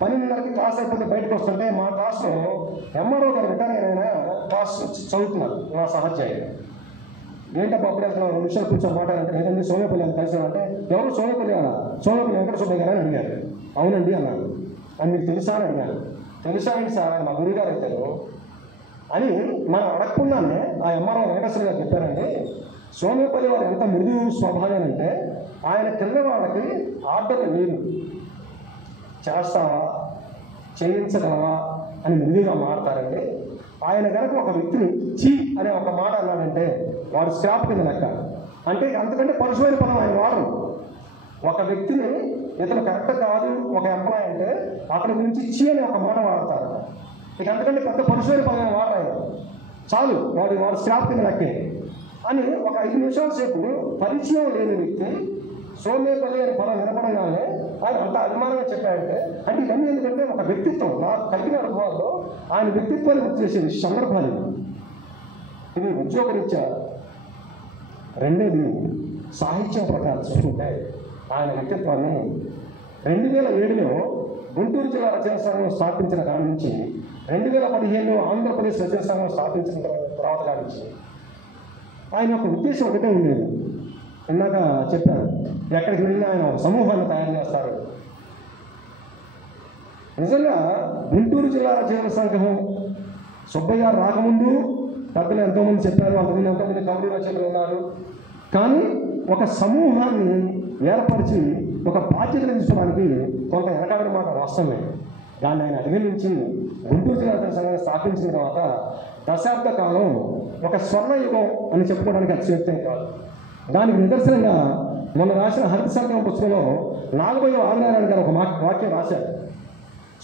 12:30కి క్లాస్ అయిపోతే బయటకు వస్తుంటే మా క్లాస్లో ఎంఆర్ఓ గారు రిటైర్ అయిన క్లాస్ చదువుతున్నారు నా సహధ్యాయులు. ఏంటో అప్పుడే 2 నిమిషాలు కూర్చొని మాట్లాడంటే లేదండి సోమేపల్లి అని కలిసామంటే ఎవరు సోమేపల్లి అలా సోమేపల్లి వెంకట సుబ్బయ్య గారు అని అడిగారు. అవునండి అన్నాను. అని మీకు తెలుసా అని అడిగాను. తెలుసానండి సార్ మా గురుగారు అవుతారు అని మనం అడగకుండానే ఆ ఎంఆర్ఓ వెంకటేశ్వర గారు చెప్పారండి. సోమేపల్లి వారు ఎంత మృదు స్వభావం అంటే ఆయన కింద వాళ్ళకి ఆర్డర్లు లేదు, చేస్తావా చేయించగలవా అని మృదుగా మాడతారండి. ఆయన కనుక ఒక వ్యక్తిని చీ అనే ఒక మాట అన్నాడంటే వాడు స్క్రాప్ కింద లెక్క. అంటే అంతకంటే పరుషమైన పదం ఆయన వాడరు. ఒక వ్యక్తిని ఇతను కరెక్ట్ కాదు ఒక ఎంప్లాయ్ అంటే అతని గురించి చీ అనే ఒక మాట వాడతారు. ఇక అంతకంటే పెద్ద పరుషమైన పదం వాడతారు. చాలు వాడు స్క్రాప్ కింద లెక్కే అని ఒక 5 నిమిషాల సేపు పరిచయం లేని వ్యక్తి సోమేపల్లి అనే పదం వినపడంగానే ఆయన అంత అభిమానంగా చెప్పాడంటే అంటే ఇవన్నీ ఎందుకంటే ఒక వ్యక్తిత్వం నాకు కలిగిన అనుభవాల్లో ఆయన వ్యక్తిత్వాన్ని గుర్తు చేసే సందర్భాలు ఇది ఉద్యోగరీత్యా. రెండేది సాహిత్యం ప్రకారం చూసుకుంటే ఆయన వ్యక్తిత్వాన్ని 2007లో గుంటూరు జిల్లా రచన సంఘం స్థాపించిన కాడి నుంచి 2015లో ఆంధ్రప్రదేశ్ రచన సంఘం స్థాపించిన తర్వాత కాడి నుంచి ఆయన యొక్క ఉద్దేశం ఒకటే ఉండేది. ఇందాక చెప్పారు, ఎక్కడికి వెళ్ళినా ఆయన ఒక సమూహాన్ని తయారు చేస్తారు. నిజంగా గుంటూరు జిల్లా రచన సంఘం సుబ్బయ్య గారు రాకముందు పెద్దలు ఎంతోమంది చెప్పారు, అంతకుముందు ఎంతోమంది కవులు రచనలు ఉన్నారు. కానీ ఒక సమూహాన్ని ఏర్పరిచి ఒక బాధ్యతలు తీసుకోవడానికి కొంత వెనకాడిన మాట వాస్తవమే. దాన్ని ఆయన అధిగమించి గుంటూరు జిల్లా రచన సంఘాన్ని స్థాపించిన తర్వాత దశాబ్ద కాలం ఒక స్వర్ణయుగం అని చెప్పుకోవడానికి అతిశయోక్తం కాదు. దానికి నిదర్శనంగా మొన్న రాసిన హరిత సంఘం పుస్తకంలో నాగబోయి ఆదినారాయణ గారు ఒక వాక్యం రాశారు.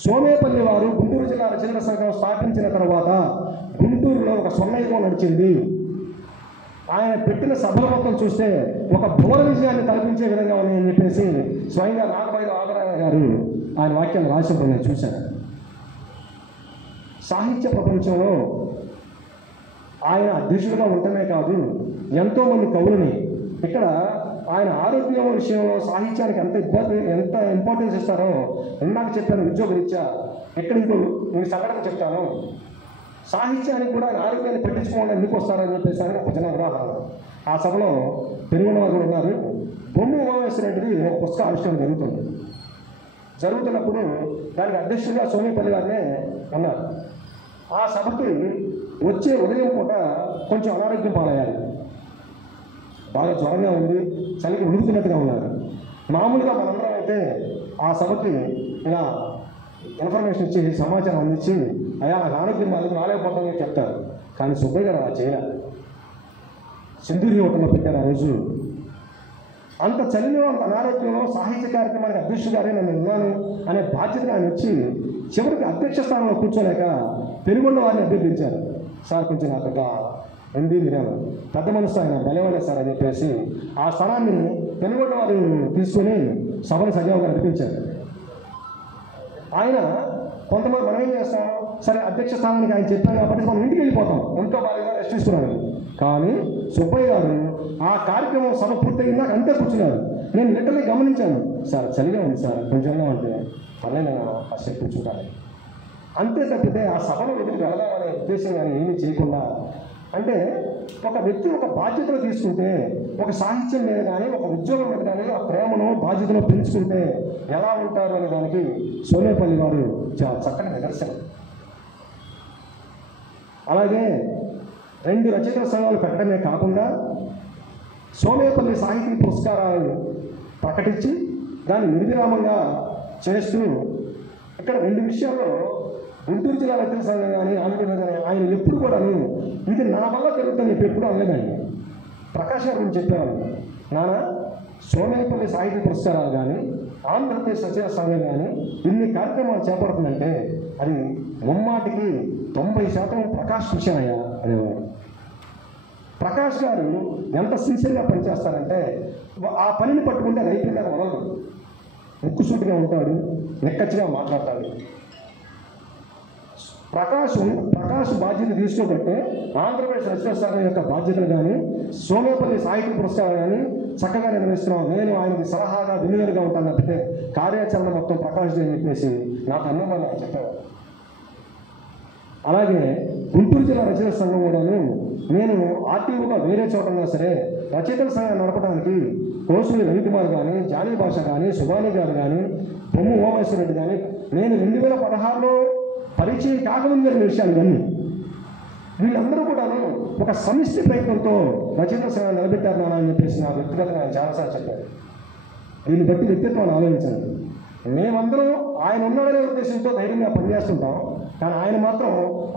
సోమేపల్లి వారు గుంటూరు జిల్లా రచనల సంఘం స్థాపించిన తర్వాత గుంటూరులో ఒక స్వర్ణయుగం నడిచింది. ఆయన పెట్టిన సభల మొత్తం చూస్తే ఒక భువన విజయాన్ని కల్పించే విధంగా ఉన్నాయని చెప్పేసి స్వయంగా నాగబోయి ఆదినారాయణ గారు ఆయన వాక్యాన్ని రాసినప్పుడు నేను చూశాను. సాహిత్య ప్రపంచంలో ఆయన అధ్యక్షుడిగా ఉండటమే కాదు, ఎంతోమంది కవులని ఇక్కడ ఆయన ఆరోగ్యం విషయంలో సాహిత్యానికి ఎంత ఇంపార్టెన్స్ ఇస్తారో ఇందాక చెప్పాను. ఉద్యోగరీత్యా ఇక్కడ ఇంకో సంఘటన చెప్తాను. సాహిత్యానికి కూడా ఆయన ఆరోగ్యాన్ని పట్టించుకోవడం ఎందుకు వస్తారని చెప్పేసి ఒక చిన్న ఉదాహరణ. ఆ సభలో పెరుగున్న వారు ఉన్నారు. బొమ్మ ఉమామేశ్వరరెడ్డిది ఒక పుస్తక ఆవిష్కరణ జరుగుతున్నప్పుడు దానికి అధ్యక్షుడిగా సోమేపల్లి గారినే ఉన్నారు. ఆ సభకి వచ్చే ఉదయం పూట కొంచెం అనారోగ్యం పాలయ్యారు. బాగా జ్వరంగా ఉంది, చలికి ఉడుకుతున్నట్టుగా ఉన్నారు. మామూలుగా మనందరం అయితే ఆ సభకి ఇలా ఇన్ఫర్మేషన్ ఇచ్చి సమాచారం అందించి అయ్యా నాకు ఆరోగ్యం బాగా రాలేకపోతుందని చెప్తారు. కానీ సుబ్బయ్య గారు అలా చేయాలి. సింధూరి హోటల్లో పెట్టారు. ఆ రోజు అంత చలిలో అంత అనారోగ్యంలో సాహిత్య కార్యక్రమానికి అధ్యక్షుడిగానే నేను ఉన్నాను అనే బాధ్యత ఆయన వచ్చి చివరికి అధ్యక్ష స్థానంలో కూర్చోలేక పెనుగొండ వారిని అభ్యర్థించారు. సార్ కొంచెం నాకు ఒక ఉంది మీరేమో పెద్ద మనసు ఆయన బలవాడే సార్ అని చెప్పేసి ఆ స్థలాన్ని పెనుగొండ వారు తీసుకొని సభను సజావుగా నడిపించారు. ఆయన కొంతమంది మనం ఏం చేస్తాం, సరే అధ్యక్ష స్థానానికి ఆయన చెప్పారు కాబట్టి మనం ఇంటికి వెళ్ళిపోతాం, ఇంట్లో బాగా రెస్ట్ తీసుకున్నాను. కానీ సుబ్బయ్య గారు ఆ కార్యక్రమం సభ పూర్తయిందాక అంతే కూర్చున్నారు. నేను లిటరలీ గమనించాను, సార్ చలిగా ఉంది సార్ కొంచెంగా అంటే పర్లేదు నేను కాసేపు కూర్చుంటాను అంతే తప్పితే ఆ సభలో ఎదురు వెళదామనే ఉద్దేశం కానీ ఏమీ చేయకుండా, అంటే ఒక వ్యక్తి ఒక బాధ్యతలు తీసుకుంటే ఒక సాహిత్యం మీద కానీ ఒక ఉద్యోగం మీద కానీ ఆ ప్రేమను బాధ్యతను పెంచుకుంటే ఎలా ఉంటారు అనే దానికి సోనేపల్లి వారు చాలా చక్కటి నిదర్శనం. అలాగే 2 రచయితల సంఘాలు పెట్టడమే కాకుండా సోనేపల్లి సాహితీ పురస్కారాలను ప్రకటించి దాన్ని నిర్విరామంగా చేస్తూ ఇక్కడ 2 విషయాల్లో గుంటూరు జిల్లా రచయితల సంఘం కానీ ఆంధ్రప్రదేశ్ కానీ ఆయన ఎప్పుడు కూడాను ఇది నా వల్ల జరుగుతుందని చెప్పి ఎప్పుడు అనలేదండి. ప్రకాష్ గారు గురించి చెప్పారు, నాన్న సోనేపల్లి సాహితీ పురస్కారాలు కానీ ఆంధ్రప్రదేశ్ రచయితల సంఘం కానీ ఇన్ని కార్యక్రమాలు చేపడుతుందంటే అది ముమ్మాటికి 90% ప్రకాష్ విషయమయ్యా అనేవారు. ప్రకాష్ గారు ఎంత సిన్సియర్గా పనిచేస్తారంటే ఆ పనిని పట్టుకుంటే అది అయిపోయిందని వదలదు. ముక్కుసూటిగా ఉంటాడు, నెక్కచ్చిగా మాట్లాడతాడు. ప్రకాష్ బాధ్యత తీసుకోబట్టే ఆంధ్రప్రదేశ్ రచయితల సంఘం యొక్క బాధ్యతలు కానీ సోనేపల్లి సాహిత్య పురస్కారాలు కానీ చక్కగా నిర్వహిస్తున్నాం. నేను ఆయనకి సలహాగా వినియోగంగా ఉంటాను తప్పితే కార్యాచరణ మొత్తం ప్రకాష్ అని చెప్పేసి నాకు అన్నమని ఆయన చెప్పేవారు. అలాగే గుంటూరు జిల్లా రచయితల సంఘం కూడాను నేను ఆర్టీఓగా వేరే చోట ఉన్నా సరే రచయితల సంఘం నడపడానికి కోసూరి రవికుమార్ కానీ, జానీ భాష కానీ, సుభాని గారు కానీ, బొమ్ము ఓమేశ్వర రెడ్డి కానీ నేను 2016లో పరిచయం కాకముందు జరిగిన విషయాలు ఇవన్నీ. వీళ్ళందరూ కూడాను ఒక సమిష్టి ప్రయత్నంతో రచయితల సంఘాన్ని నిలబెట్టారు అని చెప్పేసి నా వ్యక్తిగతంగా ఆయన చాలాసార్లు చెప్పారు. దీన్ని బట్టి వ్యక్తిత్వాన్ని ఆలోచించండి. మేమందరం ఆయన ఉన్నాడనే ఉద్దేశంతో ధైర్యంగా పనిచేస్తుంటాం, కానీ ఆయన మాత్రం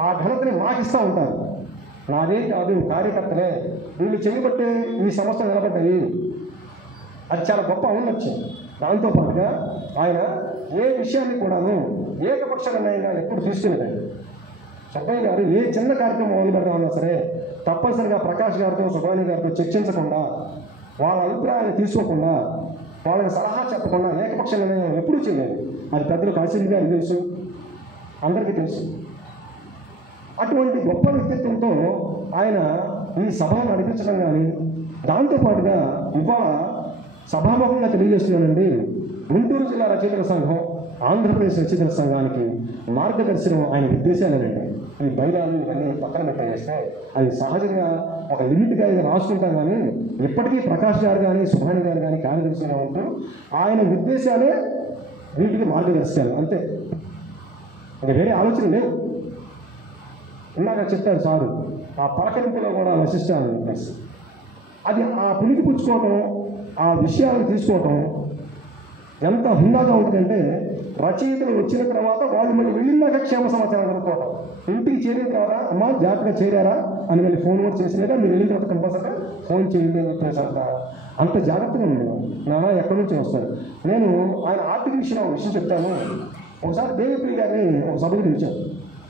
ఆ ఘనతని మాకు ఇస్తూ ఉంటారు. నాదే కాదు, కార్యకర్తలే వీళ్ళు చేయబట్టే ఈ సంస్థ నిలబడ్డాయి. అది చాలా గొప్ప ఔన్నత్యం. దాంతోపాటుగా ఆయన ఏ విషయాన్ని కూడాను ఏకపక్ష నిర్ణయంగా ఎప్పుడు తీసుకునేదండి. సుబ్బయ్య గారు ఏ చిన్న కార్యక్రమం మొదలు పెడతామన్నా సరే తప్పనిసరిగా ప్రకాష్ గారితో, సుబ్బాని గారితో చర్చించకుండా, వాళ్ళ అభిప్రాయాన్ని తీసుకోకుండా, వాళ్ళకి సలహా చెప్పకుండా ఏకపక్ష నిర్ణయం ఎప్పుడూ చేయలేదు. అది పెద్దలు కాశీ గారికి తెలుసు, అందరికీ తెలుసు. అటువంటి గొప్ప వ్యక్తిత్వంతో ఆయన ఈ సభను నడిపించడం కానీ, దాంతోపాటుగా ఇవాళ సభాముఖంగా తెలియజేస్తున్నానండి, గుంటూరు జిల్లా రచయితల సంఘం, ఆంధ్రప్రదేశ్ రచయితల సంఘానికి మార్గదర్శనం ఆయన ఉద్దేశాలేనండి. ఈ బైరాలు ఇవన్నీ పక్కన పెట్టేస్తే అది సహజంగా ఒక లిమిట్గా ఇది రాసుకుంటాం. కానీ ఇప్పటికీ ప్రకాష్ గారు కానీ, సుభాని గారు కానీ కార్యదర్శిగా ఉంటూ ఆయన ఉద్దేశాలే వీటికి మార్గదర్శకాలు అంతే, ఇంకా వేరే ఆలోచన లేవు. ఇందాక చెప్పారు సారు, ఆ పలకరింపులో కూడా వశిష్టాన్ని చెప్పేసి అది ఆ పులికి పుచ్చుకోవటం, ఆ విషయాలను తీసుకోవటం ఎంత హుందాగా ఉంటుందంటే రచయితలు వచ్చిన తర్వాత వాళ్ళు మళ్ళీ వెళ్ళినాక క్షేమ సమాచారం కనుక్కోవటం. ఇంటికి చేరిన తర్వాత అమ్మ జాగ్రత్తగా చేరారా అని వెళ్ళి ఫోన్ కూడా చేసినాక మీరు వెళ్ళిన తర్వాత కంపల్సరీగా ఫోన్ చేయండి అని చెప్పేసి అంత జాగ్రత్తగా ఉండేవాడు. నాన్న ఎక్కడి నుంచి వస్తారు. నేను ఆయన ఆర్థిక విషయంలో ఒక విషయం చెప్తాను. ఒకసారి దేవిప్రియ గారిని ఒక సభకు పిలిచాను.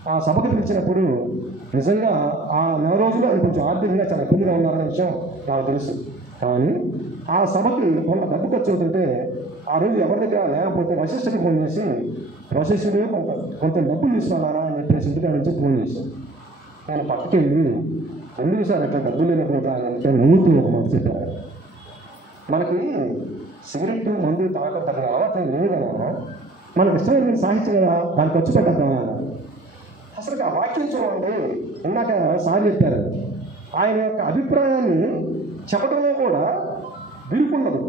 ఆ సభకు పిలిచినప్పుడు నిజంగా ఆ 4 రోజులు ఆయన కొంచెం ఆర్థికంగా చాలా ఇబ్బందిగా ఉన్నారనే విషయం నాకు తెలుసు. కానీ ఆ సభకి కొంత డబ్బు ఖర్చు అవుతుంటే ఆ రోజు ఎవరి దగ్గర లేకపోతే వశిష్ఠకి ఫోన్ చేసి, వశిష్ఠుడు కొంత డబ్బులు తీసుకున్నారా అని చెప్పేసి ఇంటికాడ నుంచి ఫోన్ చేశాను. నేను పక్కకెళ్ళి ఎందుకు సార్ అట్లా డబ్బులు లేకపోతే అంటే నవ్వుతూ ఒక మాట చెప్పారు, మనకి సిగరెట్ మందు తాగడం అలవాటు లేదు కదా, మనకు ఇష్టమైన సాహిత్యం కదా, దాన్ని ఖర్చు పెట్టద్దామా. అసలు ఆ వాక్యం చూడండి, ఇందాక సార్ చెప్పారు, ఆయన యొక్క అభిప్రాయాన్ని చెప్పడంలో కూడా విరుకుండదు.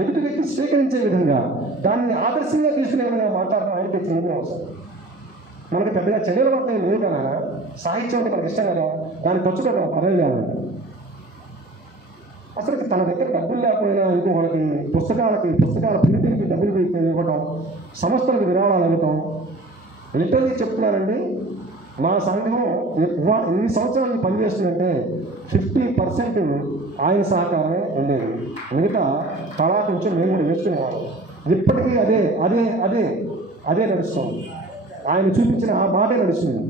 ఎదుటి వ్యక్తి స్వీకరించే విధంగా, దాన్ని ఆదర్శంగా తీసుకునే విధంగా మాట్లాడడం ఆయనకి తెలియదు అవసరం. మనకి పెద్దగా చర్యల వద్ద లేదు కదా, సాహిత్యం అంటే మనకి ఇష్టం కదా, దాన్ని ఖర్చు పెట్టడం పర్వాలేదు. అసలు తన దగ్గర డబ్బులు లేకపోయినా ఇంకొకరికి పుస్తకాల ప్రింటింగ్కి డబ్బులు ఇవ్వటం, సంస్థలకు విరాళాలు ఇవ్వటం. లిటరల్లీ చెప్తున్నానండి, మా సంఘం ఎన్ని సంవత్సరాలు పనిచేస్తుందంటే 50% ఆయన సహకారమే ఉండేది. మిగతా తలా కొంచెం మేము కూడా వేసుకునేవాళ్ళం. ఇప్పటికీ అదే అదే అదే అదే నడుస్తుంది. ఆయన చూపించిన ఆ మాటే నడుస్తుంది.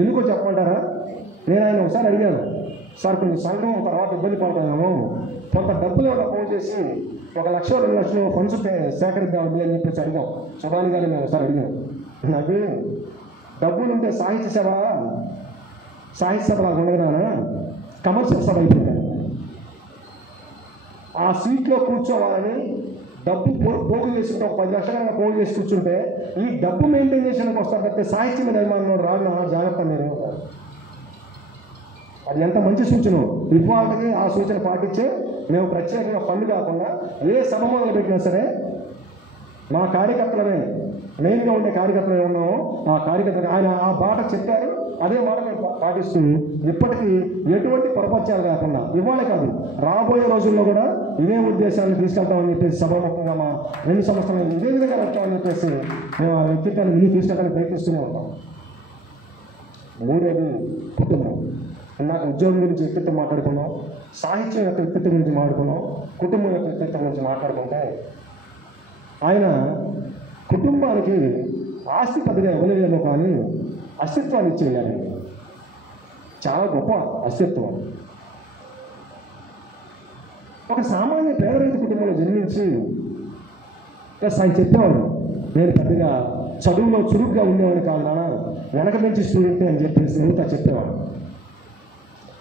ఎందుకో చెప్పమంటారా? నేను ఆయన ఒకసారి అడిగాను, సార్ కొంచెం సంఘం తర్వాత ఇబ్బంది పడుతున్నాము, కొంత డబ్బులు ఏమైనా ఫోన్ చేసి 1 లక్ష 2 లక్షలు ఫండ్స్ సేకరిద్దామండి అని చెప్పేసి అడిగాం. సుభాని గారిని మేము ఒకసారి అడిగాం, నాకు డబ్బులు ఉంటే సాహిత్య సభ లాగా ఉండదు నాన్న, కమర్షియల్ సభ అయిపోయింది. ఆ సీట్లో కూర్చోవాలని డబ్బు పోగు చేసుకుంటే 10 లక్షలు పోగు చేసి కూర్చుంటే ఈ డబ్బు మెయింటైన్ చేసేందుకు వస్తారు తప్పితే సాహిత్యం మీద అభిమానంలో రాడు నాన్న, జాగ్రత్త మీరు. అది ఎంత మంచి సూచన. ఇవాళకి ఆ సూచన పాటించే మేము ప్రత్యేకంగా ఫండ్ కాకుండా ఏ సభ మొదలు పెట్టినా సరే మా కార్యకర్తలమే మెయిన్గా ఉండే కార్యకర్తలు ఉన్నామో ఆ కార్యకర్తలు ఆయన ఆ బాట చెప్పారు, అదే మాట మేము పాటిస్తూ ఇప్పటికీ ఎటువంటి పొరపచ్చాలు కాకుండా ఇవాళ కాదు రాబోయే రోజుల్లో కూడా ఇదే ఉద్దేశాన్ని తీసుకెళ్తామని చెప్పేసి సభాముఖంగా మా 2 సంవత్సరాలు ఇదే విధంగా వెళ్తామని చెప్పేసి మేము ఆ వ్యక్తిత్వాన్ని ముందు తీసుకెళ్ళడానికి ప్రయత్నిస్తూనే ఉంటాం. 3వది కుటుంబం. నాకు ఉద్యోగం గురించి వ్యక్తిత్వం మాట్లాడుకున్నాం, సాహిత్యం యొక్క వ్యక్తిత్వం గురించి మాట్లాడుకున్నాం, కుటుంబం యొక్క వ్యక్తిత్వం గురించి మాట్లాడుకుంటే ఆయన కుటుంబానికి ఆస్తి పెద్దగా ఇవ్వలేదేమో కానీ అస్తిత్వాన్ని ఇచ్చేయాలి. చాలా గొప్ప అస్తిత్వం. ఒక సామాన్య పేద రైతు కుటుంబంలో జన్మించి ఆయన చెప్పేవాడు, నేను పెద్దగా చదువులో చురుగ్గా ఉండేవాడిని కాదు నాన్న, వెనక నుంచి స్టూడెంట్ అని చెప్పేసి నవ్వుతా చెప్పేవాడు.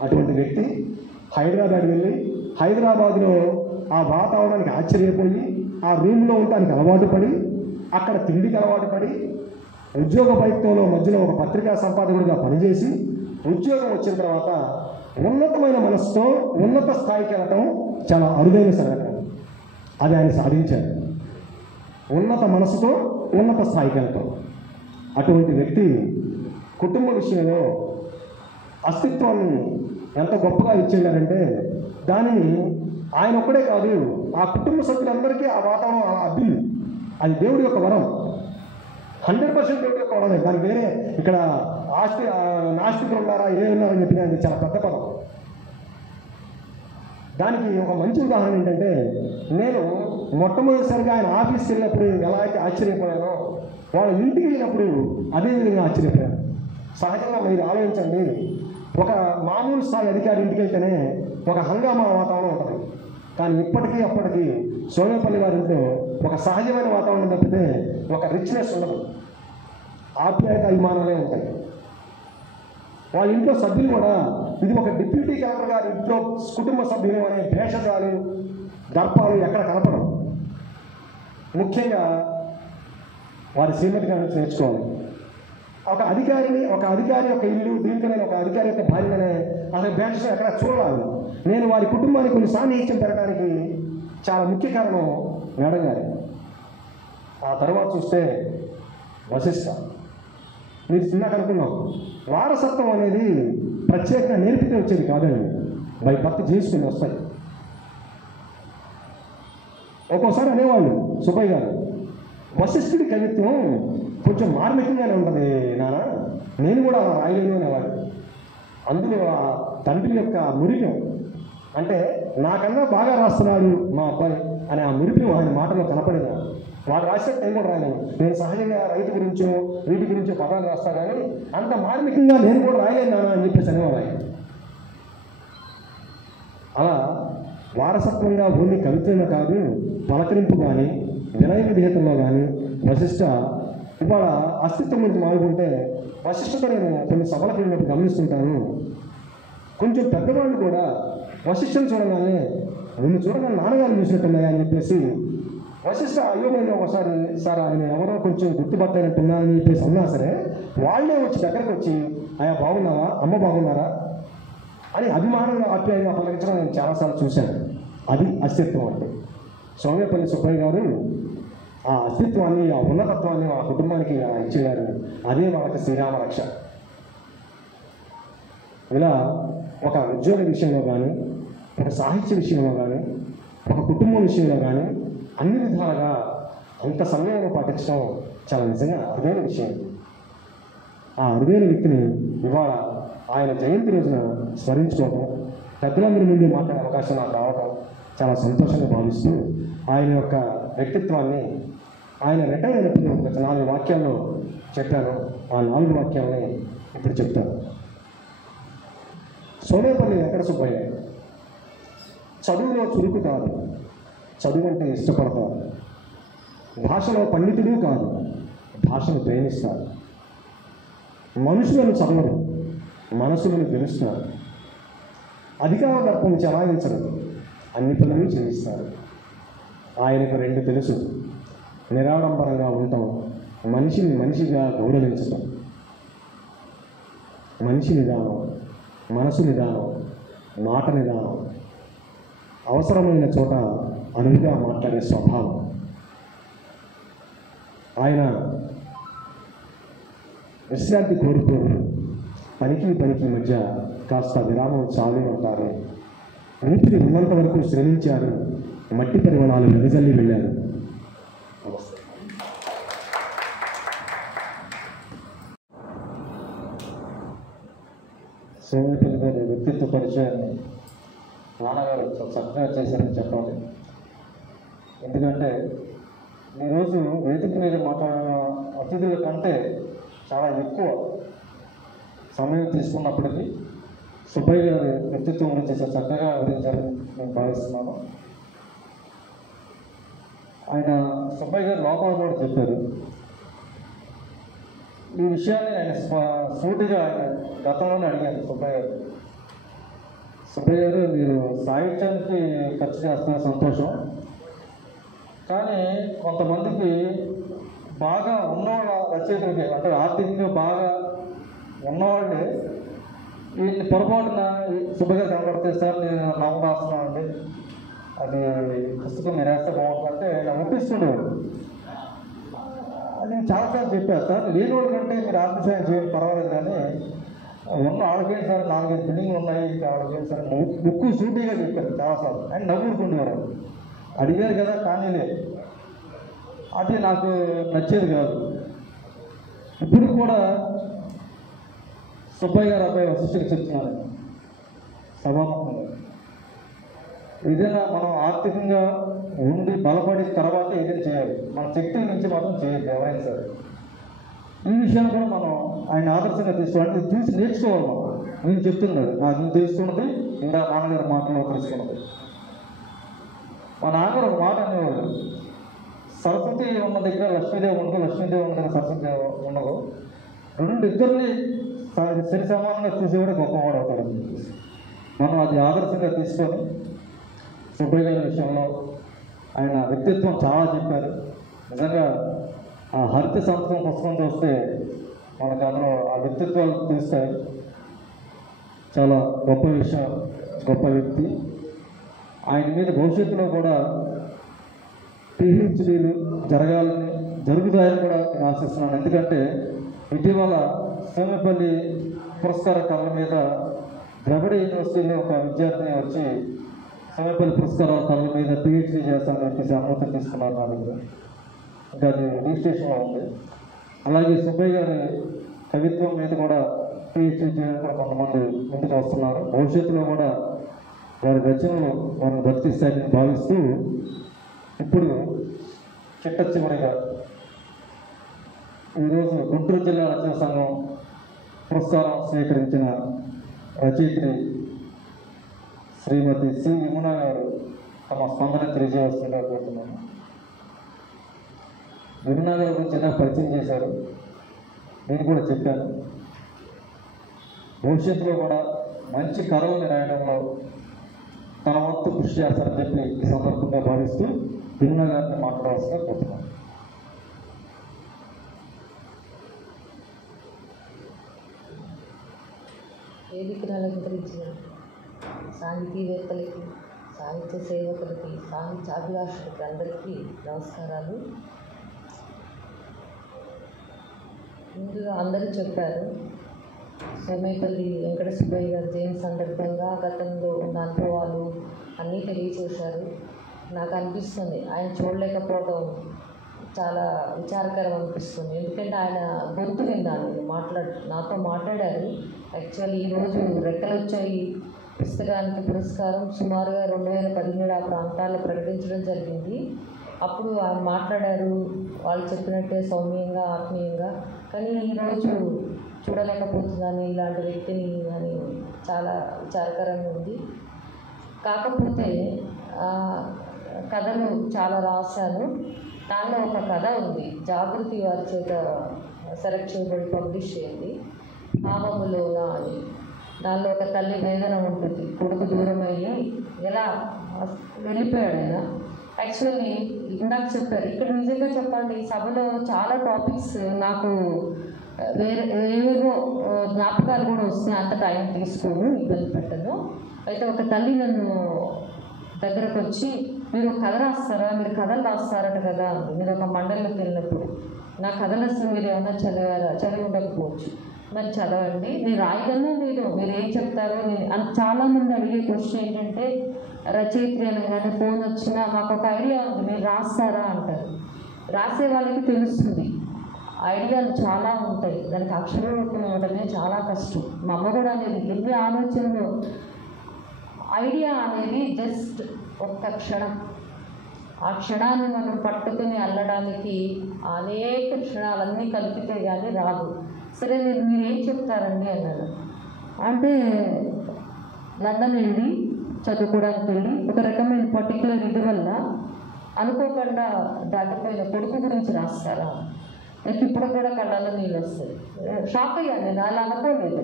అటువంటి వ్యక్తి హైదరాబాద్ వెళ్ళి హైదరాబాద్లో ఆ వాతావరణానికి ఆశ్చర్యపోయి ఆ రూమ్లో ఉండటానికి అలవాటు పడి అక్కడ తిండికి అలవాటు పడి ఉద్యోగ ప్రయత్నంలో మధ్యలో ఒక పత్రికా సంపాదకుడిగా పనిచేసి ఉద్యోగం వచ్చిన తర్వాత ఉన్నతమైన మనసుతో ఉన్నత స్థాయికి వెళ్ళటం చాలా అరుదైన సంఘటన. అది ఆయన సాధించారు. ఉన్నత మనసుతో ఉన్నత స్థాయికి వెళ్ళటం. అటువంటి వ్యక్తి కుటుంబ విషయంలో అస్తిత్వాన్ని ఎంత గొప్పగా ఇచ్చేయారంటే దానిని ఆయన ఒక్కడే కాదు ఆ కుటుంబ సభ్యులందరికీ ఆ వాతావరణం అబ్బింది. అది దేవుడి యొక్క వరం, 100% దేవుడి యొక్క వరమే. దానికి వేరే ఇక్కడ నాస్తికులు ఉన్నారా ఉన్నారని చెప్పిన చాలా పెద్ద పదం. దానికి ఒక మంచి ఉదాహరణ ఏంటంటే నేను మొట్టమొదటిసారిగా ఆయన ఆఫీస్కి వెళ్ళినప్పుడు ఎలా అయితే ఆశ్చర్యపోయానో వాళ్ళ ఇంటికి వెళ్ళినప్పుడు అదేవిధంగా ఆశ్చర్యపోయాను. సహజంగా మీరు ఆలోచించండి, ఒక మామూలు స్థాయి అధికారి ఇంటికి వెళ్తేనే ఒక హంగామా వాతావరణం ఉంటుంది. కానీ ఇప్పటికీ అప్పటికి సోమేపల్లి గారి ఇంట్లో ఒక సహజమైన వాతావరణం తప్పితే ఒక రిచ్నెస్ ఉండదు, ఆప్యాయత అభిమానాలే ఉంటాయి. వాళ్ళ ఇంట్లో సభ్యులు కూడా ఇది ఒక డిప్యూటీ కలెక్టర్ గారి ఇంట్లో కుటుంబ సభ్యులు అనే భేషజాలు దర్పాలు ఎక్కడ కనపడవు. ముఖ్యంగా వారి శ్రీమతి గారి నుంచి నేర్చుకోవాలి. ఒక అధికారి యొక్క ఇల్లు దీంట్లో ఒక అధికారి యొక్క భార్యనే అసలు భేషజం ఎక్కడ చూడాలి. నేను వారి కుటుంబానికి కొన్ని సాన్నిహిత్యం పెరగడానికి చాలా ముఖ్య కారణం మేడం గారి. ఆ తర్వాత చూస్తే వశిష్ఠ. మీరు చిన్నగా అనుకున్నాం వారసత్వం అనేది ప్రత్యేకంగా నేర్పితే వచ్చేది కాదండి, బై భర్త చేసుకుని వస్తాయి. ఒక్కోసారి అనేవాళ్ళు సుబ్బయ్య గారు, వశిష్ఠుడి కవిత్వం కొంచెం మార్మికంగానే ఉంటుంది నాన్న, నేను కూడా అలా రాయలేను అనేవాడు. అందులో ఆ తండ్రి యొక్క మురికం అంటే నాకన్నా బాగా రాస్తున్నాడు మా అబ్బాయి అనే ఆ మురికం ఆయన మాటలో కనపడింది. వాడు రాసినట్టు నేను కూడా రాయలేను, నేను సహజంగా రైతు గురించో వీటి గురించో పదాలు రాస్తా కానీ అంత మార్మికంగా నేను కూడా రాయలేను నాన్న అని చెప్పేసి అనేవాడు ఆయన. అలా వారసత్వంగా ఓన్లీ కవిత్వంలో కాదు పలకరింపు కానీ వినయ విధేయతల్లో కానీ వశిష్ఠ ఇవాళ అస్తిత్వం గురించి మాట్లాడుకుంటే వశిష్ఠతో నేను కొన్ని సభలకు వెళ్ళినప్పుడు గమనిస్తుంటాను. కొంచెం పెద్దవాళ్ళు కూడా వశిష్ఠను చూడగానే నిన్ను చూడగానే నాన్నగారు చూసినట్టున్నాయా అని చెప్పేసి వశిష్ఠ అయోమయంలో ఒకసారి సార్ ఆయన ఎవరో కొంచెం గుర్తుపట్టైనట్టున్నారని చెప్పేసి అన్నా సరే వాళ్ళే వచ్చి దగ్గరకు వచ్చి అయ్యా బాగున్నారా, అమ్మ బాగున్నారా అని అభిమానంగా ఆప్యాయంగా పలకించడం నేను చాలాసార్లు చూశాను. అది అస్తిత్వం అంటే. సోమేపల్లి సుబ్బయ్య గారు ఆ అస్తిత్వాన్ని ఆ ఉన్నతత్వాన్ని ఆ కుటుంబానికి ఇచ్చేవారు. అదే వాళ్ళకి శ్రీరామ రక్ష. ఇలా ఒక ఉద్యోగ విషయంలో కానీ ఒక సాహిత్య విషయంలో కానీ ఒక కుటుంబం విషయంలో కానీ అన్ని విధాలుగా అంత సమయంలో పాటించడం చాలా నిజంగా అరుదైన విషయం. ఆ అరుదైన వ్యక్తిని ఇవాళ ఆయన జయంతి రోజున స్మరించుకోవడం పెద్దలందరి ముందు మాట్లాడే అవకాశం నాకు రావడం చాలా సంతోషంగా భావిస్తూ ఆయన యొక్క వ్యక్తిత్వాన్ని ఆయన రిటైర్ అయినప్పుడు ఒక 4 వాక్యాల్లో చెప్పాను. ఆ 4 వాక్యాలని ఇప్పుడు చెప్తాను. సోమేపల్లి వెంకట సుబ్బయ్య చదువులో చురుకు కాదు, చదువు అంటే ఇష్టపడతారు. భాషలో పండితుడు కాదు, భాషను ప్రేమిస్తారు. మనుషులను చదవరు, మనసులను గెలుస్తారు. అధికార దర్పం చలాయించరు, అన్ని పనులు చేయిస్తారు. ఆయనకు 2 తెలుసు: నిరాడంబరంగా ఉండటం, మనిషిని మనిషిగా గౌరవించటం. మనిషి నిదానం, మనసు నిదానం, మాట నిదానం, అవసరమైన చోట అనువుగా మాట్లాడే స్వభావం. ఆయన విశ్రాంతి కోరుకోరు, పనికి మధ్య కాస్త విరామం చాలు అంటారు. ఊపిరి ఉన్నంత వరకు శ్రమించారు, మట్టి పరిమాణాలు వెదజల్లి వెళ్ళారు. సోమేపల్లి గారి వ్యక్తిత్వ పరిచయాన్ని నాన్నగారు చక్కగా చేశారని చెప్పాలి. ఎందుకంటే ఈరోజు వేదిక మీద మాట్లాడిన అతిథుల కంటే చాలా ఎక్కువ సమయం తీసుకున్నప్పటికీ సుబ్బయ్య గారి వ్యక్తిత్వం గురించి చక్కగా వివరించాలని నేను భావిస్తున్నాను. ఆయన సుబ్బయ్య గారు లోపల కూడా చెప్పారు. ఈ విషయాన్ని ఆయన సూటిగా ఆయన గతంలోనే అడిగారు సుబ్బయ్య గారు మీరు సాహిత్యానికి ఖర్చు చేస్తున్న సంతోషం, కానీ కొంతమందికి బాగా ఉన్నవాళ్ళ రచయితలకి అంటే ఆర్థికంగా బాగా ఉన్నవాళ్ళే వీళ్ళని పొరపాటున సుబ్బయ్య గారు కనబడితే సార్ నేను నవ్వు రాస్తున్నాను అండి, అది పుస్తకం మీరు వేస్తే బాగుంటుందంటే నన్ను ఒప్పిస్తుండేవాడు. నేను చాలాసార్లు చెప్పాను, సార్ లేని వాళ్ళ కంటే మీరు ఆత్మసాయం చేయండి పర్వాలేదు, కానీ ఉన్న వాళ్ళకేంటి సార్ 4-5 బిల్డింగ్లు ఉన్నాయి, వాళ్ళకేంటి సార్ బుక్కు సూటిగా చెప్పారు చాలాసార్లు. ఆయన నవ్వుకుంటున్నారు. అడిగారు కదా కానీలే, అది నాకు నచ్చేది కాదు. ఇప్పుడు కూడా సుబ్బయ్య గారు అబ్బాయి వశిష్ఠకి చెప్తున్నాను సభాముఖంగా, ఏదైనా మనం ఆర్థికంగా ఉండి బలపడిన తర్వాత ఏదైనా చేయాలి, మన శక్తి నుంచి మాత్రం చేయొద్దు ఎవరైనా సరే. ఈ విషయాన్ని కూడా మనం ఆయన ఆదర్శంగా తీసుకోవాలంటే చూసి నేర్చుకోవాలి. నేను చెప్తున్నాడు నాకు తెలుసుకున్నది ఇంకా నాన్నగారి మాటలో తెలుసుకున్నది. మా నాన్నగారు ఒక మాట అనేవాడు, సరస్వతి ఉన్న దగ్గర లక్ష్మీదేవి ఉండదు, లక్ష్మీదేవి ఉన్న దగ్గర సరస్వతి ఉండదు, 2 ఇద్దరిని సరి సమానంగా చూసేవాడు గొప్పవాడు అవుతాడు. మనం అది ఆదర్శంగా తీసుకొని సుబ్బయ్య గారి విషయంలో ఆయన వ్యక్తిత్వం చాలా చెప్పారు. నిజంగా ఆ హరిత సంతకం పుస్తకం చూస్తే మనకు అందులో ఆ వ్యక్తిత్వాలు తెలుస్తాయి. చాలా గొప్ప విషయం, గొప్ప వ్యక్తి. ఆయన మీద భవిష్యత్తులో కూడా PhDలు జరుగుతాయని కూడా నేను ఆశిస్తున్నాను. ఎందుకంటే ఇటీవల సోమేపల్లి పురస్కార కళ మీద ద్రవిడ యూనివర్సిటీలో ఒక విద్యార్థిని వచ్చి సోమేపల్లి పురస్కారాల కళ మీద PhD చేస్తానని చెప్పేసి అనుమతి తీసుకున్నారు నా దగ్గర. ఇంకా అది రిజిస్ట్రేషన్లో ఉంది. అలాగే సుబ్బయ్య గారి కవిత్వం మీద కూడా PhD చేయడానికి కూడా కొంతమంది ముందుకు వస్తున్నారు. భవిష్యత్తులో కూడా వారి రచనలు వారిని బతికిస్తాయని భావిస్తూ ఇప్పుడు చివరిగా ఈరోజు గుంటూరు జిల్లా రచన సంఘం పురస్కారం స్వీకరించిన రచయిత్రి శ్రీమతి సి యమున గారు తమ స్పందన తెలియజేస్తుందిగా కోరుతున్నాను. యమున గారి గురించి నాకు పరిచయం చేశారు, నేను కూడా చెప్పాను. భవిష్యత్తులో కూడా మంచి కథలను రాయడంలో తన వంతు కృషి చేస్తారని చెప్పి ఈ సందర్భంగా భావిస్తూ యమున గారిని మాట్లాడవలసిందిగా కోరుతున్నాను. వేదికను అలంకరించిన సాహితీవేత్తలకి, సాహిత్య సేవకులకి, సాహిత్య అభిలాషులకి అందరికీ నమస్కారాలు. ముందుగా అందరూ చెప్పారు, సోమేపల్లి వెంకట సుబ్బయ్య గారి జయంతి సందర్భంగా గతంలో ఉన్న అనుభవాలు అన్నీ తెలియచేశారు. నాకు అనిపిస్తుంది ఆయన చూడలేకపోవడం చాలా విచారకరం అనిపిస్తుంది. ఎందుకంటే ఆయన గొంతు విన్నాను, నాతో మాట్లాడారు. యాక్చువల్లీ ఈరోజు రెక్కలు వచ్చాయి పుస్తకానికి పురస్కారం సుమారుగా 2017 ఆ ప్రాంతాల్లో ప్రకటించడం జరిగింది. అప్పుడు ఆయన మాట్లాడారు, వాళ్ళు చెప్పినట్టే సౌమ్యంగా, ఆత్మీయంగా. కానీ ఈరోజు చూడలేకపోతున్నాను ఇలాంటి వ్యక్తిని అని చాలా విచారకరంగా ఉంది. కాకపోతే కథలు చాలా రాశాను. దానిలో ఒక కథ ఉంది, జాగృతి వారి చేత సెలెక్ట్ చేయబడి పబ్లిష్ చేయండి, భావములోన అని. దానిలో ఒక తల్లి వేదన ఉంటుంది, కొడుకు దూరం అయ్యి ఎలా వెళ్ళిపోయాడు ఆయన. యాక్చువల్లీ ఇందాక చెప్పారు, ఇక్కడ నిజంగా చెప్పండి, ఈ సభలో చాలా టాపిక్స్ నాకు వేరే ఏవేవో జ్ఞాపకాలు కూడా వస్తాయి. అంత టైం తీసుకోను, ఇబ్బంది పెట్టను. అయితే ఒక తల్లి నన్ను దగ్గరకు వచ్చి, మీరు ఒక కథ రాస్తారా, మీరు కథలు రాస్తారట కదా, మీరు ఒక మండలిలోకి వెళ్ళినప్పుడు నా కథలు అసలు మీరు ఏమైనా చదివారా, చదివి ఉండకపోవచ్చు, మరి చదవండి, నేను రాయగలను, మీరు ఏం చెప్తారో. చాలామంది అడిగే క్వశ్చన్ ఏంటంటే, రచయిత్రి అనగానే ఫోన్ వచ్చినా మాకు ఒక ఐడియా ఉంది, మీరు రాస్తారా అంటారు. రాసే వాళ్ళకి తెలుస్తుంది, ఐడియాలు చాలా ఉంటాయి, దానికి అక్షరరూపం ఇవ్వడమే చాలా కష్టం. మా అమ్మ కూడా అనేది ఎన్ని ఆలోచనలు, ఐడియా అనేది జస్ట్ ఒక్క క్షణం, ఆ క్షణాన్ని మనం పట్టుకుని అల్లడానికి అనేక క్షణాలన్నీ కలిపితే కానీ రాదు. సరే మీరు ఏం చెప్తారండి అన్నాడు. అంటే లండన్ వెళ్ళి చదువుకోవడానికి వెళ్ళి ఒక రకమైన పర్టికులర్ ఇది వల్ల అనుకోకుండా దాటిపోయిన కొడుకు గురించి రాస్తారా, నాకు ఇప్పుడు కూడా కళ్ళలో నీళ్ళు వస్తాయి. షాక్ అయ్యాను నేను, అలా అనుకోలేదు.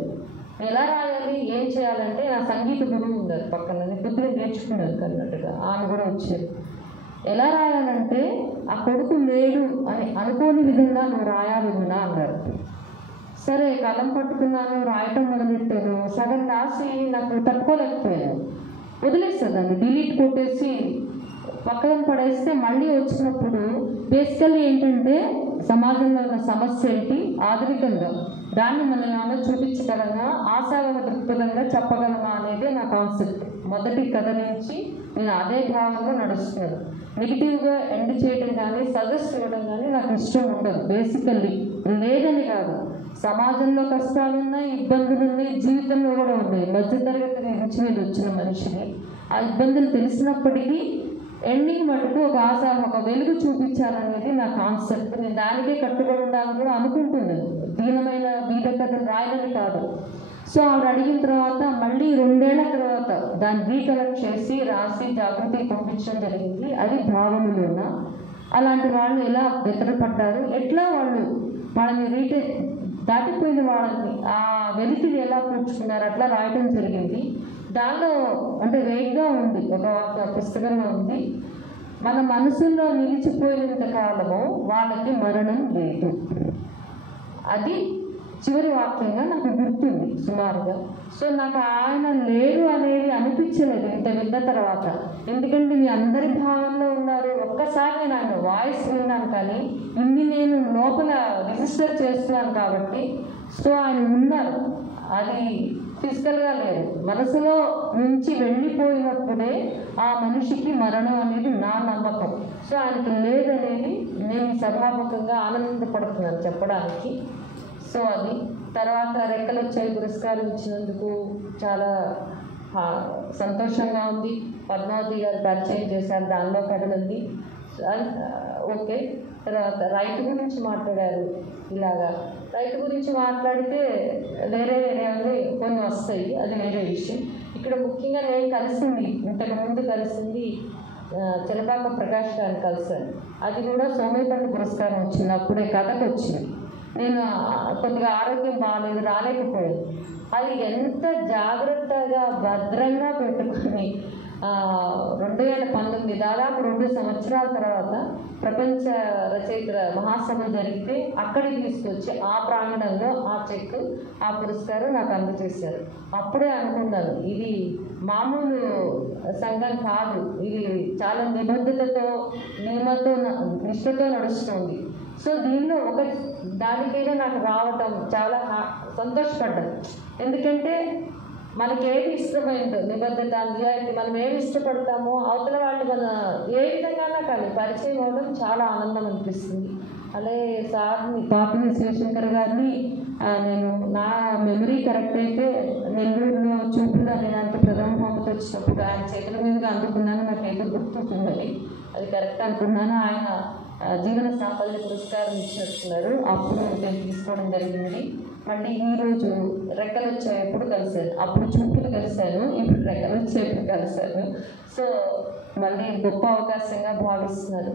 ఎలా రాయాలి, ఏం చేయాలంటే నా సంగీత గురువు ఉన్నారు పక్కన, బుద్ధులు నేర్చుకున్నారు అన్నట్టుగా, ఆమె కూడా వచ్చారు. ఎలా రాయాలంటే ఆ కొడుకు లేడు అని అనుకోని విధంగా నువ్వు రాయాలి వినా అన్నారు. సరే కలం పట్టుకున్నాను, రాయటం మొదలెట్టాను. సగం రాసి నాకు తట్టుకోలేకపోయాను, వదిలేస్తాను దాన్ని, డిలీట్ కొట్టేసి పక్కన పడేస్తే మళ్ళీ వచ్చినప్పుడు బేసికల్లీ ఏంటంటే సమాజంలో ఉన్న సమస్య ఏంటి, ఆధునికంగా దాన్ని మనం ఏమైనా చూపించగలమా, ఆశావాద దృక్పథంగా చెప్పగలమా అనేది నా కాన్సెప్ట్. మొదటి కథ నుంచి నేను అదే భావంలో నడుస్తున్నాను. నెగిటివ్గా ఎండ్ చేయడం కానీ సజెస్ట్ ఇవ్వడం కానీ నాకు ఇష్టం ఉండదు. బేసికల్లీ లేదని కాదు, సమాజంలో కష్టాలు ఉన్నాయి, ఇబ్బందులు ఉన్నాయి, జీవితంలో కూడా ఉన్నాయి. మధ్యతరగతి నుంచి నేను వచ్చిన మనిషిని, ఆ ఇబ్బందులు తెలిసినప్పటికీ ఎండింగ్ మటుకు ఒక ఆశ, ఒక వెలుగు చూపించాలనేది నా కాన్సెప్ట్. నేను దానికే కట్టుబడి ఉండాలని కూడా అనుకుంటున్నాను, దీనమైన బీద కథలు రాయాలని కాదు. సో ఆవిడ అడిగిన తర్వాత మళ్ళీ 2 ఏళ్ల తర్వాత దాన్ని రీకలెక్ట్ చేసి రాసి జాగృతి పంపించడం జరిగింది. అది భావములోన. అలాంటి వాళ్ళు ఎలా బెతరపడ్డారు, ఎట్లా వాళ్ళని దాటిపోయిన వాళ్ళని ఆ వెలితిని ఎలా పూడ్చుకున్నారు, అట్లా రాయటం జరిగింది. దానిలో అంటే వేగ్గా ఉంది, ఒక పుస్తకంలో ఉంది, మన మనసుల్లో నిలిచిపోయినంత కాలము వాళ్ళకి మరణం లేదు. అది చివరి వాక్యంగా నాకు గుర్తుంది సుమారుగా. సో నాకు ఆయన లేరు అనేది అనిపించలేదు ఇంత విన్న తర్వాత, ఎందుకంటే మీ అందరి భావంలో ఉన్నారు. ఒక్కసారి నేను ఆయన వాయిస్ విన్నాను, కానీ ఇన్ని నేను లోపల రిజిస్టర్ చేస్తున్నాను కాబట్టి. సో ఆయన ఉన్నారు, అది ఫిజికల్గా లేదు, మనసులో నుంచి వెళ్ళిపోయినప్పుడే ఆ మనిషికి మరణం అనేది నా నమ్మకం. సో ఆయనకి లేదనేది నేను సభాముఖంగా ఆనందపడుతున్నాను చెప్పడానికి. సో అది తర్వాత రెక్కలు వచ్చాయి పురస్కారం ఇచ్చినందుకు చాలా సంతోషంగా ఉంది. పద్మావతి గారు పరిచయం చేశారు, దానిలో కథలుంది. ఓకే. తర్వాత రైతు గురించి మాట్లాడారు. ఇలాగా రైతు గురించి మాట్లాడితే వేరే కొన్ని వస్తాయి, అది వేరే విషయం. ఇక్కడ ముఖ్యంగా నేను కలిసింది, ఇంతకుముందు కలిసింది చిలపాక ప్రకాష్ గారిని కలిసాను. అది కూడా సోమేపల్లి పురస్కారం వచ్చింది, అప్పుడే కథకు వచ్చింది. నేను కొద్దిగా ఆరోగ్యం బాగాలేదు, రాలేకపోయాను. అది ఎంత జాగ్రత్తగా భద్రంగా పెట్టుకొని 2019 దాదాపు 2 సంవత్సరాల తర్వాత ప్రపంచ రచయితల మహాసభ జరిగితే అక్కడికి తీసుకొచ్చి ఆ ప్రాంగణంలో ఆ చెక్, ఆ పురస్కారం నాకు అందజేశారు. అప్పుడే అనుకున్నాను, ఇది మామూలు సంఘం కాదు, ఇది చాలా నిబద్ధతతో నిష్ఠతో నడుస్తుంది. సో దీనిలో ఒక దానికైనా నాకు రావటం చాలా సంతోషపడ్డాను. ఎందుకంటే మనకి ఏది ఇష్టమైందో నిబద్ధత నిజాయితీ మనం ఏది ఇష్టపడతామో అవతల వాళ్ళు మన ఏ విధంగా కానీ పరిచయం అవ్వడం చాలా ఆనందం అనిపిస్తుంది. అలాగే సార్ని పాపిని శివశంకర్ గారిని నేను నా మెమరీ కరెక్ట్ అయితే నెల్లూరులో చూపులు అనే దాంట్లో ప్రథమ బహుమతి వచ్చినప్పుడు ఆయన చేతుల మీదుగా అందుకున్నాను. నాకు ఏదో గుర్తుంటుందని అది కరెక్ట్ అనుకున్నాను. ఆయన జీవన సాఫల్య పురస్కారం ఇచ్చినట్టున్నారు. అప్పుడు నేను తీసుకోవడం జరిగింది. మళ్ళీ ఈరోజు రెక్కలు వచ్చేటప్పుడు కలిశాను. అప్పుడు చూపులు కలిశాను, ఇప్పుడు రెక్కలు వచ్చేప్పుడు కలిశాను. సో మళ్ళీ గొప్ప అవకాశంగా భావిస్తున్నాను.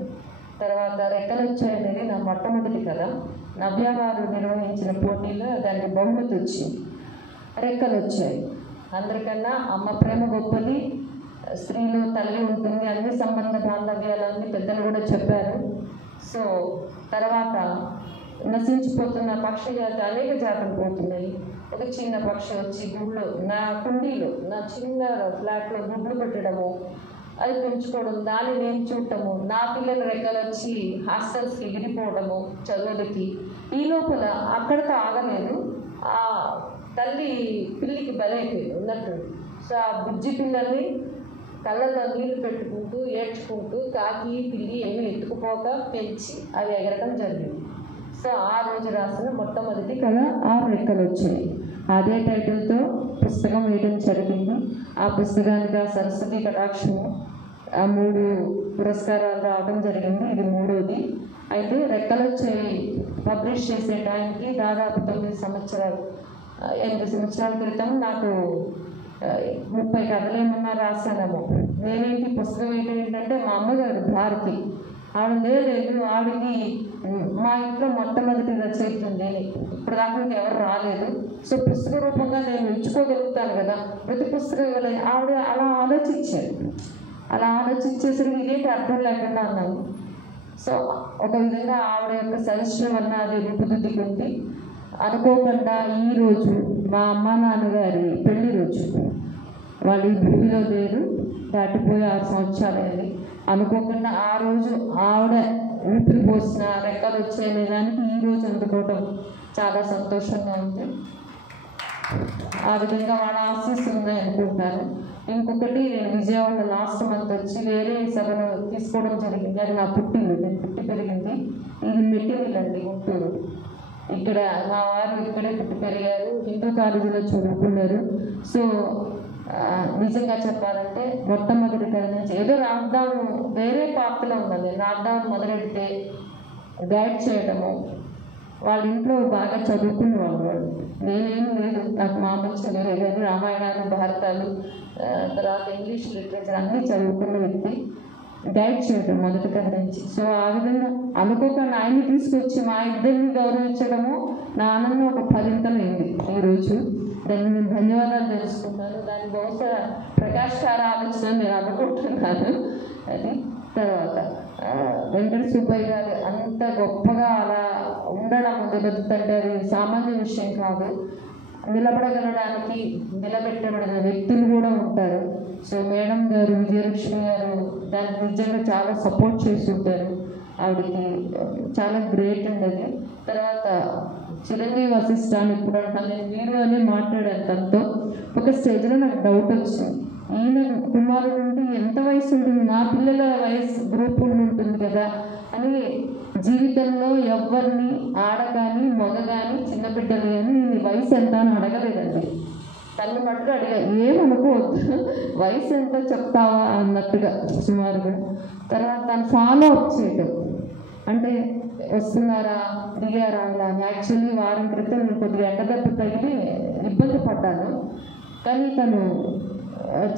తర్వాత రెక్కలు వచ్చాయనేది నా మొట్టమొదటి కథ. నవ్య గారు నిర్వహించిన పోటీలో దానికి బహుమతి వచ్చింది. రెక్కలు వచ్చాయి. అందరికన్నా అమ్మ ప్రేమ గొప్పది, స్త్రీలు తల్లి ఉంటుంది, అన్ని సంబంధ బాంధవ్యాలన్నీ పెద్దలు కూడా చెప్పారు. సో తర్వాత నశించిపోతున్న పక్షి జాతి అనేక జాతులు పోతున్నాయి. ఒక చిన్న పక్షి వచ్చి గుడ్లు నా కుండీలో నా చిన్న ఫ్లాట్లో గుడ్లు పెట్టడము, అది పెంచుకోవడం, దాన్ని నేను చూడటము, నా పిల్లల రెక్కలు వచ్చి హాస్టల్స్కి ఎగిరిపోవడము చదువులకి. ఈ లోపల అక్కడితో ఆగలేదు. ఆ తల్లి పిల్లికి బలైపోయింది ఉన్నట్టు. సో ఆ బుజ్జి పిల్లల్ని కళ్ళల్లో నీళ్లు పెట్టుకుంటూ ఏడ్చుకుంటూ కాకి పిల్లి ఏమి ఎత్తుకుపోక పెంచి అవి ఎగరడం జరిగింది. సో ఆ రోజు రాసిన మొట్టమొదటి కథ ఆ రెక్కలు వచ్చాయి. అదే టైటిల్తో పుస్తకం వేయడం జరిగింది. ఆ పుస్తకానికి ఆ సరస్వతి కటాక్షము ఆ 3 పురస్కారాలు రావడం జరిగింది. ఇది 3వది. అయితే రెక్కలు వచ్చాయి పబ్లిష్ చేసే టైంకి దాదాపు 8 సంవత్సరాల క్రితం నాకు 30 కథలేమన్నా రాశానేమో. నేనేంటి పుస్తకం ఏంటంటే మా అమ్మగారు భారతి, ఆవిడ లేదు, ఆవిడకి మా ఇంట్లో మొట్టమొదటి రచయిత నేనే. ఇప్పుడు దాకా ఎవరు రాలేదు. సో పుస్తక రూపంగా నేను ఇచ్చుకోగలుగుతాను కదా, ప్రతి పుస్తకం ఇవ్వలేదు. ఆవిడ అలా ఆలోచించేసరికి ఇదేంటి అర్థం లేకుండా అన్నాను. సో ఒక విధంగా ఆవిడ యొక్క సజెషన్ వల్ల అది రూపుదిద్దుకుంది. అనుకోకుండా ఈరోజు మా అమ్మ నాన్నగారి పెళ్లి రోజు, వాళ్ళు ఈ భూమిలో లేరు, దాటిపోయి 6 సంవత్సరాలైంది. అనుకోకుండా ఆ రోజు ఆవిడ ఊపిరి పోసిన రెక్కలు వచ్చాయనే దానికి ఈరోజు అందుకోవడం చాలా సంతోషంగా ఉంది. ఆ విధంగా వాళ్ళ ఆశీస్సులు ఉన్నాయి అనుకుంటున్నాను. ఇంకొకటి, నేను విజయవాడ లాస్ట్ మంత్ వచ్చి వేరే సభను తీసుకోవడం జరిగింది. అది నా పుట్టిల్లు, నేను పుట్టి పెరిగింది. ఇది మెట్టినిల్ అండి, గుంటూరు. ఇక్కడ మా వారు ఇక్కడే పుట్టి పెరిగారు, హిందూ కాలేజీలో చదువుకున్నారు. సో నిజంగా చెప్పాలంటే మొట్టమొదటి తరం నుంచి ఏదో లాక్డౌన్ వేరే పార్టీలో ఉన్నది. లాక్డౌన్ మొదలెడితే గైడ్ చేయడము, వాళ్ళ ఇంట్లో బాగా చదువుకునే వాళ్ళు. నేనేం లేదు, నాకు మామూలు చదివే కానీ రామాయణాలు, భారతాలు, తర్వాత ఇంగ్లీష్ లిటరేచర్ అన్నీ చదువుకున్న వ్యక్తి. గైడ్ చేయడం మొదటి తరం నుంచి. సో ఆ విధంగా అనుకోకుండా ఆయన్ని తీసుకొచ్చి మా ఇద్దరిని గౌరవించడము నా ఆనందం ఒక 10 అయింది ఈరోజు. దాన్ని నేను ధన్యవాదాలు తెలుసుకున్నాను. దాని బహుశా ప్రకాష్ గారు ఆలోచన నేను అనుకుంటున్నాను. అది తర్వాత వెంకట సుబ్బయ్య గారు అంత గొప్పగా అలా ఉండడం నిబద్ధతంటే అది సామాన్య విషయం కాదు. నిలబడగలడానికి నిలబెట్టబడిన వ్యక్తులు కూడా ఉంటారు. సో మేడం గారు, విజయలక్ష్మి గారు దానికి నిజంగా చాలా సపోర్ట్ చేసి ఉంటారు. ఆవిడకి చాలా గ్రేట్ అండి అది. తర్వాత చిరంజీవి వశిష్ఠాన్ని ఇప్పుడు అంటాను నేను, మీరు అనే మాట్లాడాను తనతో. ఒక స్టేజ్లో నాకు డౌట్ వచ్చింది, ఈయన కుమారుడు నుండి ఎంత వయసు ఉంటుంది, నా పిల్లల వయసు గ్రూప్ ఉంటుంది కదా అని. జీవితంలో ఎవరిని ఆడ కానీ మగ కానీ చిన్న బిడ్డలు కానీ నీ వయసు ఎంత అని అడగలేదండి. తల్లి మట్టుకు అడిగా, ఏమనుకోవద్దు, వయసు ఎంత చెప్తావా అన్నట్టుగా సుమారుగా. తర్వాత తను ఫాలో అప్ చేయటం అంటే వస్తున్నారా దిగారా ఇలా. యాక్చువల్లీ వారం క్రితం నేను కొద్దిగా ఎండదెబ్బ తగిలి ఇబ్బంది పడ్డాను. కానీ తను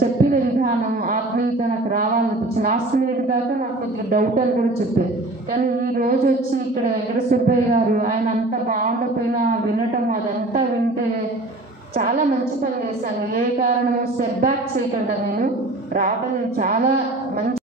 చెప్పిన విధానం, ఆత్మీయత నాకు రావాలనిపించింది. లాస్ట్ మినిట్ దాకా నాకు కొద్దిగా డౌట్ అని కూడా చెప్పారు. కానీ ఈ రోజు వచ్చి ఇక్కడ వెంకట సుబ్బయ్య గారు ఆయన అంత బాగుండకపోయినా వినటం, అదంతా వింటే చాలా మంచి పని చేశాను. ఏ కారణం సెట్ బ్యాక్ చేయకుండా నేను రావడం, నేను చాలా మంచి